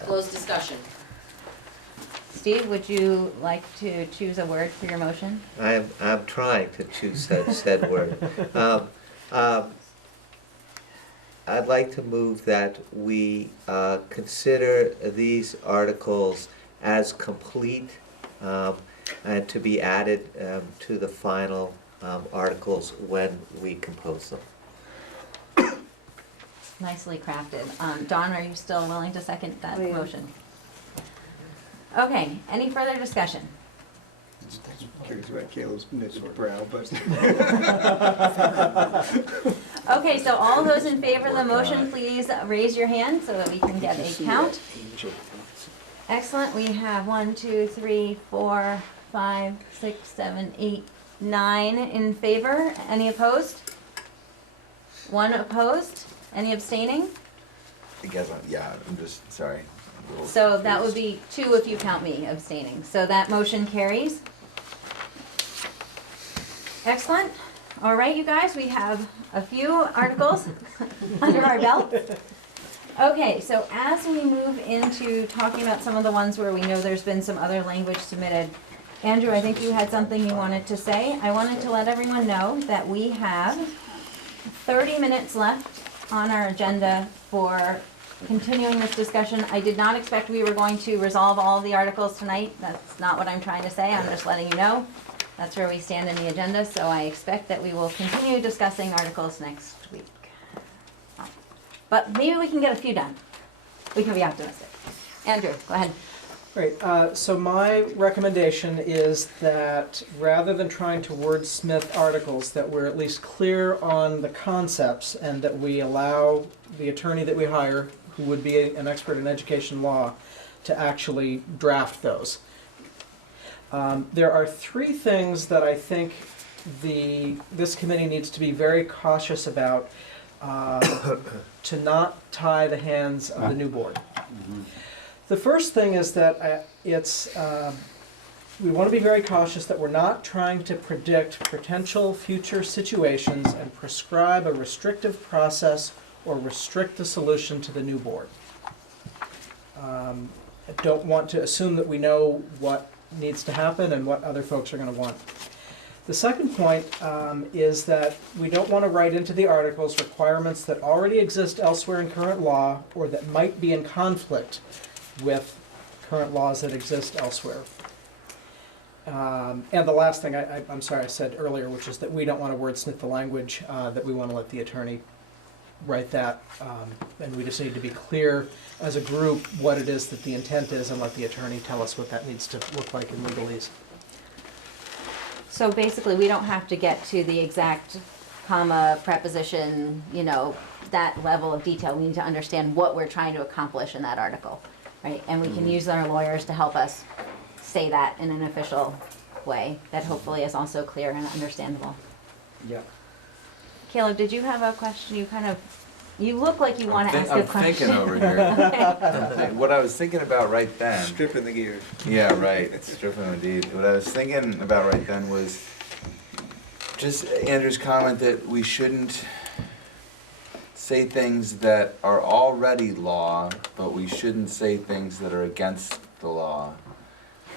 Closed discussion. Steve, would you like to choose a word for your motion? I'm trying to choose said word. I'd like to move that we consider these articles as complete and to be added to the final articles when we compose them. Nicely crafted. Dawn, are you still willing to second that Oh, yeah. motion? Okay, any further discussion? Curious about Caleb's knit brow, but. Okay, so all those in favor of the motion, please raise your hand so that we can get a count. Excellent, we have 1, 2, 3, 4, 5, 6, 7, 8, 9 in favor. Any opposed? 1 opposed? Any abstaining? I guess, I'm just, sorry. A little So that would confused. be 2 if you count me abstaining. So that motion carries. Excellent. All right, you guys, we have a few articles under our belt. Okay, so as we move into talking about some of the ones where we know there's been some other language submitted, Andrew, I think you had something you wanted to say. I wanted to let everyone know that we have 30 minutes left on our agenda for continuing this discussion. I did not expect we were going to resolve all of the articles tonight. That's not what I'm trying to say. I'm just letting you know. That's where we stand in the agenda, so I expect that we will continue discussing articles next week. But maybe we can get a few done. We can be optimistic. Andrew, go ahead. Great, so my recommendation is that rather than trying to wordsmith articles, that we're at least clear on the concepts and that we allow the attorney that we hire, who would be an expert in education law, to actually draft those. There are 3 things that I think this committee needs to be very cautious about to not tie the hands of the new board. The first thing is that we want to be very cautious that we're not trying to predict potential future situations and prescribe a restrictive process or restrict the solution to the new board. I don't want to assume that we know what needs to happen and what other folks are going to want. The second point is that we don't want to write into the articles requirements that already exist elsewhere in current law or that might be in conflict with current laws that exist elsewhere. And the last thing, I'm sorry, I said earlier, which is that we don't want to wordsmith the language, that we want to let the attorney write that, and we just need to be clear as a group what it is that the intent is and let the attorney tell us what that needs to look like in legalese. So basically, we don't have to get to the exact comma, preposition, that level of detail. We need to understand what we're trying to accomplish in that article, right? And we can use our lawyers to help us say that in an official way that hopefully is also clear and understandable. Yeah. Caleb, did you have a question? You look like you want to ask a question. I'm thinking over here. Okay. What I was thinking about right then. Stripping the gears. Yeah, right. Stripping indeed. What I was thinking about right then was just Andrew's comment that we shouldn't say things that are already law, but we shouldn't say things that are against the law.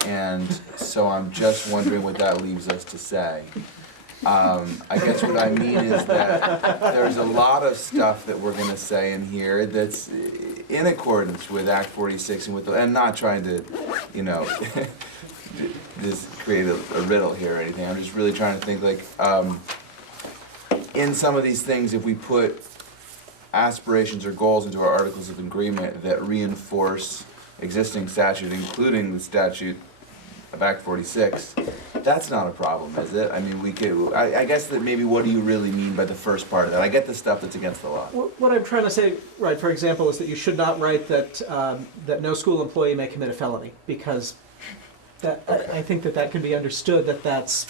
And so I'm just wondering what that leaves us to say. I guess what I mean is that there's a lot of stuff that we're going to say in here that's in accordance with Act 46 and not trying to, just create a riddle here or anything. I'm just really trying to think in some of these things, if we put aspirations or goals into our articles of agreement that reinforce existing statute, including the statute of Act 46, that's not a problem, is it? I mean, we could, I guess that maybe what do you really mean by the first part of that? I get the stuff that's against the law. What I'm trying to say, right, for example, is that you should not write that, that no school employee may commit a felony, because I think that could be understood that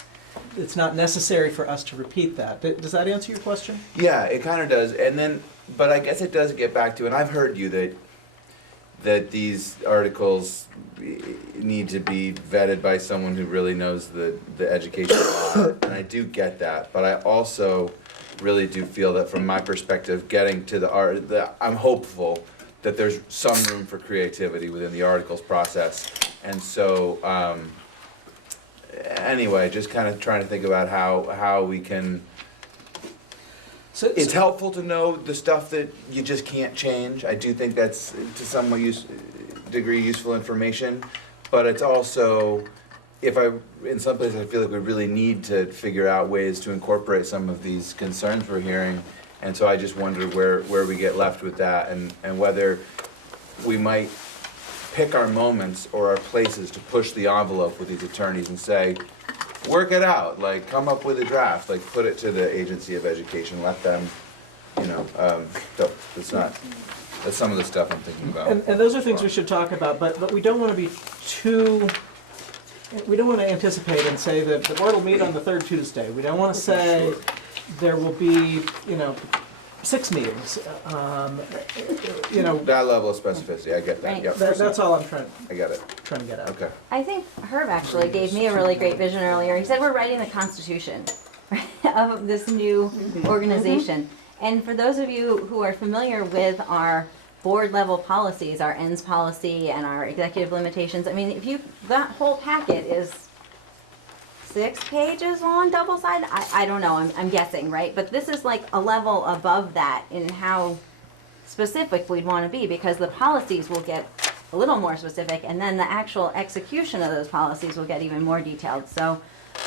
it's not necessary for us to repeat that. Does that answer your question? Yeah, it kind of does. And then, but I guess it does get back to, and I've heard you that these articles need to be vetted by someone who really knows the education law, and I do get that, but I also really do feel that from my perspective, getting to the art, I'm hopeful that there's some room for creativity within the articles process, and so anyway, just kind of trying to think about how we can. It's helpful to know the stuff that you just can't change. I do think that's to some degree useful information, but it's also, in some places I feel like we really need to figure out ways to incorporate some of these concerns we're hearing, and so I just wonder where we get left with that, and whether we might pick our moments or our places to push the envelope with these attorneys and say, work it out, come up with a draft, put it to the Agency of Education, let them, that's some of the stuff I'm thinking about. And those are things we should talk about, but we don't want to be we don't want to anticipate and say that the board will meet on the third Tuesday. We don't want to say there will be, 6 meetings. You know, That level of specificity, I get that, Right. yep. that's all I'm I get it, trying to get at. okay. I think Herb actually gave me a really great vision earlier. He said we're writing the constitution of this new organization. And for those of you who are familiar with our board level policies, our ends policy and our executive limitations, I mean, that whole packet is 6 pages long, double-sided? I don't know, I'm guessing, right? But this is like a level above that in how specific we'd want to be, because the policies will get a little more specific, and then the actual execution of those policies will get even more detailed. So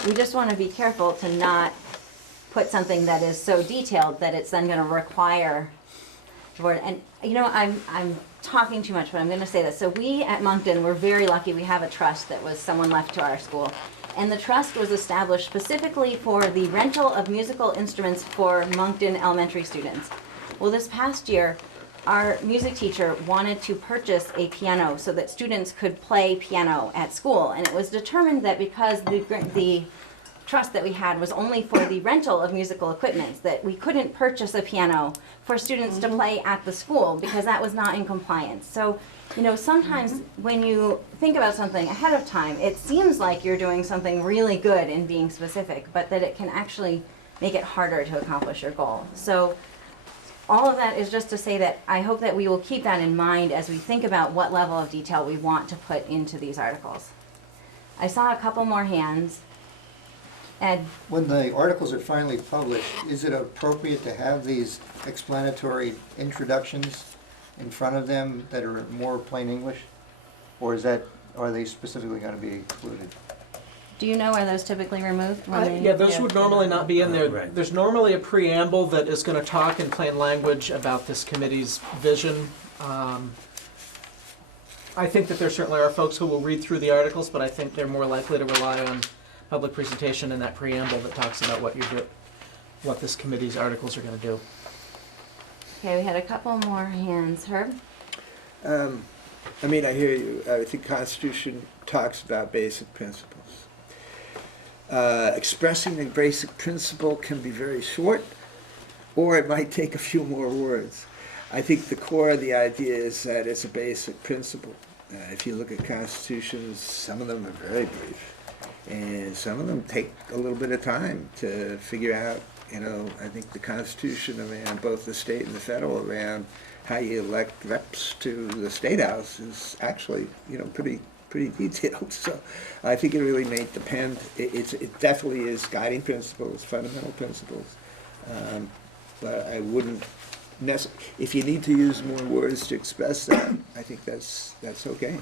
we just want to be careful to not put something that is so detailed that it's then going to require the board. And you know, I'm talking too much, but I'm going to say this. So we at Moncton, we're very lucky. We have a trust that was someone left to our school. And the trust was established specifically for the rental of musical instruments for Moncton elementary students. Well, this past year, our music teacher wanted to purchase a piano so that students could play piano at school. And it was determined that because the trust that we had was only for the rental of musical equipment, that we couldn't purchase a piano for students to play at the school because that was not in compliance. So, you know, sometimes when you think about something ahead of time, it seems like you're doing something really good in being specific, but that it can actually make it harder to accomplish your goal. So all of that is just to say that I hope that we will keep that in mind as we think about what level of detail we want to put into these articles. I saw a couple more hands. Ed? When the articles are finally published, is it appropriate to have these explanatory introductions in front of them that are more plain English? Or are they specifically going to be included? Do you know where those typically removed? Yeah, those would normally not be in there. Right. There's normally a preamble that is going to talk in plain language about this committee's vision. I think that there certainly are folks who will read through the articles, but I think they're more likely to rely on public presentation and that preamble that talks about what this committee's articles are going to do. Okay, we had a couple more hands. Herb? I mean, I hear you. I think Constitution talks about basic principles. Expressing a basic principle can be very short, or it might take a few more words. I think the core of the idea is that it's a basic principle. If you look at constitutions, some of them are very brief, and some of them take a little bit of time to figure out. You know, I think the Constitution around both the state and the federal around how you elect reps to the State House is actually, you know, pretty detailed. So I think it really may depend. It definitely is guiding principles, fundamental principles. But I wouldn't if you need to use more words to express that, I think that's okay.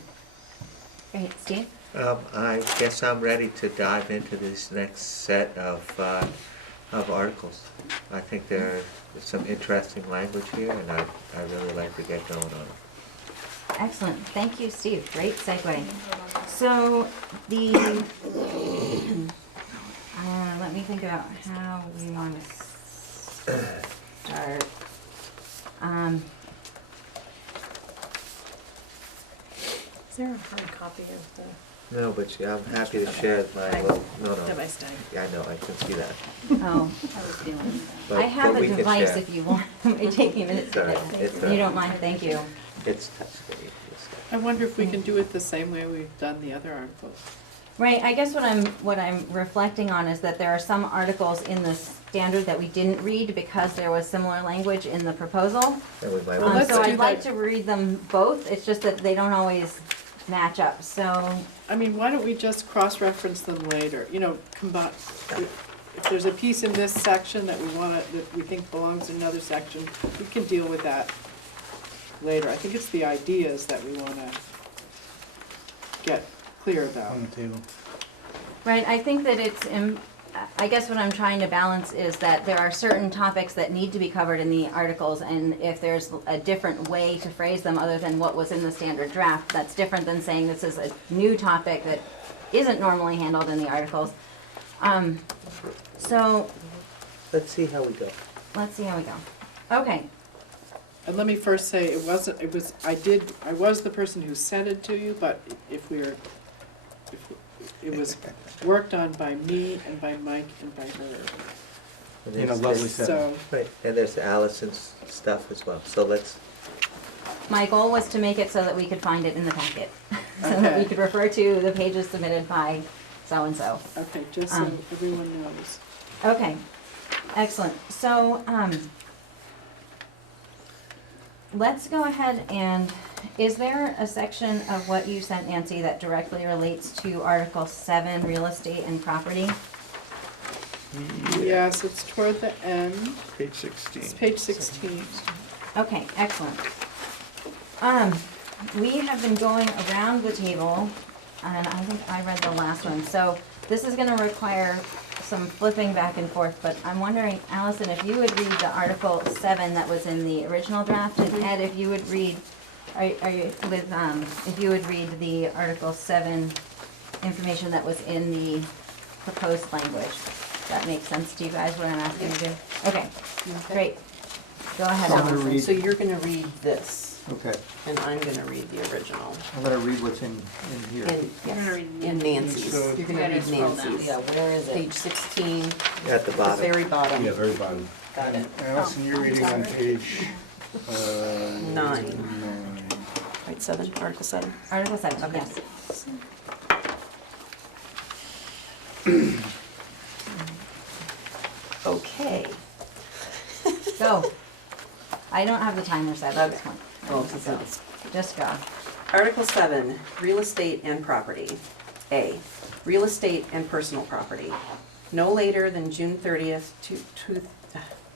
Great. Steve? I guess I'm ready to dive into this next set of articles. I think there's some interesting language here, and I'd really like to get going on it. Excellent. Thank you, Steve. Great segue. So the, let me think about how we want to start. Is there a hard copy of the No, but yeah, I'm happy to share my little, no. device tag? Yeah, I know, I can see that. Oh, I was feeling that. But- I have but a we can device share. if you want. It may take me minutes It's to all right. get. It's all You right. don't mind? Thank you. It's touchscreen. I wonder if we can do it the same way we've done the other articles. Right, I guess what I'm reflecting on is that there are some articles in the standard that we didn't read because there was similar language in the proposal. And we might Well, want let's So do I'd like that. to read them both, it's just that they don't always match up, so, I mean, why don't we just cross-reference them later, you know, combine, if there's a piece in this section that we think belongs in another section, we can deal with that later. I think it's the ideas that we wanna get clear about. On the table. right, I think that I guess what I'm trying to balance is that there are certain topics that need to be covered in the articles, and if there's a different way to phrase them other than what was in the standard draft, that's different than saying this is a new topic that isn't normally handled in the articles. So, Let's see how we go. let's see how we go. Okay, And let me first say, I was the person who sent it to you, but it was worked on by me and by Mike and by her. And In a there's- lovely there's- setting. So, Right, and there's Allison's stuff as well, so let's, My goal was to make it so that we could find it in the packet, so that we Okay. could refer to the pages submitted by so-and-so. okay, just so everyone knows. Okay, excellent. So, let's go ahead and, is there a section of what you sent Nancy that directly relates to Article 7, real estate and property? Yes, it's toward the end. Page 16. It's page 16. Okay, excellent. We have been going around the table, and I think I read the last one, so this is gonna require some flipping back and forth, but I'm wondering, Allison, if you would read the Article 7 that was in the original draft, and Ed, if you would read, are you, with, if you would read the Article 7 information that was in the proposed language. Does that make sense to you guys, what I'm asking you to do? Okay, great. Go ahead, So I'm gonna Allison. read- So you're gonna read this, Okay, and I'm gonna read the original. I'm gonna read what's in here. In, You're gonna yes, read in Nancy's. So- You're You gonna gotta read scroll down. Nancy's. Yeah, where is it? Page 16, at the the bottom. very bottom. Yeah, very bottom. Got it. Allison, you're reading on page, 9. Right, 7, Article 7. Article 7, Okay. yes. Okay. Go. I don't have the timer set at this Okay. point. Well, it's- Just go. Article 7, real estate and property. A, real estate and personal property. No later than June 30th,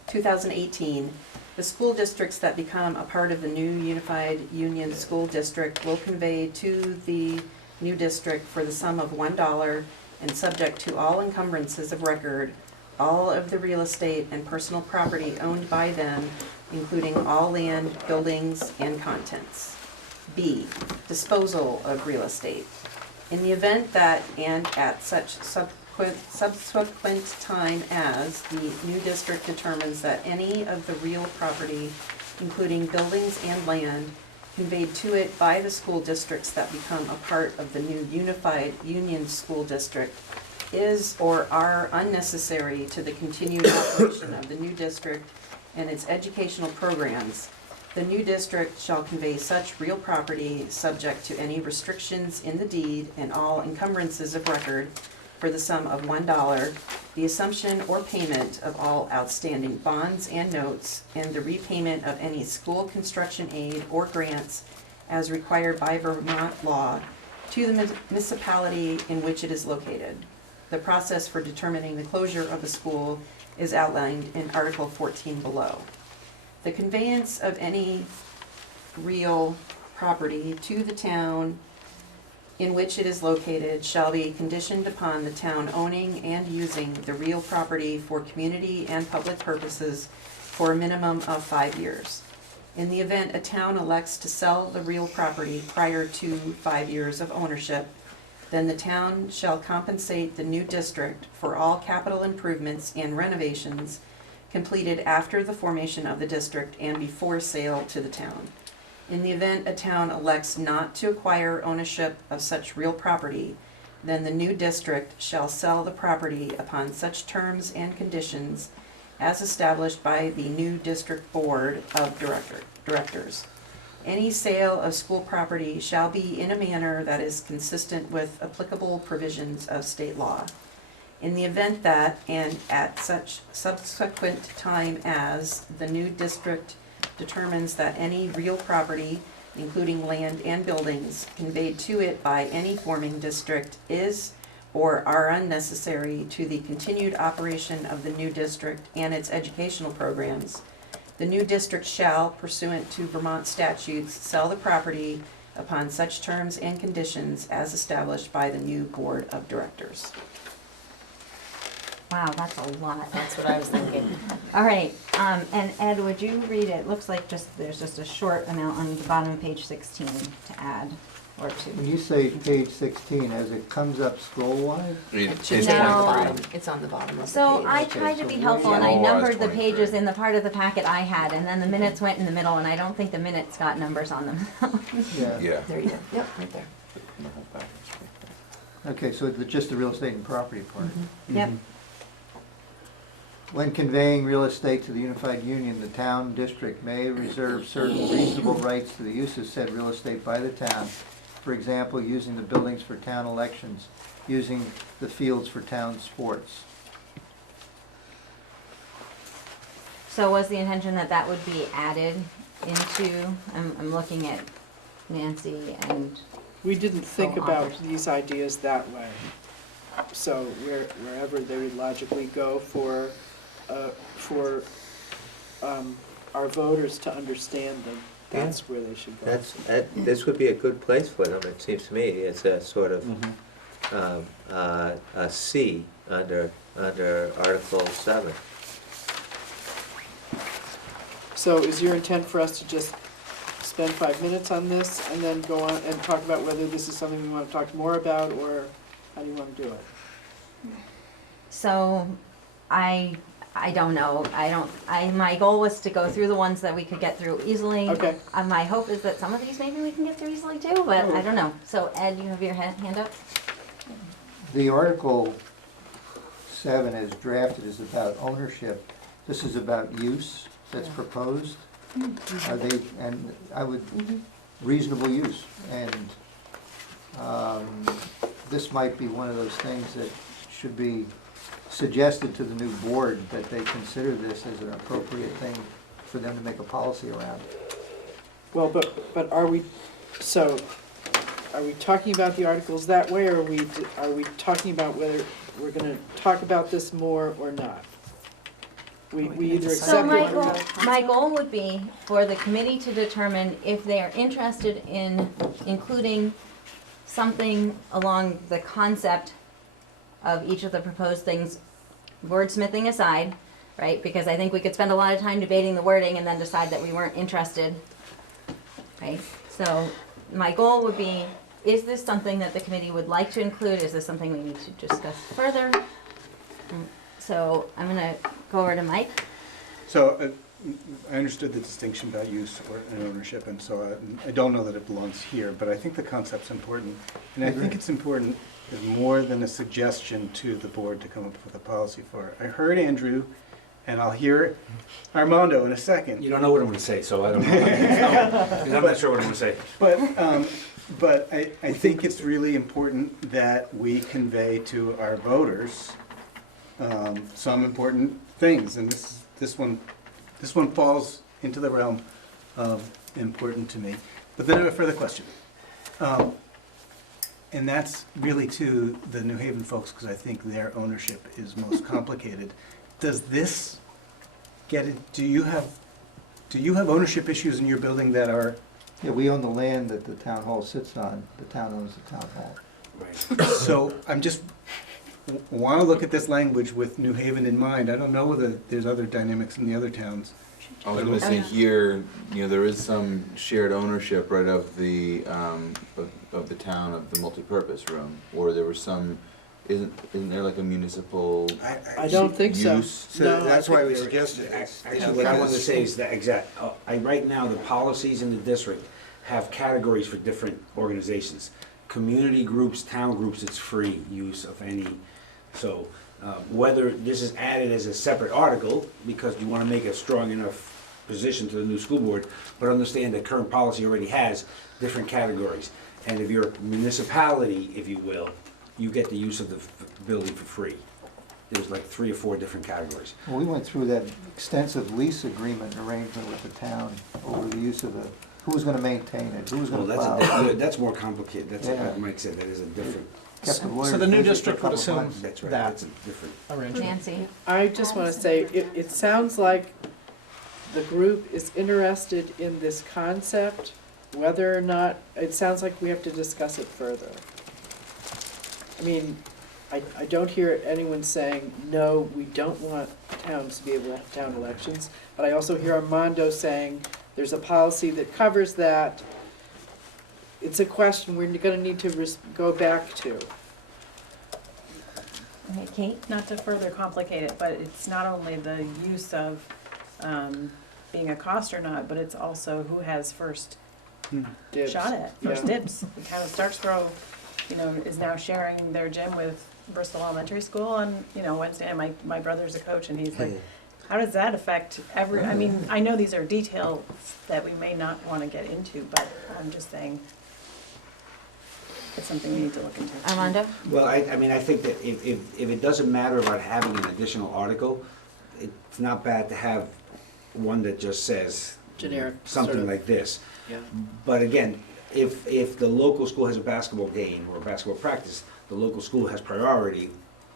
2018, the school districts that become a part of the new unified union school district will convey to the new district for the sum of $1 and subject to all encumbrances of record, all of the real estate and personal property owned by them, including all land, buildings, and contents. B, disposal of real estate. In the event that and at such subsequent time as the new district determines that any of the real property, including buildings and land, conveyed to it by the school districts that become a part of the new unified union school district is or are unnecessary to the continued operation of the new district and its educational programs, the new district shall convey such real property subject to any restrictions in the deed and all encumbrances of record for the sum of $1, the assumption or payment of all outstanding bonds and notes, and the repayment of any school construction aid or grants as required by Vermont law to the municipality in which it is located. The process for determining the closure of the school is outlined in Article 14 below. The conveyance of any real property to the town in which it is located shall be conditioned upon the town owning and using the real property for community and public purposes for a minimum of 5 years. In the event a town elects to sell the real property prior to 5 years of ownership, then the town shall compensate the new district for all capital improvements and renovations completed after the formation of the district and before sale to the town. In the event a town elects not to acquire ownership of such real property, then the new district shall sell the property upon such terms and conditions as established by the new district board of directors. Any sale of school property shall be in a manner that is consistent with applicable provisions of state law. In the event that, and at such subsequent time as, the new district determines that any real property, including land and buildings, conveyed to it by any forming district is or are unnecessary to the continued operation of the new district and its educational programs, the new district shall, pursuant to Vermont statutes, sell the property upon such terms and conditions as established by the new board of directors. Wow, that's a lot. That's what I was thinking. All right, and Ed, would you read it? Looks like there's just a short amount on the bottom of page 16 to add, or When to. you say page 16, as it comes up scroll-wise? It should No. say on the bottom, it's on the bottom of the So page. I Okay, tried to so be we- helpful and I Yeah. numbered the 23. pages in the part of the packet I had, and then the minutes went in the middle, and I don't think the minutes got numbers on them. Yeah. Yeah. There you go, yep, right there. My whole package right there. Okay, so just the real estate and property part. Yep. When conveying real estate to the unified union, the town district may reserve certain reasonable rights to the use of said real estate by the town. For example, using the buildings for town elections, using the fields for town sports. So was the intention that that would be added into, I'm looking at Nancy and, We didn't think Oh, about others. these ideas that way. So wherever they would logically go for our voters to understand them, that's where they should go. This would be a good place for them, it seems to me. It's a sort of a C under Article 7. So is your intent for us to just spend 5 minutes on this and then go on and talk about whether this is something we want to talk more about, or how do you want to do it? so I don't know. My goal was to go through the ones that we could get through easily. Okay. My hope is that some of these maybe we can get through easily too, but I don't know. So Ed, you have your hand up? The Article 7 as drafted is about ownership. This is about use that's proposed. Are they, and I would, reasonable use. And this might be one of those things that should be suggested to the new board, that they consider this as an appropriate thing for them to make a policy around. Well, but are we talking about the articles that way, or are we talking about whether we're gonna talk about this more or not? We either So accept it or not. my goal would be for the committee to determine if they are interested in including something along the concept of each of the proposed things, wordsmithing aside, right? Because I think we could spend a lot of time debating the wording and then decide that we weren't interested, right? So my goal would be, is this something that the committee would like to include? Is this something we need to discuss further? So I'm gonna go over to Mike. So I understood the distinction about use and ownership, and so I don't know that it belongs here, but I think the concept's important. And I think it's important as more than a suggestion to the board to come up with a policy for it. I heard Andrew, and I'll hear Armando in a second. You don't know what I'm gonna say, so I don't know. I'm not sure what I'm gonna say. But I think it's really important that we convey to our voters some important things, and this one falls into the realm of important to me. But then I have a further question, and that's really to the New Haven folks, because I think their ownership is most complicated. Does this get it? Do you have ownership issues in your building that are? Yeah, we own the land that the town hall sits on. The town owns the town hall. Right. So I'm just want to look at this language with New Haven in mind. I don't know whether there's other dynamics in the other towns. I was gonna say here, there is some shared ownership, right, of the town, of the multipurpose room, or there was some, isn't there like a municipal I don't think so. use? So No, that's I why think we they're- suggested this. Actually, what I wanted to say is that right now, the policies in the district have categories for different organizations. Community groups, town groups, it's free use of any. So whether this is added as a separate article, because you want to make a strong enough position to the new school board, but understand that current policy already has different categories. And if you're a municipality, if you will, you get the use of the building for free. There's like 3 or 4 different categories. Well, we went through that extensive lease agreement arrangement with the town over the use of the, who was gonna maintain it, who was Well, gonna plow it. that's more complicated. That's, Yeah. like Mike said, that is a different, Kept the lawyers So the new busy for a district would couple assume months. that's right, that that's a different. arrangement. Nancy. I just want to say, it sounds like the group is interested in this concept, whether or not, it sounds like we have to discuss it further. I mean, I don't hear anyone saying, no, we don't want towns to be able to have town elections, but I also hear Armando saying, there's a policy that covers that. It's a question we're gonna need to go back to. Okay, Kate? Not to further complicate it, but it's not only the use of being a cost or not, but it's also who has first Dibs. shot at, first Yeah. dibs. The town of Starksboro, is now sharing their gym with Bristol Elementary School on, Wednesday, and my brother's a coach, and he's like, how does that affect I mean, I know these are details that we may not wanna get into, but I'm just saying, it's something we need to look into. Armando? Well, I mean, I think that if it doesn't matter about having an additional article, it's not bad to have one that just says Generic, something sort of. like this. Yeah. But again, if the local school has a basketball game or a basketball practice, the local school has priority,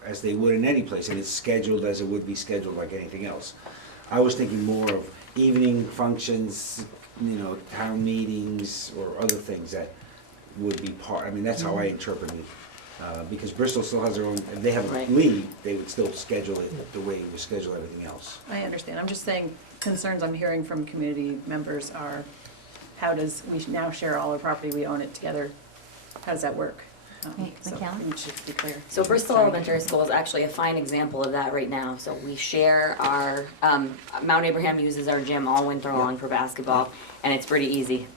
as they would in any place, and it's scheduled as it would be scheduled like anything else. I was thinking more of evening functions, town meetings, or other things that would be part, I mean, that's how I interpret it. Because Bristol still has their own, if they have a Right. league, they would still schedule it the way we schedule everything else. I understand, I'm just saying, concerns I'm hearing from community members are, how does, we now share all our property, we own it together, how does that work? So, McKellen? it should be clear. So Bristol Sorry. Elementary School is actually a fine example of that right now. So we share our, Mount Abraham uses our gym all winter long for basketball, and it's pretty easy.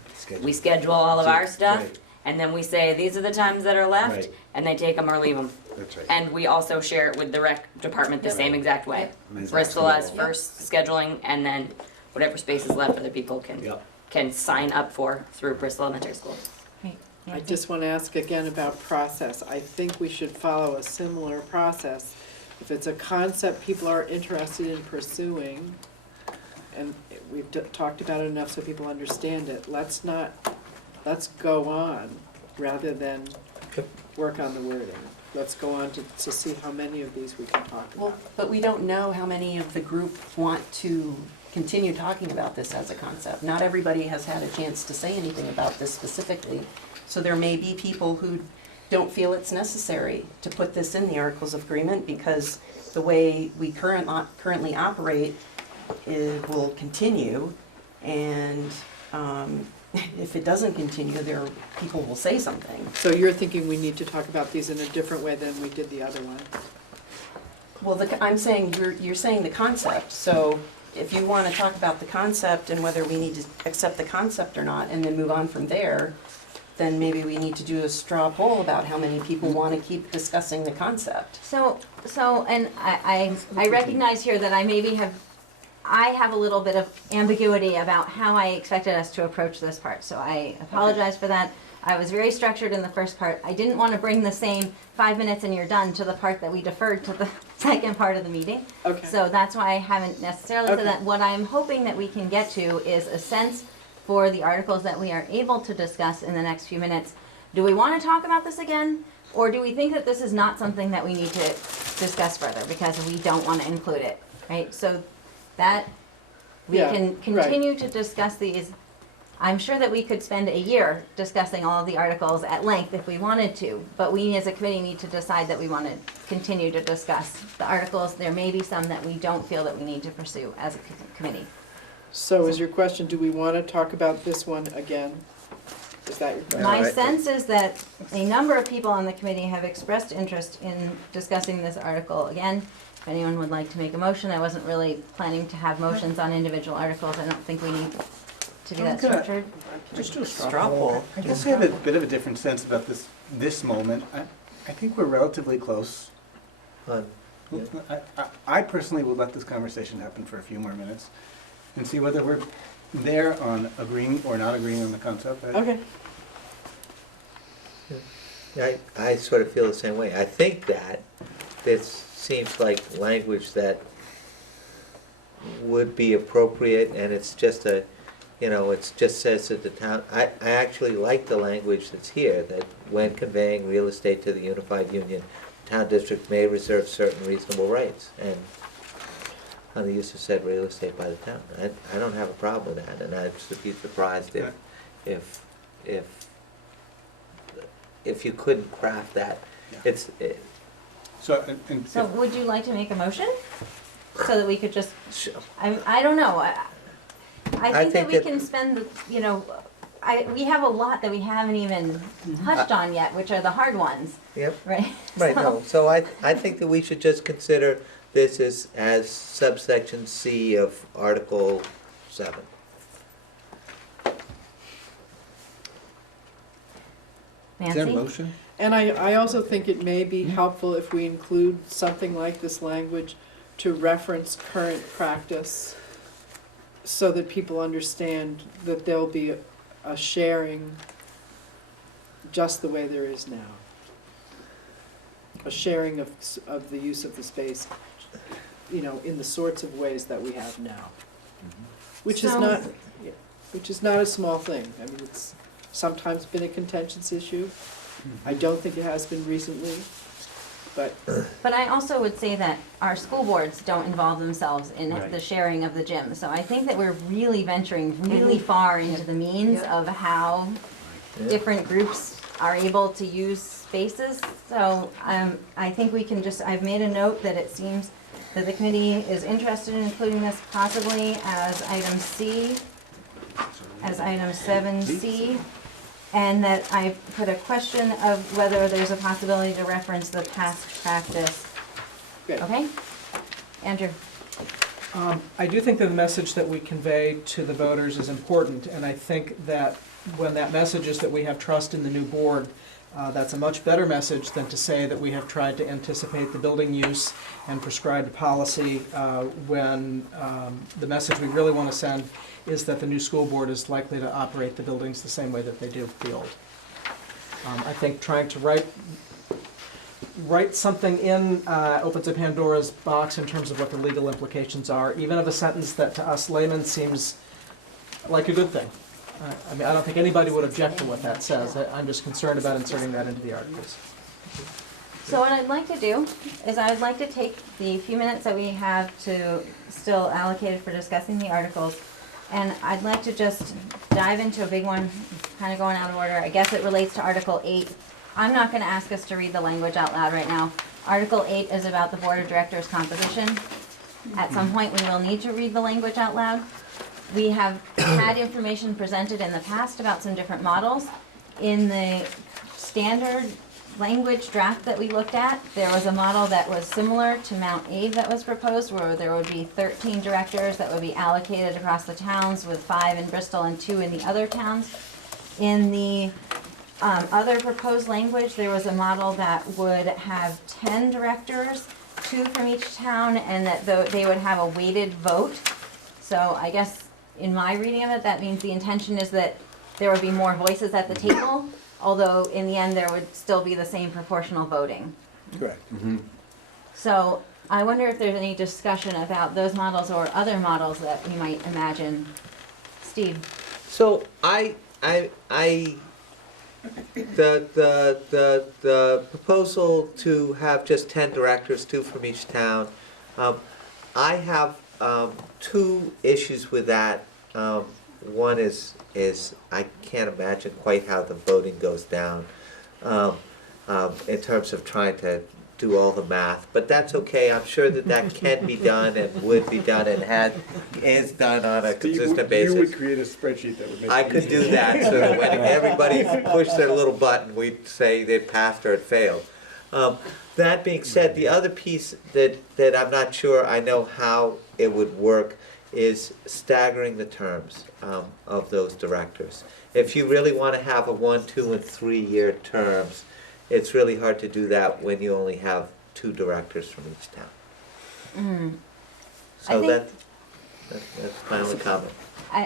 We schedule all of our stuff, Right. and then we say, these are the times that are left, Right. and they take them or leave them. That's right. And we also share it with the rec department the Yep. same exact way. Men's Bristol has basketball. first scheduling, and then whatever space is left, other people Yep. can sign up for through Bristol Elementary School. I just want to ask again about process. I think we should follow a similar process. If it's a concept people are interested in pursuing, and we've talked about it enough so people understand it, let's go on rather than work on the wording. Let's go on to see how many of these we can talk Well, about. but we don't know how many of the group want to continue talking about this as a concept. Not everybody has had a chance to say anything about this specifically. So there may be people who don't feel it's necessary to put this in the Articles of Agreement because the way we currently operate will continue. And if it doesn't continue, people will say something. So you're thinking we need to talk about these in a different way than we did the other one? Well, I'm saying, you're saying the concept, so if you want to talk about the concept and whether we need to accept the concept or not, and then move on from there, then maybe we need to do a straw poll about how many people want to keep discussing the concept. So, and I recognize here that I have a little bit of ambiguity about how I expected us to approach this part, so I apologize for that. I was very structured in the first part. I didn't want to bring the same 5 minutes and you're done to the part that we deferred to the second part of the meeting. Okay. So that's why I haven't necessarily said Okay. that. What I'm hoping that we can get to is a sense for the articles that we are able to discuss in the next few minutes. Do we want to talk about this again? Or do we think that this is not something that we need to discuss further because we don't want to include it, right? So that we Yeah, can right. continue to discuss these. I'm sure that we could spend a year discussing all of the articles at length if we wanted to, but we as a committee need to decide that we want to continue to discuss the articles. There may be some that we don't feel that we need to pursue as a committee. So is your question, do we want to talk about this one again? Is that your question? My sense is that a number of people on the committee have expressed interest in discussing this article again. If anyone would like to make a motion, I wasn't really planning to have motions on individual articles. I don't think we need to be that structured. Just do a Straw poll. I guess I have a bit of a different sense about this moment. I think we're relatively close. I personally would let this conversation happen for a few more minutes and see whether we're there on agreeing or not agreeing on the concept. Okay. I sort of feel the same way. I think that this seems like language that would be appropriate, and it's just it just says that the town, I actually like the language that's here, that when conveying real estate to the unified union, town district may reserve certain reasonable rights, and on the use of said real estate by the town. I don't have a problem with that, and I'd be surprised if you couldn't craft that. So would you like to make a motion? So that we could just, I don't know. I think that we can spend, we have a lot that we haven't even touched on yet, which are the hard ones. Yep. Right? Right, no, so I think that we should just consider this as subsection C of Article 7. Nancy? Is there a motion? And I also think it may be helpful if we include something like this language to reference current practice so that people understand that there'll be a sharing just the way there is now. A sharing of the use of the space, you know, in the sorts of ways that we have now. Which is not, which is not a small thing. I mean, it's sometimes been a contentious issue. I don't think it has been recently, but. But I also would say that our school boards don't involve themselves in Right. the sharing of the gym. So I think that we're really venturing really far into the means of how different groups are able to use spaces. So I think we can just, I've made a note that it seems that the committee is interested in including this possibly as item C, as item 7C. And that I put a question of whether there's a possibility to reference the past practice. Good. Okay? Andrew? I do think that the message that we convey to the voters is important, and I think that when that message is that we have trust in the new board, that's a much better message than to say that we have tried to anticipate the building use and prescribed policy when the message we really want to send is that the new school board is likely to operate the buildings the same way that they do the old. I think trying to write something in opens a Pandora's box in terms of what the legal implications are, even of a sentence that to us laymen seems like a good thing. I mean, I don't think anybody would object to what that says. I'm just concerned about inserting that into the articles. So what I'd like to do is I'd like to take the few minutes that we have to still allocated for discussing the articles, and I'd like to just dive into a big one, kind of going out of order. I guess it relates to Article 8. I'm not going to ask us to read the language out loud right now. Article 8 is about the Board of Directors composition. At some point, we will need to read the language out loud. We have had information presented in the past about some different models. In the standard language draft that we looked at, there was a model that was similar to Mount Aid that was proposed, where there would be 13 directors that would be allocated across the towns, with 5 in Bristol and 2 in the other towns. In the other proposed language, there was a model that would have 10 directors, 2 from each town, and that they would have a weighted vote. So I guess in my reading of it, that means the intention is that there would be more voices at the table, although in the end there would still be the same proportional voting. Correct. So I wonder if there's any discussion about those models or other models that we might imagine. Steve? So the proposal to have just 10 directors, 2 from each town, I have 2 issues with that. One is I can't imagine quite how the voting goes down in terms of trying to do all the math, but that's okay. I'm sure that can be done and would be done and is done on a consistent basis. You would create a spreadsheet that would make it I could do that, so that when everybody pushed their little button, we'd say they'd passed or had failed. That being said, the other piece that I'm not sure I know how it would work is staggering the terms of those directors. If you really want to have a 1, 2, and 3 year terms, it's really hard to do that when you only have 2 directors from each town. So that's my only comment.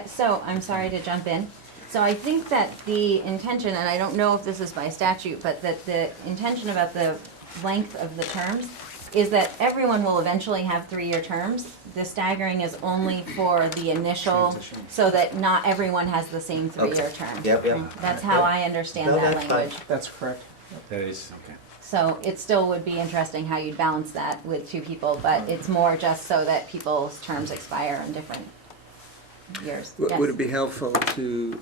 So I'm sorry to jump in. So I think that the intention, and I don't know if this is by statute, but that the intention about the length of the terms is that everyone will eventually have 3-year terms. The staggering is only for the initial, so that not everyone has the same 3-year term. Yep. That's how I understand No, that that's language. fine. That's correct. That is, okay. So it still would be interesting how you'd balance that with 2 people, but it's more just so that people's terms expire in different years. Yes. Would it be helpful to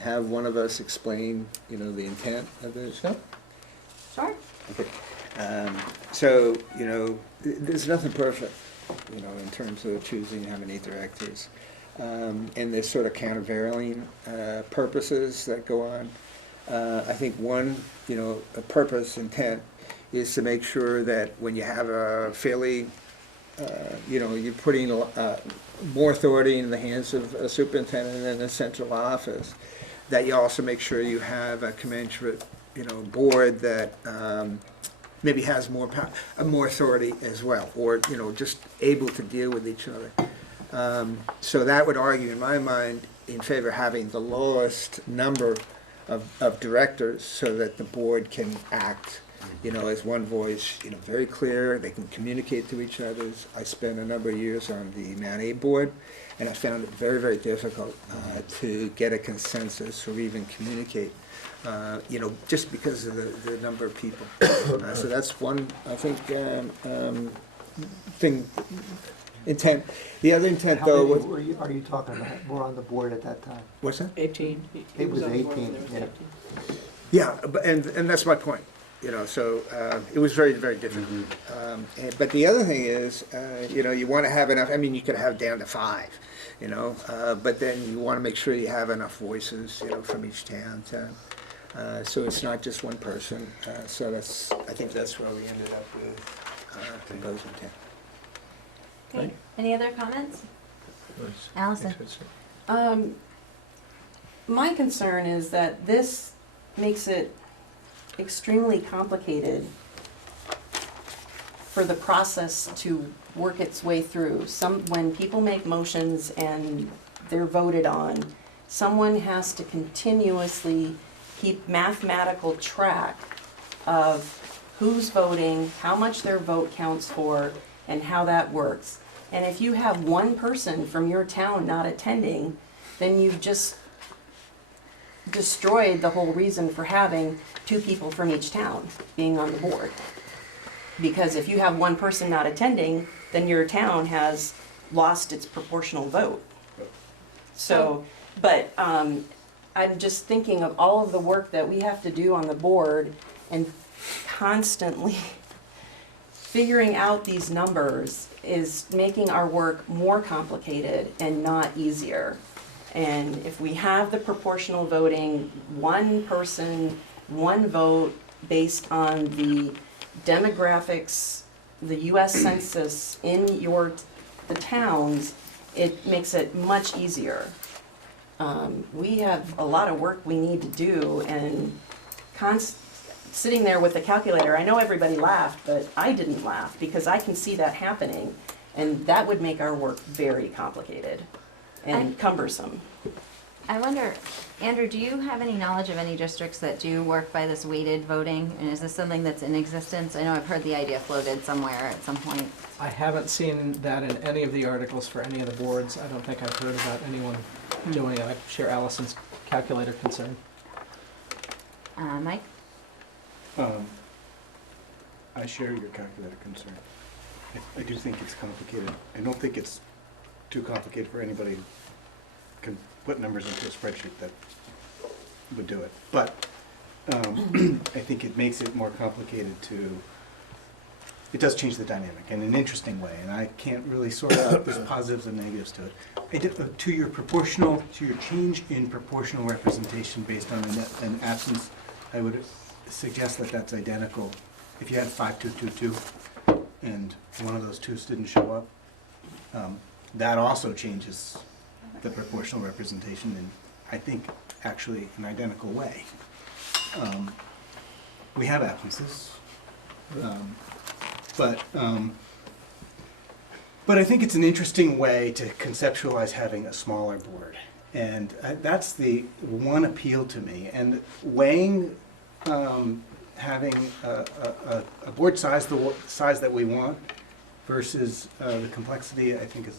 have one of us explain, the intent of this? Sure. Okay. So, there's nothing perfect, in terms of choosing how many directors. And there's sort of countervailing purposes that go on. I think one, a purpose, intent, is to make sure that when you have a fairly, you're putting more authority in the hands of a superintendent and a central office, that you also make sure you have a commensurate, board that maybe has more more authority as well, or just able to deal with each other. So that would argue, in my mind, in favor of having the lowest number of directors, so that the board can act, as one voice, very clear. They can communicate to each other. I spent a number of years on the Mount A board, and I found it very, very difficult to get a consensus or even communicate. Just because of the number of people. So that's one, I think, intent. The other intent, How though, many was, are you talking about, were on the board at that time? what's that? 18. It was on the board when 18, there was yeah. 18. Yeah, and that's my point. So it was very, very difficult. But the other thing is, you want to have enough. I mean, you could have down to 5. But then you want to make sure you have enough voices, from each town so it's not just one person. So I think that's where we ended up with proposing 10. Okay, any other comments? Allison? My concern is that this makes it extremely complicated for the process to work its way through. When people make motions and they're voted on, someone has to continuously keep mathematical track of who's voting, how much their vote counts for, and how that works. And if you have one person from your town not attending, then you've just destroyed the whole reason for having 2 people from each town being on the board. Because if you have one person not attending, then your town has lost its proportional vote. So, but I'm just thinking of all of the work that we have to do on the board and constantly figuring out these numbers is making our work more complicated and not easier. And if we have the proportional voting, one person, one vote based on the demographics, the US Census in the towns, it makes it much easier. We have a lot of work we need to do, and sitting there with the calculator, I know everybody laughed, but I didn't laugh because I can see that happening, and that would make our work very complicated and cumbersome. I wonder, Andrew, do you have any knowledge of any districts that do work by this weighted voting? And is this something that's in existence? I know I've heard the idea floated somewhere at some point. I haven't seen that in any of the articles for any of the boards. I don't think I've heard about anyone doing it. I share Allison's calculator concern. Mike? I share your calculator concern. I do think it's complicated. I don't think it's too complicated for anybody who can put numbers into a spreadsheet that would do it. But I think it makes it more complicated it does change the dynamic in an interesting way, and I can't really sort out there's positives and negatives to it. To your change in proportional representation based on an absence, I would suggest that that's identical. If you had 5-2-2-2 and one of those 2s didn't show up, that also changes the proportional representation in, I think, actually an identical way. We have absences, but I think it's an interesting way to conceptualize having a smaller board, and that's the one appeal to me. And weighing having a board size, the size that we want, versus the complexity, I think is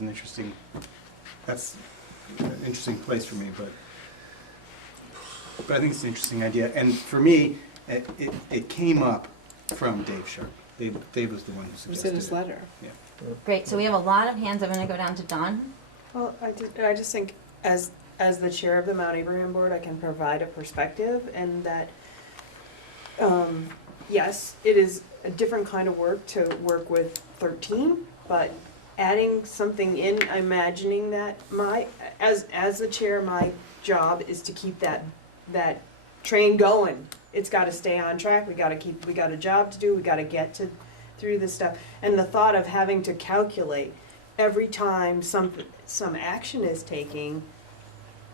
that's an interesting place for me, but I think it's an interesting idea. And for me, it came up from Dave Sharp. Dave was the one who suggested it. It was in his letter. Yeah. Great, so we have a lot of hands. I'm gonna go down to Dawn. Well, I just think as the chair of the Mount Abraham Board, I can provide a perspective, and that, yes, it is a different kind of work to work with 13, but adding something in, imagining that as the chair, my job is to keep that train going. It's gotta stay on track, we got a job to do, we gotta get through this stuff. And the thought of having to calculate every time some action is taking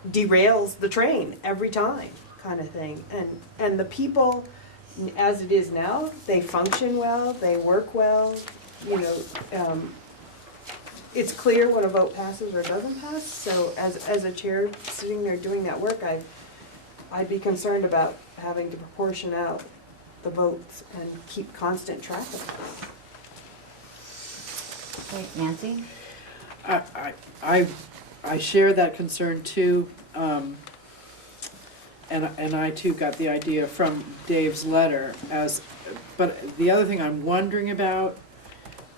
derails the train every time, kind of thing. And the people, as it is now, they function well, they work well, you know, it's clear when a vote passes or doesn't pass, so as a chair sitting there doing that work, I'd be concerned about having to proportion out the votes and keep constant track of it. Great, Nancy? I share that concern too, and I too got the idea from Dave's letter but the other thing I'm wondering about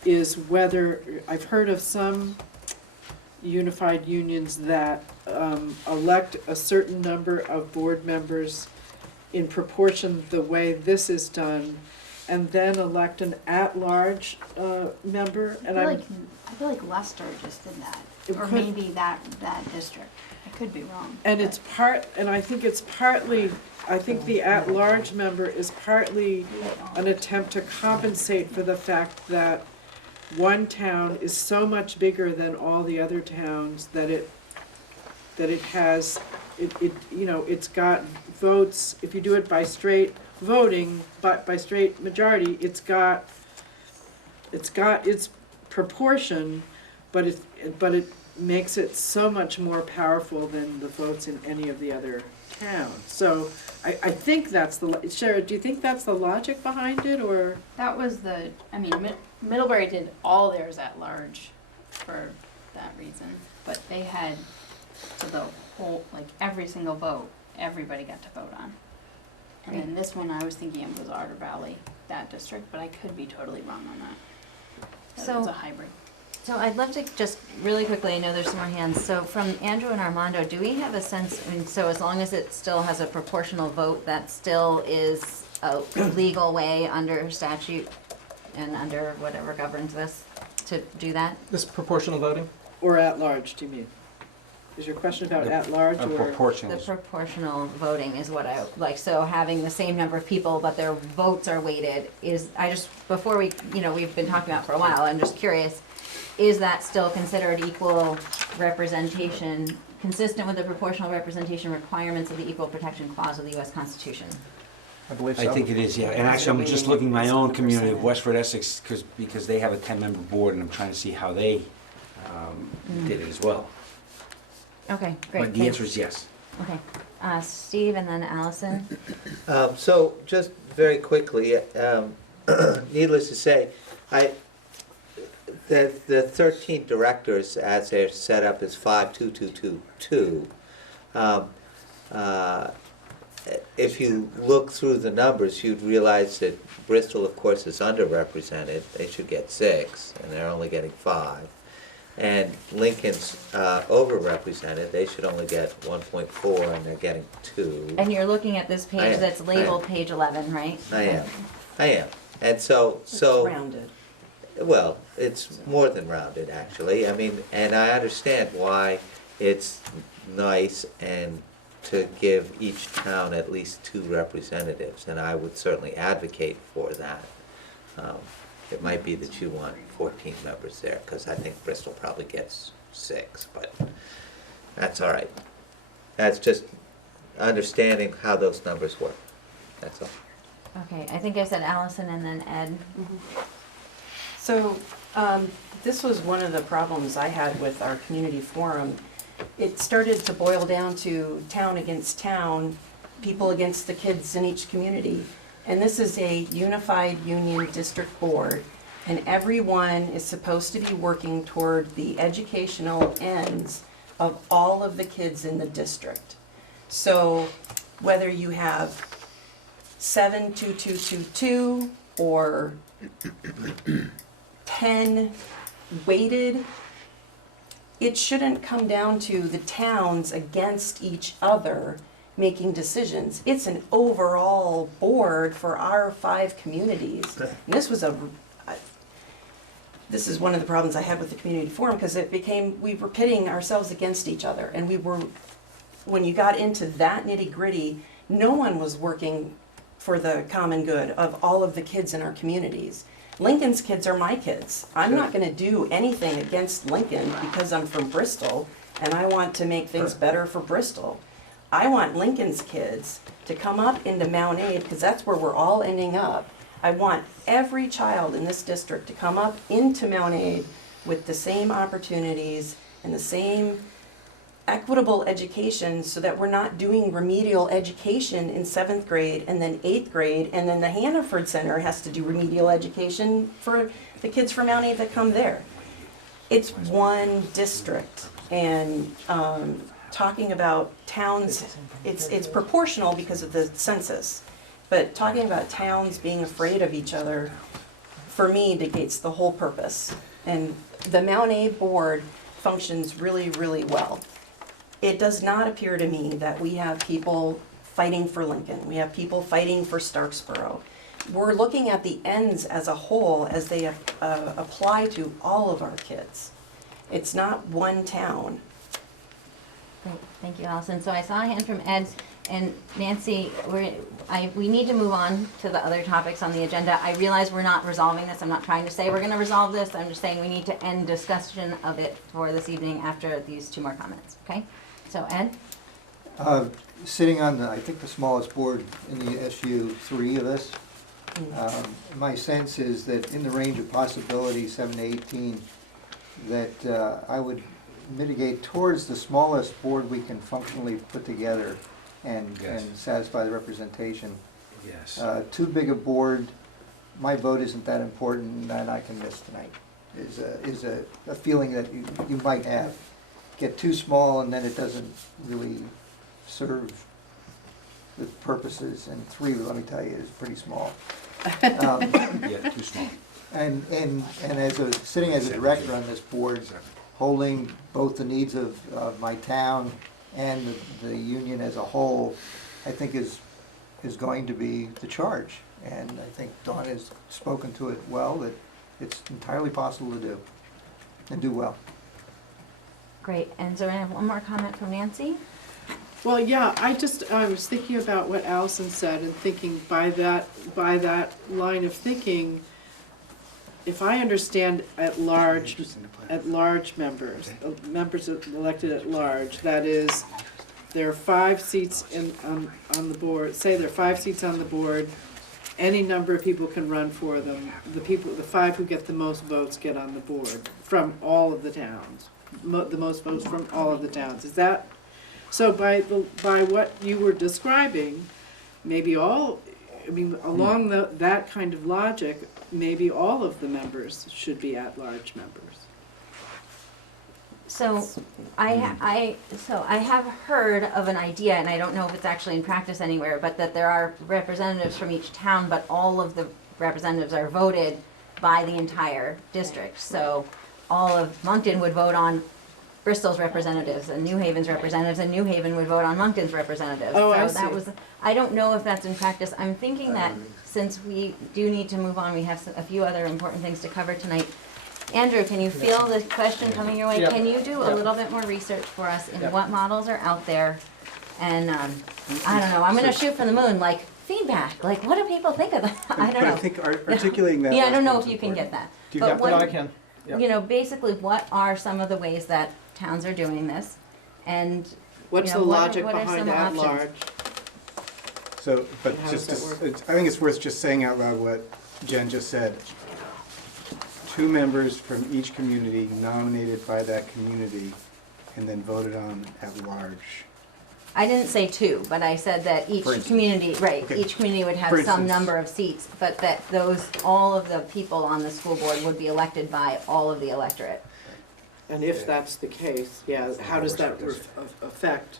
is whether, I've heard of some unified unions that elect a certain number of board members in proportion the way this is done, and then elect an at-large member, and I feel like Leicester just did that, It or could- maybe that district. I could be wrong. And but- it's I think it's partly, I think the at-large member is partly an attempt to compensate for the fact that one town is so much bigger than all the other towns that it has, you know, it's got votes, if you do it by straight voting, but by straight majority, it's got its proportion, but it makes it so much more powerful than the votes in any of the other towns. So I think that's Shara, do you think that's the logic behind it, or? That was Middlebury did all theirs at large for that reason, but they had, so the whole, like every single vote, everybody got to vote on. And then this one, I was thinking it was Otter Valley, that district, but I could be totally wrong on that. That So- was a hybrid. So I'd love to just really quickly, I know there's some more hands, so from Andrew and Armando, do we have a sense, I mean, so as long as it still has a proportional vote, that still is a legal way under statute and under whatever governs this to do that? This proportional voting? Or at-large, do you mean? Is your question about at-large or? Proportional. The proportional voting is what I, like, so having the same number of people, but their votes are weighted is, before we, you know, we've been talking about for a while, I'm just curious, is that still considered equal representation, consistent with the proportional representation requirements of the Equal Protection Clause of the US Constitution? I believe I think it is, yeah. And actually, I'm just looking at my own community of Westford Essex, because they have a 10-member board, and I'm trying to see how they did it as well. Okay, great. But the answer is yes. Okay, Steve and then Allison. So, just very quickly, needless to say, the 13 directors, as they're set up, is 5-2-2-2-2. If you look through the numbers, you'd realize that Bristol, of course, is underrepresented. They should get 6, and they're only getting 5. And Lincoln's overrepresented. They should only get 1.4, and they're getting 2. And you're looking at this I page am, that's labeled page 11, right? I am. And so, It's rounded. well, it's more than rounded, actually. I mean, and I understand why it's nice and to give each town at least 2 representatives, and I would certainly advocate for that. It might be that you want 14 members there, because I think Bristol probably gets 6, but that's all right. That's just understanding how those numbers work, that's all. Okay, I think I said Allison and then Ed. So, this was one of the problems I had with our community forum. It started to boil down to town against town, people against the kids in each community. And this is a unified union district board, and everyone is supposed to be working toward the educational ends of all of the kids in the district. So, whether you have 7-2-2-2-2 or 10 weighted, it shouldn't come down to the towns against each other making decisions. It's an overall board for our 5 communities. And this is one of the problems I had with the community forum, because it became, we were pitting ourselves against each other, and when you got into that nitty-gritty, no one was working for the common good of all of the kids in our communities. Lincoln's kids are my kids. I'm not gonna do anything against Lincoln because I'm from Bristol and I want to make things better for Bristol. I want Lincoln's kids to come up into Mount Aid, because that's where we're all ending up. I want every child in this district to come up into Mount Aid with the same opportunities and the same equitable education, so that we're not doing remedial education in 7th grade and then 8th grade, and then the Hannaford Center has to do remedial education for the kids from Mount Aid that come there. It's one district, and talking about towns, it's proportional because of the census, but talking about towns being afraid of each other, for me, negates the whole purpose. And the Mount Aid board functions really, really well. It does not appear to me that we have people fighting for Lincoln. We have people fighting for Starksboro. We're looking at the ends as a whole as they apply to all of our kids. It's not one town. Great, thank you, Allison. So I saw a hand from Ed and Nancy. We need to move on to the other topics on the agenda. I realize we're not resolving this. I'm not trying to say we're going to resolve this. I'm just saying we need to end discussion of it for this evening after these 2 more comments. Okay? So Ed? Sitting on I think the smallest board in the SU 3 of us, my sense is that in the range of possibilities, 7 to 18, that I would mitigate towards the smallest board we can functionally put together and satisfy the representation. Yes. Too big a board, my vote isn't that important, and I can miss tonight, is a feeling that you might have. Get too small and then it doesn't really serve the purposes, and 3, let me tell you, is pretty small. Yeah, too small. And sitting as a director on this board, holding both the needs of my town and the union as a whole, I think is going to be the charge. And I think Dawn has spoken to it well, that it's entirely possible to do, and do well. Great, and so I have one more comment from Nancy. Well, yeah, I was thinking about what Allison said and thinking by that line of thinking, if I understand at large members, members elected at large, that is, there are 5 seats on the board, say there are 5 seats on the board, any number of people can run for them. The 5 who get the most votes get on the board from all of the towns. The most votes from all of the towns. Is that so? By what you were describing, maybe all. I mean, along that kind of logic, maybe all of the members should be at-large members. So I have heard of an idea, and I don't know if it's actually in practice anywhere, but that there are representatives from each town, but all of the representatives are voted by the entire district. So all of Moncton would vote on Bristol's representatives, and New Haven's representatives, and New Haven would vote on Moncton's representatives. Oh, I so that was. I don't know if that's in practice. I'm thinking that since we do need to move on, we have a few other important things to cover tonight. Andrew, can you feel the question coming your way? Yep. Can you do a little bit more research for us in what models are out there? And I don't know, I'm gonna shoot for the moon, like feedback, like what do people think of that? I don't know. But I think articulating that. Yeah, I don't know last if you point's can important. get that. Do you But got, what- no, I can. Yep. You know, basically, what are some of the ways that towns are doing this? And What's you know, the what are- logic what are behind some at options? large? So, but How just, does that work? I think it's worth just saying out loud what Jen just said. 2 members from each community nominated by that community and then voted on at large. I didn't say 2, but I said that each For instance. community, right, Okay. each community would have For some instance. number of seats, but that all of the people on the school board would be elected by all of the electorate. And if that's the case, yeah, how does that affect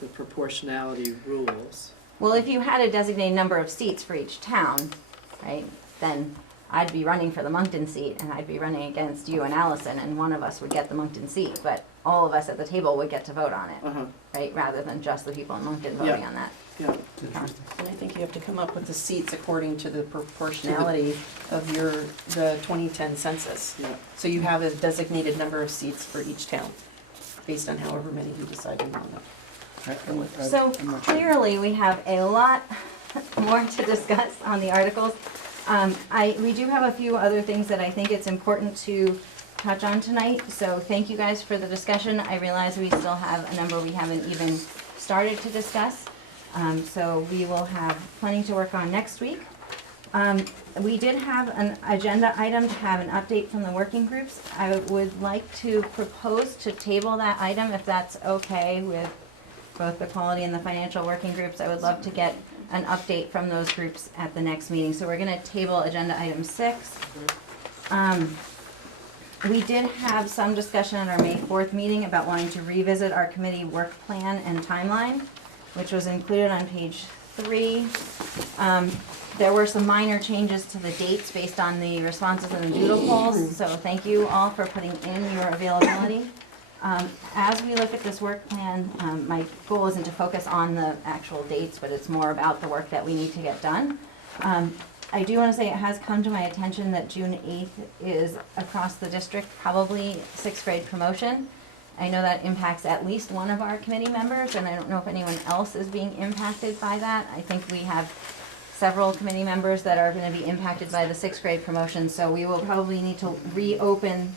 the proportionality rules? Well, if you had a designated number of seats for each town, right, then I'd be running for the Moncton seat, and I'd be running against you and Allison, and one of us would get the Moncton seat, but all of us at the table would get to vote on it, right, rather than just the people in Moncton voting Yeah. on that. Yeah. And I think you have to come up with the seats according to the proportionality of the 2010 census. Yeah. So you have a designated number of seats for each town, based on however many you decide you want. So clearly, we have a lot more to discuss on the articles. We do have a few other things that I think it's important to touch on tonight. So thank you guys for the discussion. I realize we still have a number we haven't even started to discuss. So we will have plenty to work on next week. We did have an agenda item to have an update from the working groups. I would like to propose to table that item if that's okay with both the quality and the financial working groups. I would love to get an update from those groups at the next meeting. So we're gonna table agenda item 6. We did have some discussion at our May 4th meeting about wanting to revisit our committee work plan and timeline, which was included on page 3. There were some minor changes to the dates based on the responses in the doodle polls, so thank you all for putting in your availability. As we look at this work plan, my goal isn't to focus on the actual dates, but it's more about the work that we need to get done. I do want to say it has come to my attention that June 8th is across the district, probably 6th grade promotion. I know that impacts at least one of our committee members, and I don't know if anyone else is being impacted by that. I think we have several committee members that are going to be impacted by the 6th grade promotion, so we will probably need to reopen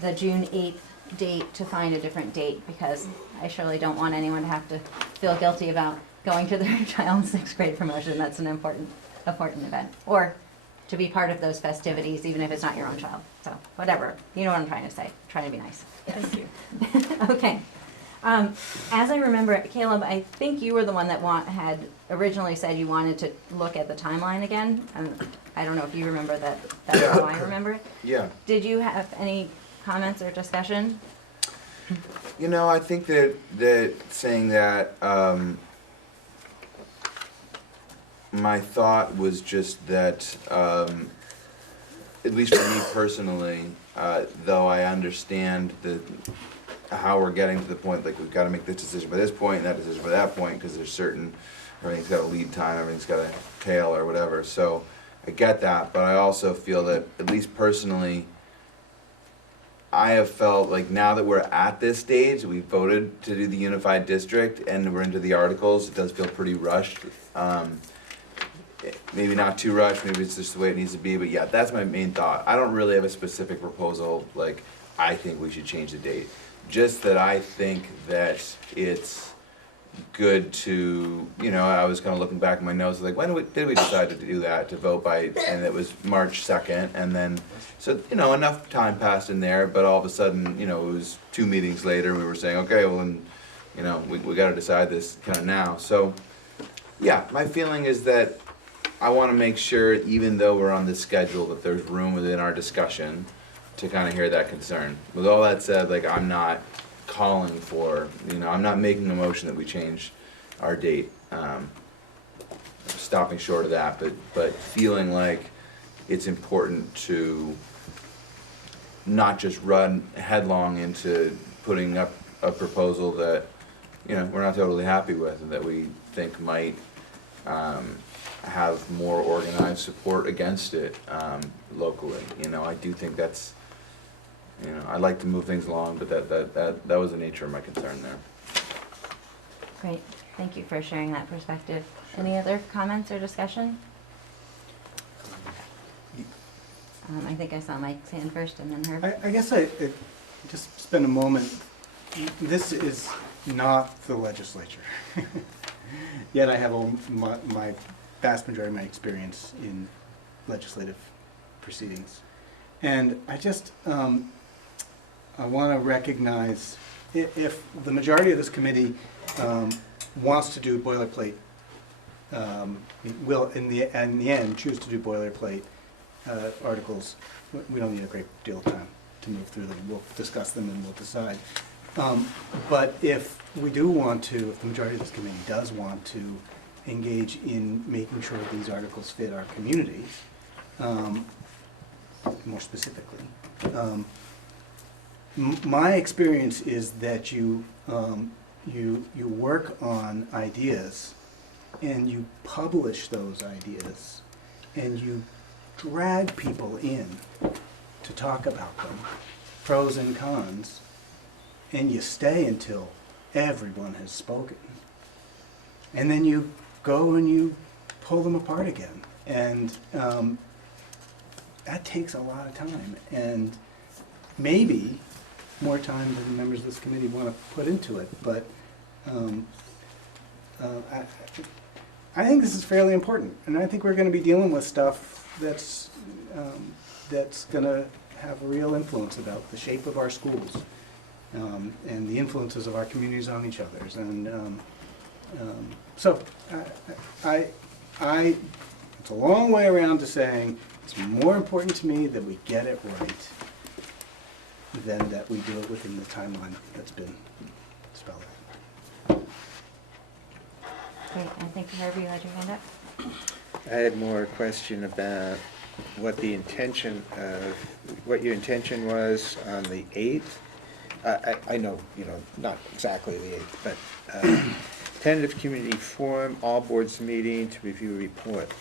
the June 8th date to find a different date, because I surely don't want anyone to have to feel guilty about going to their child's 6th grade promotion. That's an important event, or to be part of those festivities, even if it's not your own child. So whatever, you know what I'm trying to say. I'm trying to be nice. Thank you. Okay. As I remember, Caleb, I think you were the one that had originally said you wanted to look at the timeline again. I don't know if you remember that. That's how I remember it. Yeah. Did you have any comments or discussion? You know, I think that saying that, my thought was just that, at least for me personally, though I understand how we're getting to the point, like we've got to make this decision by this point and that decision by that point, because there's everything's got a lead time, everything's got a tail or whatever. So I get that, but I also feel that, at least personally, I have felt like now that we're at this stage, we voted to do the unified district and we're into the articles, it does feel pretty rushed. Maybe not too rushed, maybe it's just the way it needs to be, but yeah, that's my main thought. I don't really have a specific proposal, like, I think we should change the date. Just that I think that it's good to, you know, I was kind of looking back at my notes, like, when did we decide to do that, to vote by, and it was March 2nd, and then, so, you know, enough time passed in there, but all of a sudden, you know, it was 2 meetings later, we were saying, okay, well, and, you know, we got to decide this kind of now. So, yeah, my feeling is that I want to make sure, even though we're on this schedule, that there's room within our discussion to kind of hear that concern. With all that said, like, I'm not calling for, you know, I'm not making a motion that we change our date. Stopping short of that, but feeling like it's important to not just run headlong into putting up a proposal that, you know, we're not totally happy with and that we think might have more organized support against it locally. You know, I do think that's, you know, I like to move things along, but that was the nature of my concern there. Great, thank you for sharing that perspective. Any other comments or discussion? I think I saw Mike's hand first and then her. I guess I just spend a moment. This is not the legislature. Yet I have my vast majority of my experience in legislative proceedings. And I just, I want to recognize if the majority of this committee wants to do boilerplate, will in the end choose to do boilerplate articles, we don't need a great deal of time to move through them. We'll discuss them and we'll decide. But if we do want to, if the majority of this committee does want to engage in making sure that these articles fit our communities, more specifically, my experience is that you work on ideas and you publish those ideas and you drag people in to talk about them, pros and cons, and you stay until everyone has spoken. And then you go and you pull them apart again. And that takes a lot of time. And maybe more time than the members of this committee want to put into it, but I think this is fairly important, and I think we're going to be dealing with stuff that's going to have a real influence about the shape of our schools and the influences of our communities on each other's. And so it's a long way around to saying it's more important to me that we get it right than that we do it within the timeline that's been spelled out. Great, I think Herbie, you had your hand up? I had more a question about what the intention of, what your intention was on the 8th. I know, not exactly the 8th, but tentative community forum, all boards meeting to review report.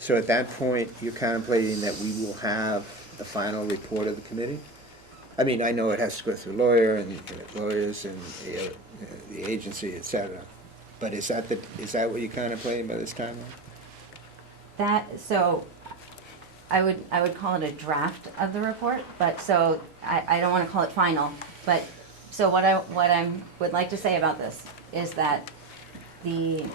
So at that point, you're contemplating that we will have the final report of the committee? I mean, I know it has to go through lawyers and the agency, et cetera. But is that what you're contemplating by this timeline? So I would call it a draft of the report, but so I don't want to call it final. But so what I would like to say about this is that the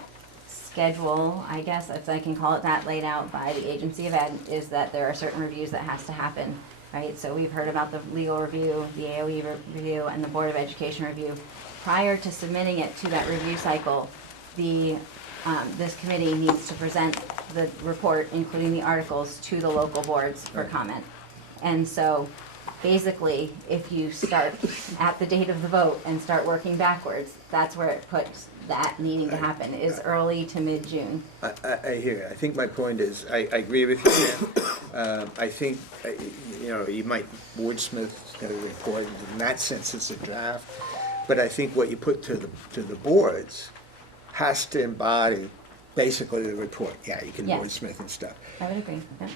schedule, I guess if I can call it that, laid out by the Agency of Ed is that there are certain reviews that has to happen, right? So we've heard about the legal review, the AOE review, and the Board of Education review. Prior to submitting it to that review cycle, this committee needs to present the report, including the articles, to the local boards for comment. And so basically, if you start at the date of the vote and start working backwards, that's where it puts that needing to happen, is early to mid-June. I hear you. I think my point is, I agree with you, Jen. I think, you might wordsmith the report, and in that sense it's a draft, but I think what you put to the boards has to embody basically the report. Yeah, you can Yes. wordsmith and stuff. I would agree, yeah.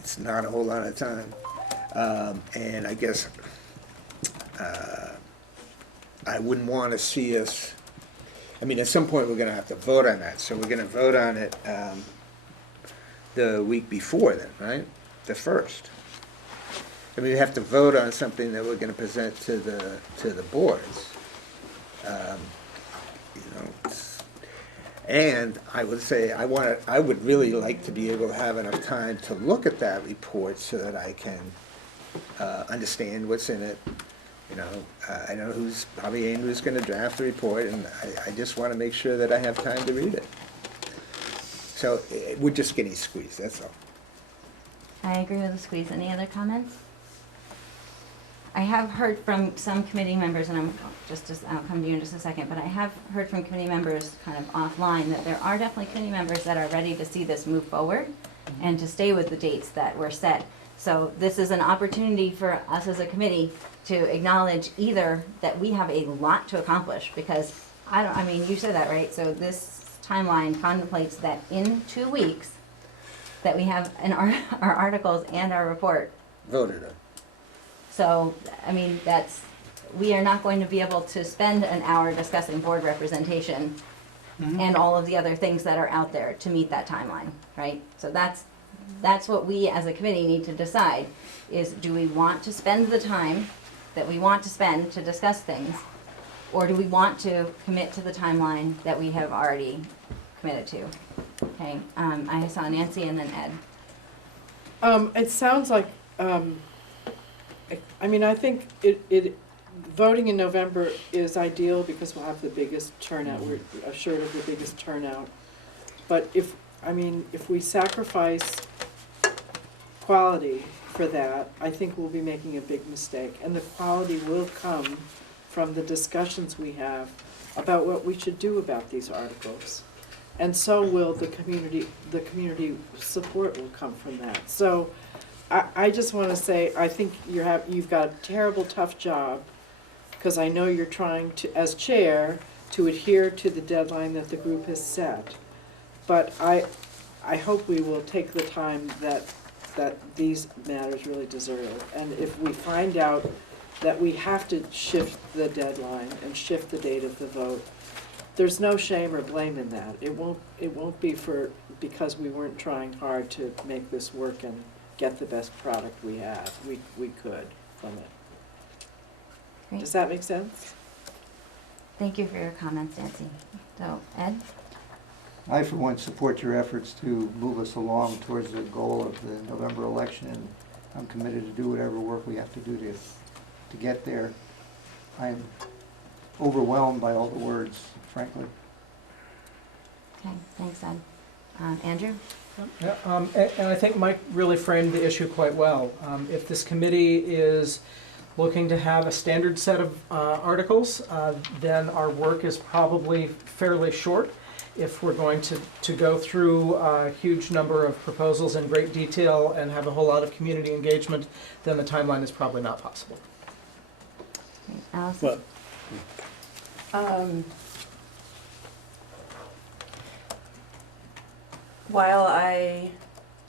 It's not a whole lot of time. And I guess I wouldn't want to see us, I mean, at some point we're going to have to vote on that. So we're going to vote on it the week before then, right? The 1st. I mean, we have to vote on something that we're going to present to the boards. And I would say I would really like to be able to have enough time to look at that report so that I can understand what's in it. I know Bobby Andrews going to draft the report, and I just want to make sure that I have time to read it. So we're just getting squeezed, that's all. I agree with the squeeze. Any other comments? I have heard from some committee members, and I'll come to you in just a second, but I have heard from committee members kind of offline that there are definitely committee members that are ready to see this move forward and to stay with the dates that were set. So this is an opportunity for us as a committee to acknowledge either that we have a lot to accomplish, because you said that, right? So this timeline contemplates that in 2 weeks that we have our articles and our report Voted on. So, we are not going to be able to spend an hour discussing board representation and all of the other things that are out there to meet that timeline, right? So that's what we as a committee need to decide, is do we want to spend the time that we want to spend to discuss things, or do we want to commit to the timeline that we have already committed to? Okay, I saw Nancy and then Ed. It sounds like, I think voting in November is ideal because we'll have the biggest turnout. We're assured of the biggest turnout. But if we sacrifice quality for that, I think we'll be making a big mistake. And the quality will come from the discussions we have about what we should do about these articles. And so will the community support will come from that. So I just want to say, I think you've got a terrible, tough job, because I know you're trying to, as chair, to adhere to the deadline that the group has set. But I hope we will take the time that these matters really deserve. And if we find out that we have to shift the deadline and shift the date of the vote, there's no shame or blame in that. It won't be because we weren't trying hard to make this work and get the best product we have. We could from it. Great. Does that make sense? Thank you for your comments, Nancy. So, Ed? I, for one, support your efforts to move us along towards the goal of the November election, and I'm committed to do whatever work we have to do to get there. I'm overwhelmed by all the words, frankly. Okay, thanks, Ed. Andrew? Yeah, and I think Mike really framed the issue quite well. If this committee is looking to have a standard set of articles, then our work is probably fairly short. If we're going to go through a huge number of proposals in great detail and have a whole lot of community engagement, then the timeline is probably not possible. Allison? While I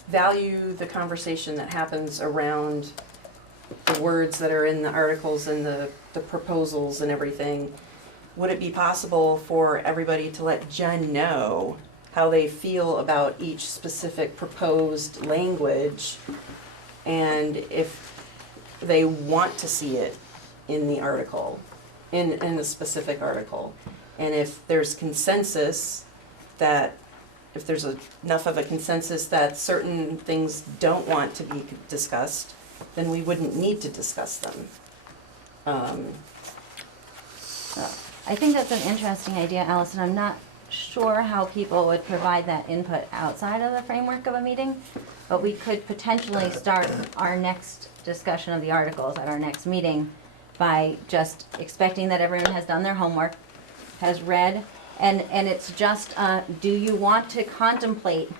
value the conversation that happens around the words that are in the articles and the proposals and everything, would it be possible for everybody to let Jen know how they feel about each specific proposed language, and if they want to see it in the article, in a specific article? And if there's consensus that, if there's enough of a consensus that certain things don't want to be discussed, then we wouldn't need to discuss them. I think that's an interesting idea, Allison. I'm not sure how people would provide that input outside of the framework of a meeting, but we could potentially start our next discussion of the articles at our next meeting by just expecting that everyone has done their homework, has read, and it's just, do you want to contemplate,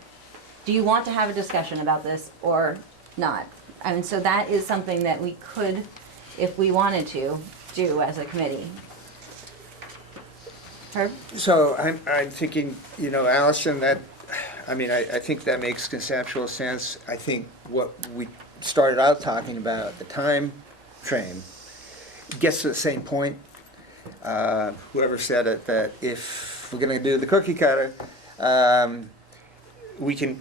do you want to have a discussion about this or not? I mean, so that is something that we could, if we wanted to, do as a committee. Herb? So I'm thinking, Allison, that, I think that makes conceptual sense. I think what we started out talking about, the time frame, gets to the same point. Whoever said it, that if we're going to do the cookie cutter, we can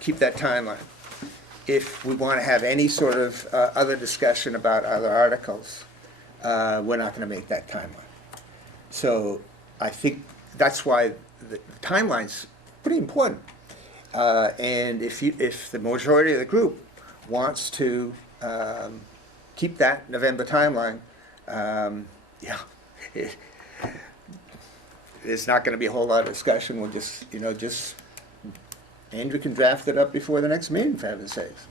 keep that timeline. If we want to have any sort of other discussion about other articles, we're not going to make that timeline. So I think that's why the timeline's pretty important. And if the majority of the group wants to keep that November timeline, there's not going to be a whole lot of discussion. We'll just, Andrew can draft it up before the next meeting, for heaven's sakes.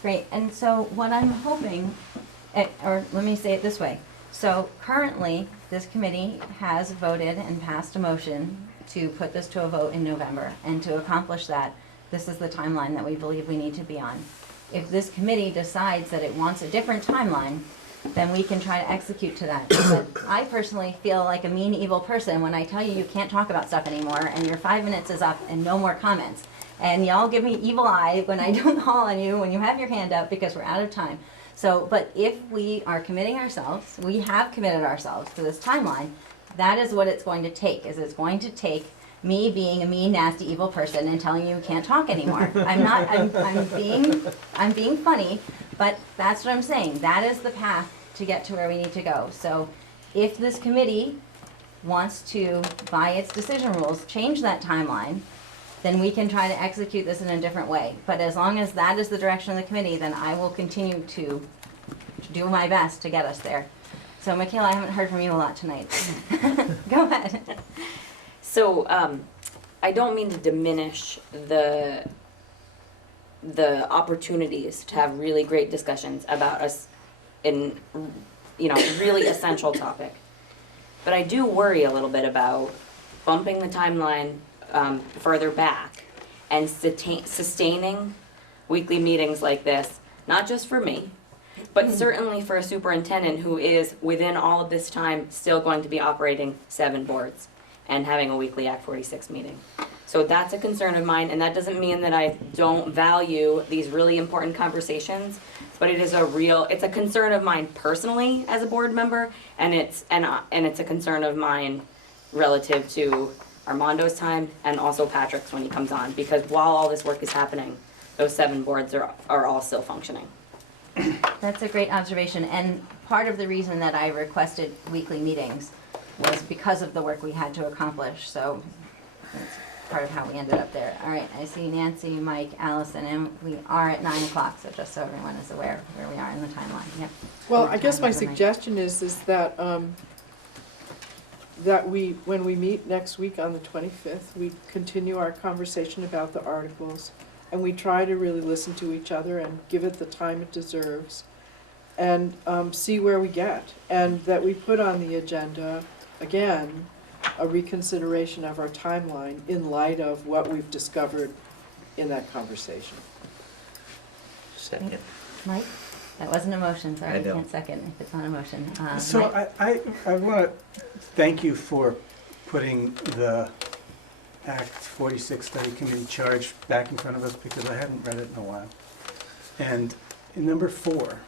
Great, and so what I'm hoping, or let me say it this way. So currently, this committee has voted and passed a motion to put this to a vote in November. And to accomplish that, this is the timeline that we believe we need to be on. If this committee decides that it wants a different timeline, then we can try to execute to that. But I personally feel like a mean, evil person when I tell you you can't talk about stuff anymore and your 5 minutes is up and no more comments. And y'all give me evil eye when I don't call on you, when you have your hand up, because we're out of time. So, but if we are committing ourselves, we have committed ourselves to this timeline, that is what it's going to take, is it's going to take me being a mean, nasty, evil person and telling you can't talk anymore. I'm being funny, but that's what I'm saying. That is the path to get to where we need to go. So if this committee wants to, by its decision rules, change that timeline, then we can try to execute this in a different way. But as long as that is the direction of the committee, then I will continue to do my best to get us there. So Michaela, I haven't heard from you a lot tonight. Go ahead. So, I don't mean to diminish the opportunities to have really great discussions about us in, really essential topic. But I do worry a little bit about bumping the timeline further back and sustaining weekly meetings like this, not just for me, but certainly for a superintendent who is, within all of this time, still going to be operating 7 boards and having a weekly Act 46 meeting. So that's a concern of mine, and that doesn't mean that I don't value these really important conversations, but it's a concern of mine personally as a board member, and it's a concern of mine relative to Armando's time and also Patrick's when he comes on, because while all this work is happening, those 7 boards are all still functioning. That's a great observation. And part of the reason that I requested weekly meetings was because of the work we had to accomplish, so that's part of how we ended up there. All right, I see Nancy, Mike, Allison, and we are at 9 o'clock, so just so everyone is aware of where we are in the timeline, yep. Well, What I guess time my is it, Mike? suggestion is that, that we, when we meet next week on the 25th, we continue our conversation about the articles, and we try to really listen to each other and give it the time it deserves, and see where we get. And that we put on the agenda, again, a reconsideration of our timeline in light of what we've discovered in that conversation. Second. Mike? That wasn't a motion, sorry, I I know. can't second if it's not a motion. So Mike? I want to thank you for putting the Act 46 Study Committee charge back in front of us, because I hadn't read it in a while. And in number 4,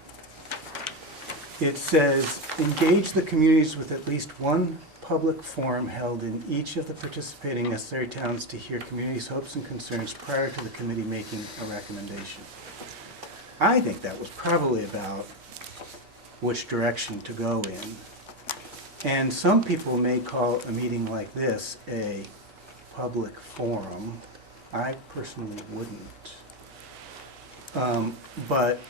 it says, engage the communities with at least one public forum held in each of the participating necessary towns to hear communities' hopes and concerns prior to the committee making a recommendation. I think that was probably about which direction to go in. And some people may call a meeting like this a public forum. I personally wouldn't. But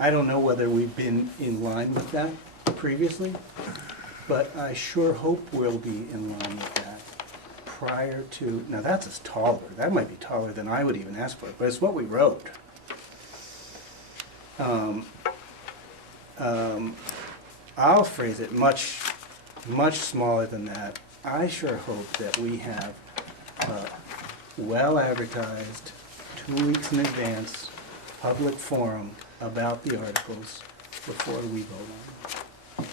I don't know whether we've been in line with that previously, but I sure hope we'll be in line with that prior to, now that's taller, that might be taller than I would even ask for, but it's what we wrote. I'll phrase it much smaller than that. I sure hope that we have a well-advertised, 2 weeks in advance, public forum about the articles before we vote on them.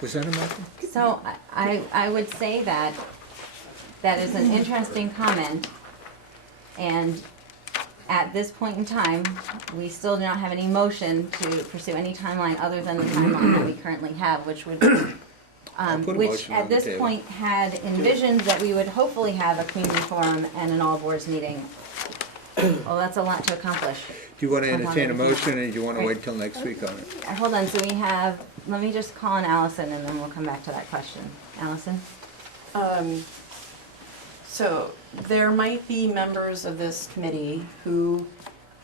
Was that a motion? So I would say that that is an interesting comment, and at this point in time, we still do not have any motion to pursue any timeline other than the timeline that we currently have, which would, I'll put a which motion on at the this table. point had envisioned that we would hopefully have a community forum and an all boards meeting. Well, that's a lot to accomplish. Do you want to Hold on, entertain a let me- motion, or do you want to Right. wait till next week on it? Hold on, so we have, let me just call on Allison and then we'll come back to that question. Allison? So there might be members of this committee who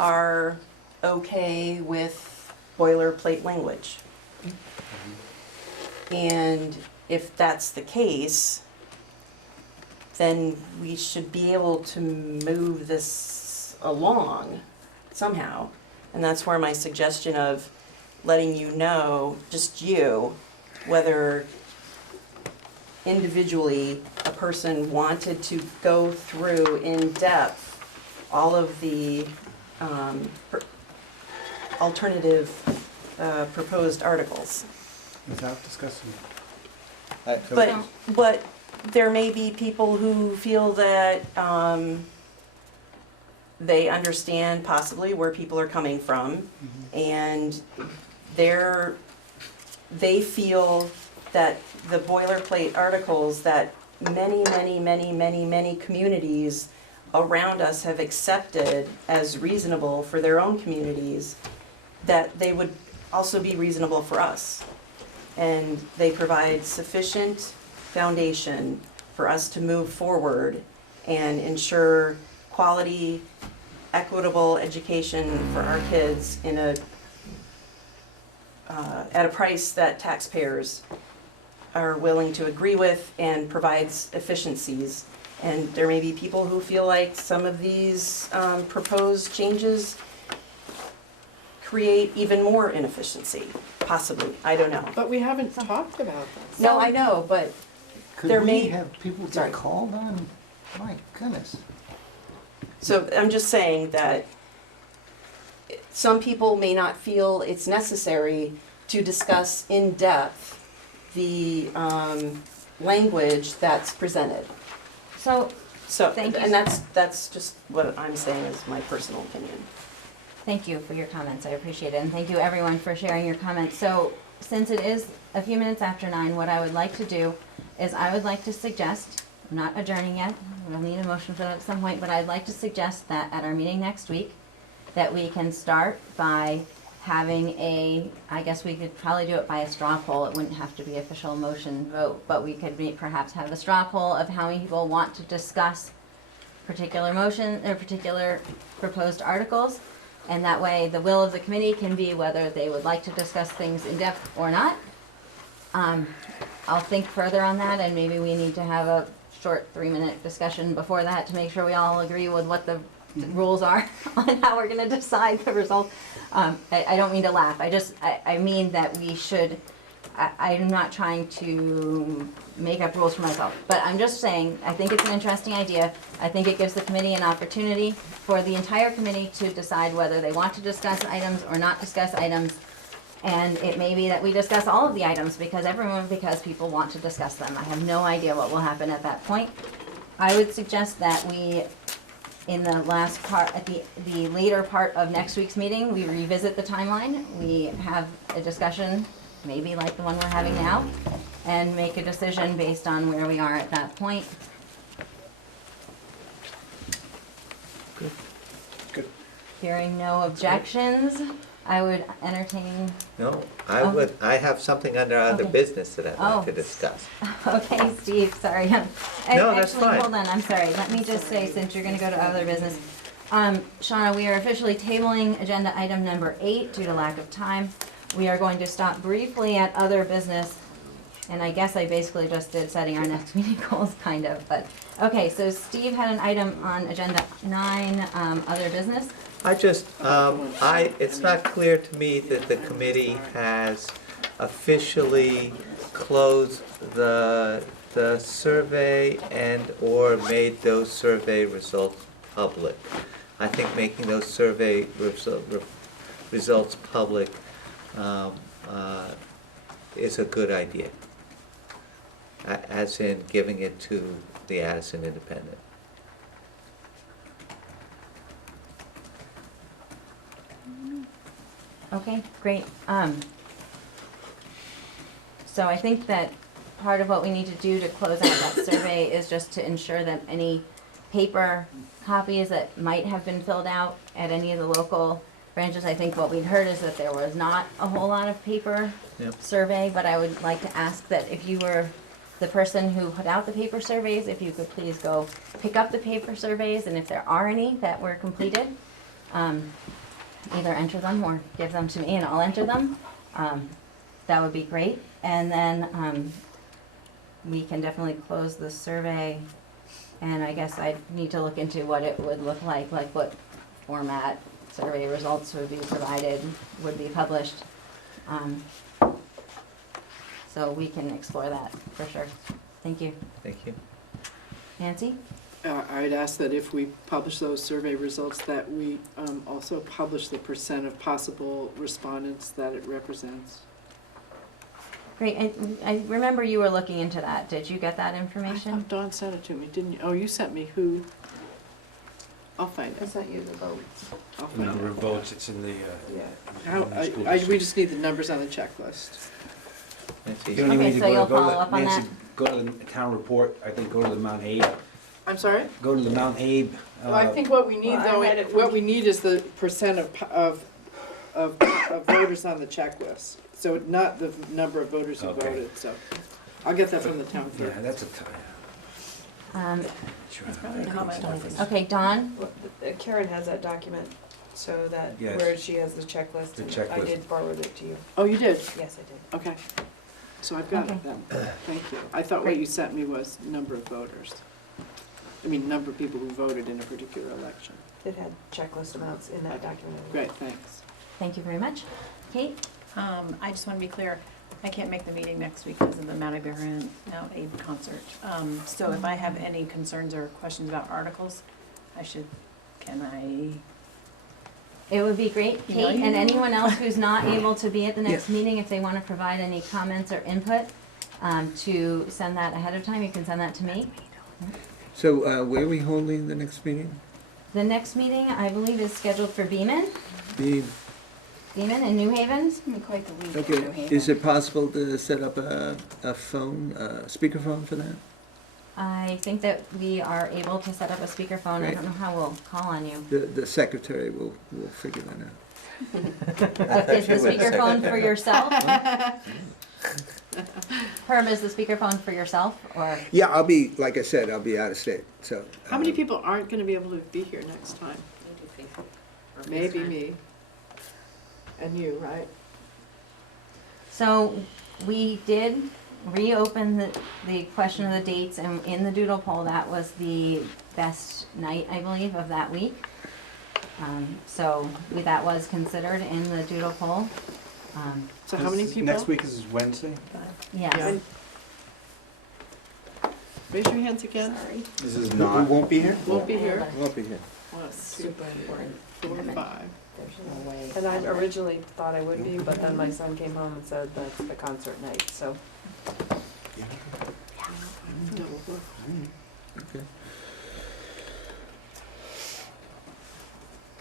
are okay with boilerplate language. And if that's the case, then we should be able to move this along somehow. And that's where my suggestion of letting you know, just you, whether individually a person wanted to go through in depth all of the alternative proposed articles. Without discussing it. But there may be people who feel that they understand possibly where people are coming from, and they feel that the boilerplate articles that many communities around us have accepted as reasonable for their own communities, that they would also be reasonable for us. And they provide sufficient foundation for us to move forward and ensure quality, equitable education for our kids in at a price that taxpayers are willing to agree with and provides efficiencies. And there may be people who feel like some of these proposed changes create even more inefficiency, possibly, I don't know. But we haven't talked about this. No, I know, but there Could may. we have people Sorry. get called on? My goodness. So I'm just saying that some people may not feel it's necessary to discuss in depth the language that's presented. So, So, Thank you. and that's just what I'm saying is my personal opinion. thank you for your comments, I appreciate it, and thank you everyone for sharing your comments. So, since it is a few minutes after 9, what I would like to do is I would like to suggest, I'm not adjourning yet, we'll need a motion for that at some point, but I'd like to suggest that at our meeting next week, that we can start by having I guess we could probably do it by a straw poll. It wouldn't have to be official motion vote, but we could perhaps have a straw poll of how many people want to discuss particular motion or particular proposed articles. And that way, the will of the committee can be whether they would like to discuss things in depth or not. I'll think further on that, and maybe we need to have a short 3-minute discussion before that to make sure we all agree with what the rules are on how we're gonna decide the result. I don't mean to laugh, I mean that we should, I'm not trying to make up rules for myself, but I'm just saying, I think it's an interesting idea. I think it gives the committee an opportunity for the entire committee to decide whether they want to discuss items or not discuss items. And it may be that we discuss all of the items because people want to discuss them. I have no idea what will happen at that point. I would suggest that we, in the last part, at the later part of next week's meeting, we revisit the timeline. We have a discussion, maybe like the one we're having now, and make a decision based on where we are at that point. Good. Hearing no objections, I would entertain. No, I have something under other Okay. business that I'd like to Oh. discuss. Okay, Steve, sorry. No, that's Actually, fine. hold on, I'm sorry. Let me just say, since you're gonna go to other business. Shauna, we are officially tabling agenda item number 8 due to lack of time. We are going to stop briefly at other business. And I guess I basically just did setting our next meeting goals, kind of, but, okay, so Steve had an item on agenda 9, other business. It's not clear to me that the committee has officially closed the survey and/or made those survey results public. I think making those survey results public is a good idea, as in giving it to the Addison Independent. Okay, great. So I think that part of what we need to do to close out that survey is just to ensure that any paper copies that might have been filled out at any of the local branches, I think what we'd heard is that there was not a whole lot of paper survey, but I would like to ask that if you were the person who put out the paper surveys, if you could please go pick up the paper surveys, and if there are any that were completed, either enter them or give them to me and I'll enter them. That would be great. And then we can definitely close the survey. And I guess I need to look into what it would look like what format survey results would be provided, would be published. So we can explore that for sure. Thank you. Thank you. Nancy? I'd ask that if we publish those survey results, that we also publish the percent of possible respondents that it represents. Great, and I remember you were looking into that. Did you get that I information? thought Dawn sent it to me, didn't you? Oh, you sent me who? I'll find I it. sent you the votes. I'll find Number it. of votes, it's in the, How, in the school we district. just need the numbers on the checklist. Nancy? You don't even Okay, need to so you'll go to follow up on Nancy, that? go to the town report, I think go to the Mount Abe, I'm sorry? go to the Mount Abe. Well, I think what we need Well, I though, read it what from- we need is the percent of voters on the checklist. So not the number of voters who Okay. voted, so. I'll get that from the town clerk. Yeah, that's a sure. That's probably a comment. Okay, Dawn? Well, Karen has that document, so that, Yes. where she has the checklist, The and I checklist. did forward it to you. Oh, you did? Yes, I did. Okay. So I've got it Okay. then. Thank you. I thought what you sent me was number of voters. I mean, number of people who voted in a particular election. It had checklist amounts in that document. Great, thanks. Thank you very much. Kate? I just want to be clear, I can't make the meeting next week because of the Mount Abe concert. So if I have any concerns or questions about articles, can I? It would be great, Email Kate, you? and anyone else who's not able to be at the next meeting, if they want to provide any comments or input, to send that ahead of time, you can send that to me. So where are we holding the next meeting? The next meeting, I believe, is scheduled for Beaman The, in New Haven. It's gonna be quite the week in New okay, Haven. is it possible to set up a phone, speakerphone for that? I think that we are able to set up a speakerphone. I Great. don't know how we'll call on you. The secretary will figure that out. Is the speakerphone for yourself? Herb, is the speakerphone for yourself, or? Yeah, I'll be, like I said, I'll be out of state, so. How many people aren't gonna be able to be here next time? Maybe me. And you, right? So we did reopen the question of the dates, and in the doodle poll, that was the best night, I believe, of that week. So that was considered in the doodle poll. So how many people? Next week is Wednesday? Yes. Yeah. Raise your hands again. Sorry. This is We not, won't be here? Won't be here. Won't be here. 1, 2, Super important. 4, 5. There's no way. And I originally thought I would be, but then my son came home and said that's the concert night, so. Double book. Okay.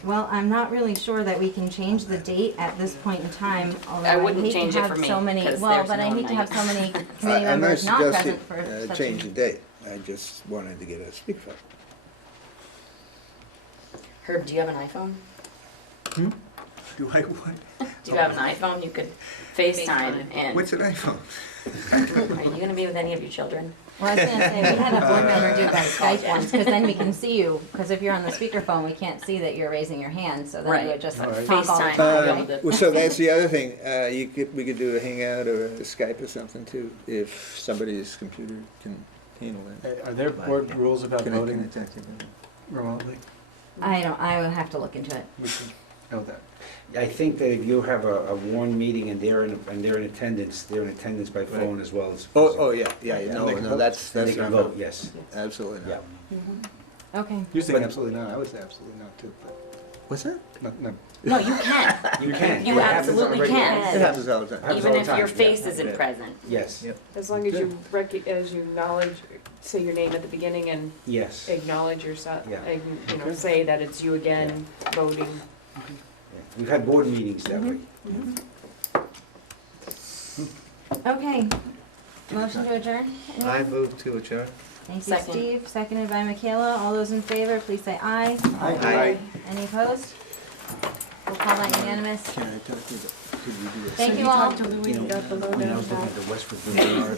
Well, I'm not really sure that we can change the date at this point in time, although I I wouldn't hate change to it have for me, so many, 'cause well, there's but I no hate to have so many night. committee I'm not members not suggesting present for such change a. the date. I just wanted to get a speakerphone. Herb, do you have an iPhone? Do I what? Do you have an iPhone? You could FaceTime and, What's an iPhone? are you gonna be with any of your children? Well, I was gonna say, we had a board member do that Skype once, because then we can see you, because if you're on the speakerphone, we can't see that you're raising your hand, so then you Right. would just All right. talk all the FaceTime. time. Well, so that's the other thing. We could do a Hangout or a Skype or something too, if somebody's computer can handle it. Are there board rules about Can I voting connect it? remotely? I would have to look into it. We should know that. I think that if you have a warned meeting and they're in attendance, they're in attendance by phone as well as. Oh, yeah, yeah, And no, they can no, vote. that's They not can vote, yes. Absolutely Yeah. not. Okay. You're saying absolutely not, I would say absolutely not too, but, What's that? no. No, you can. You can. You It happens on a absolutely regular can. basis. It happens all the time. Happens Even all the if time, your yeah. face isn't present. Yes, As long as you as you acknowledge, say your name at the beginning and yes. acknowledge yourself, Yeah. you know, say that it's you again voting. Yeah. We've had board meetings that way. Okay. Motion to adjourn? I Anyone? move to adjourn. Thank you, Second. Steve. Seconded by Michaela. All those in favor, please say aye. Aye. Any opposed? We'll call that unanimous. Can I talk to you? Could we do a Thank you all. When I was looking at the West Virginia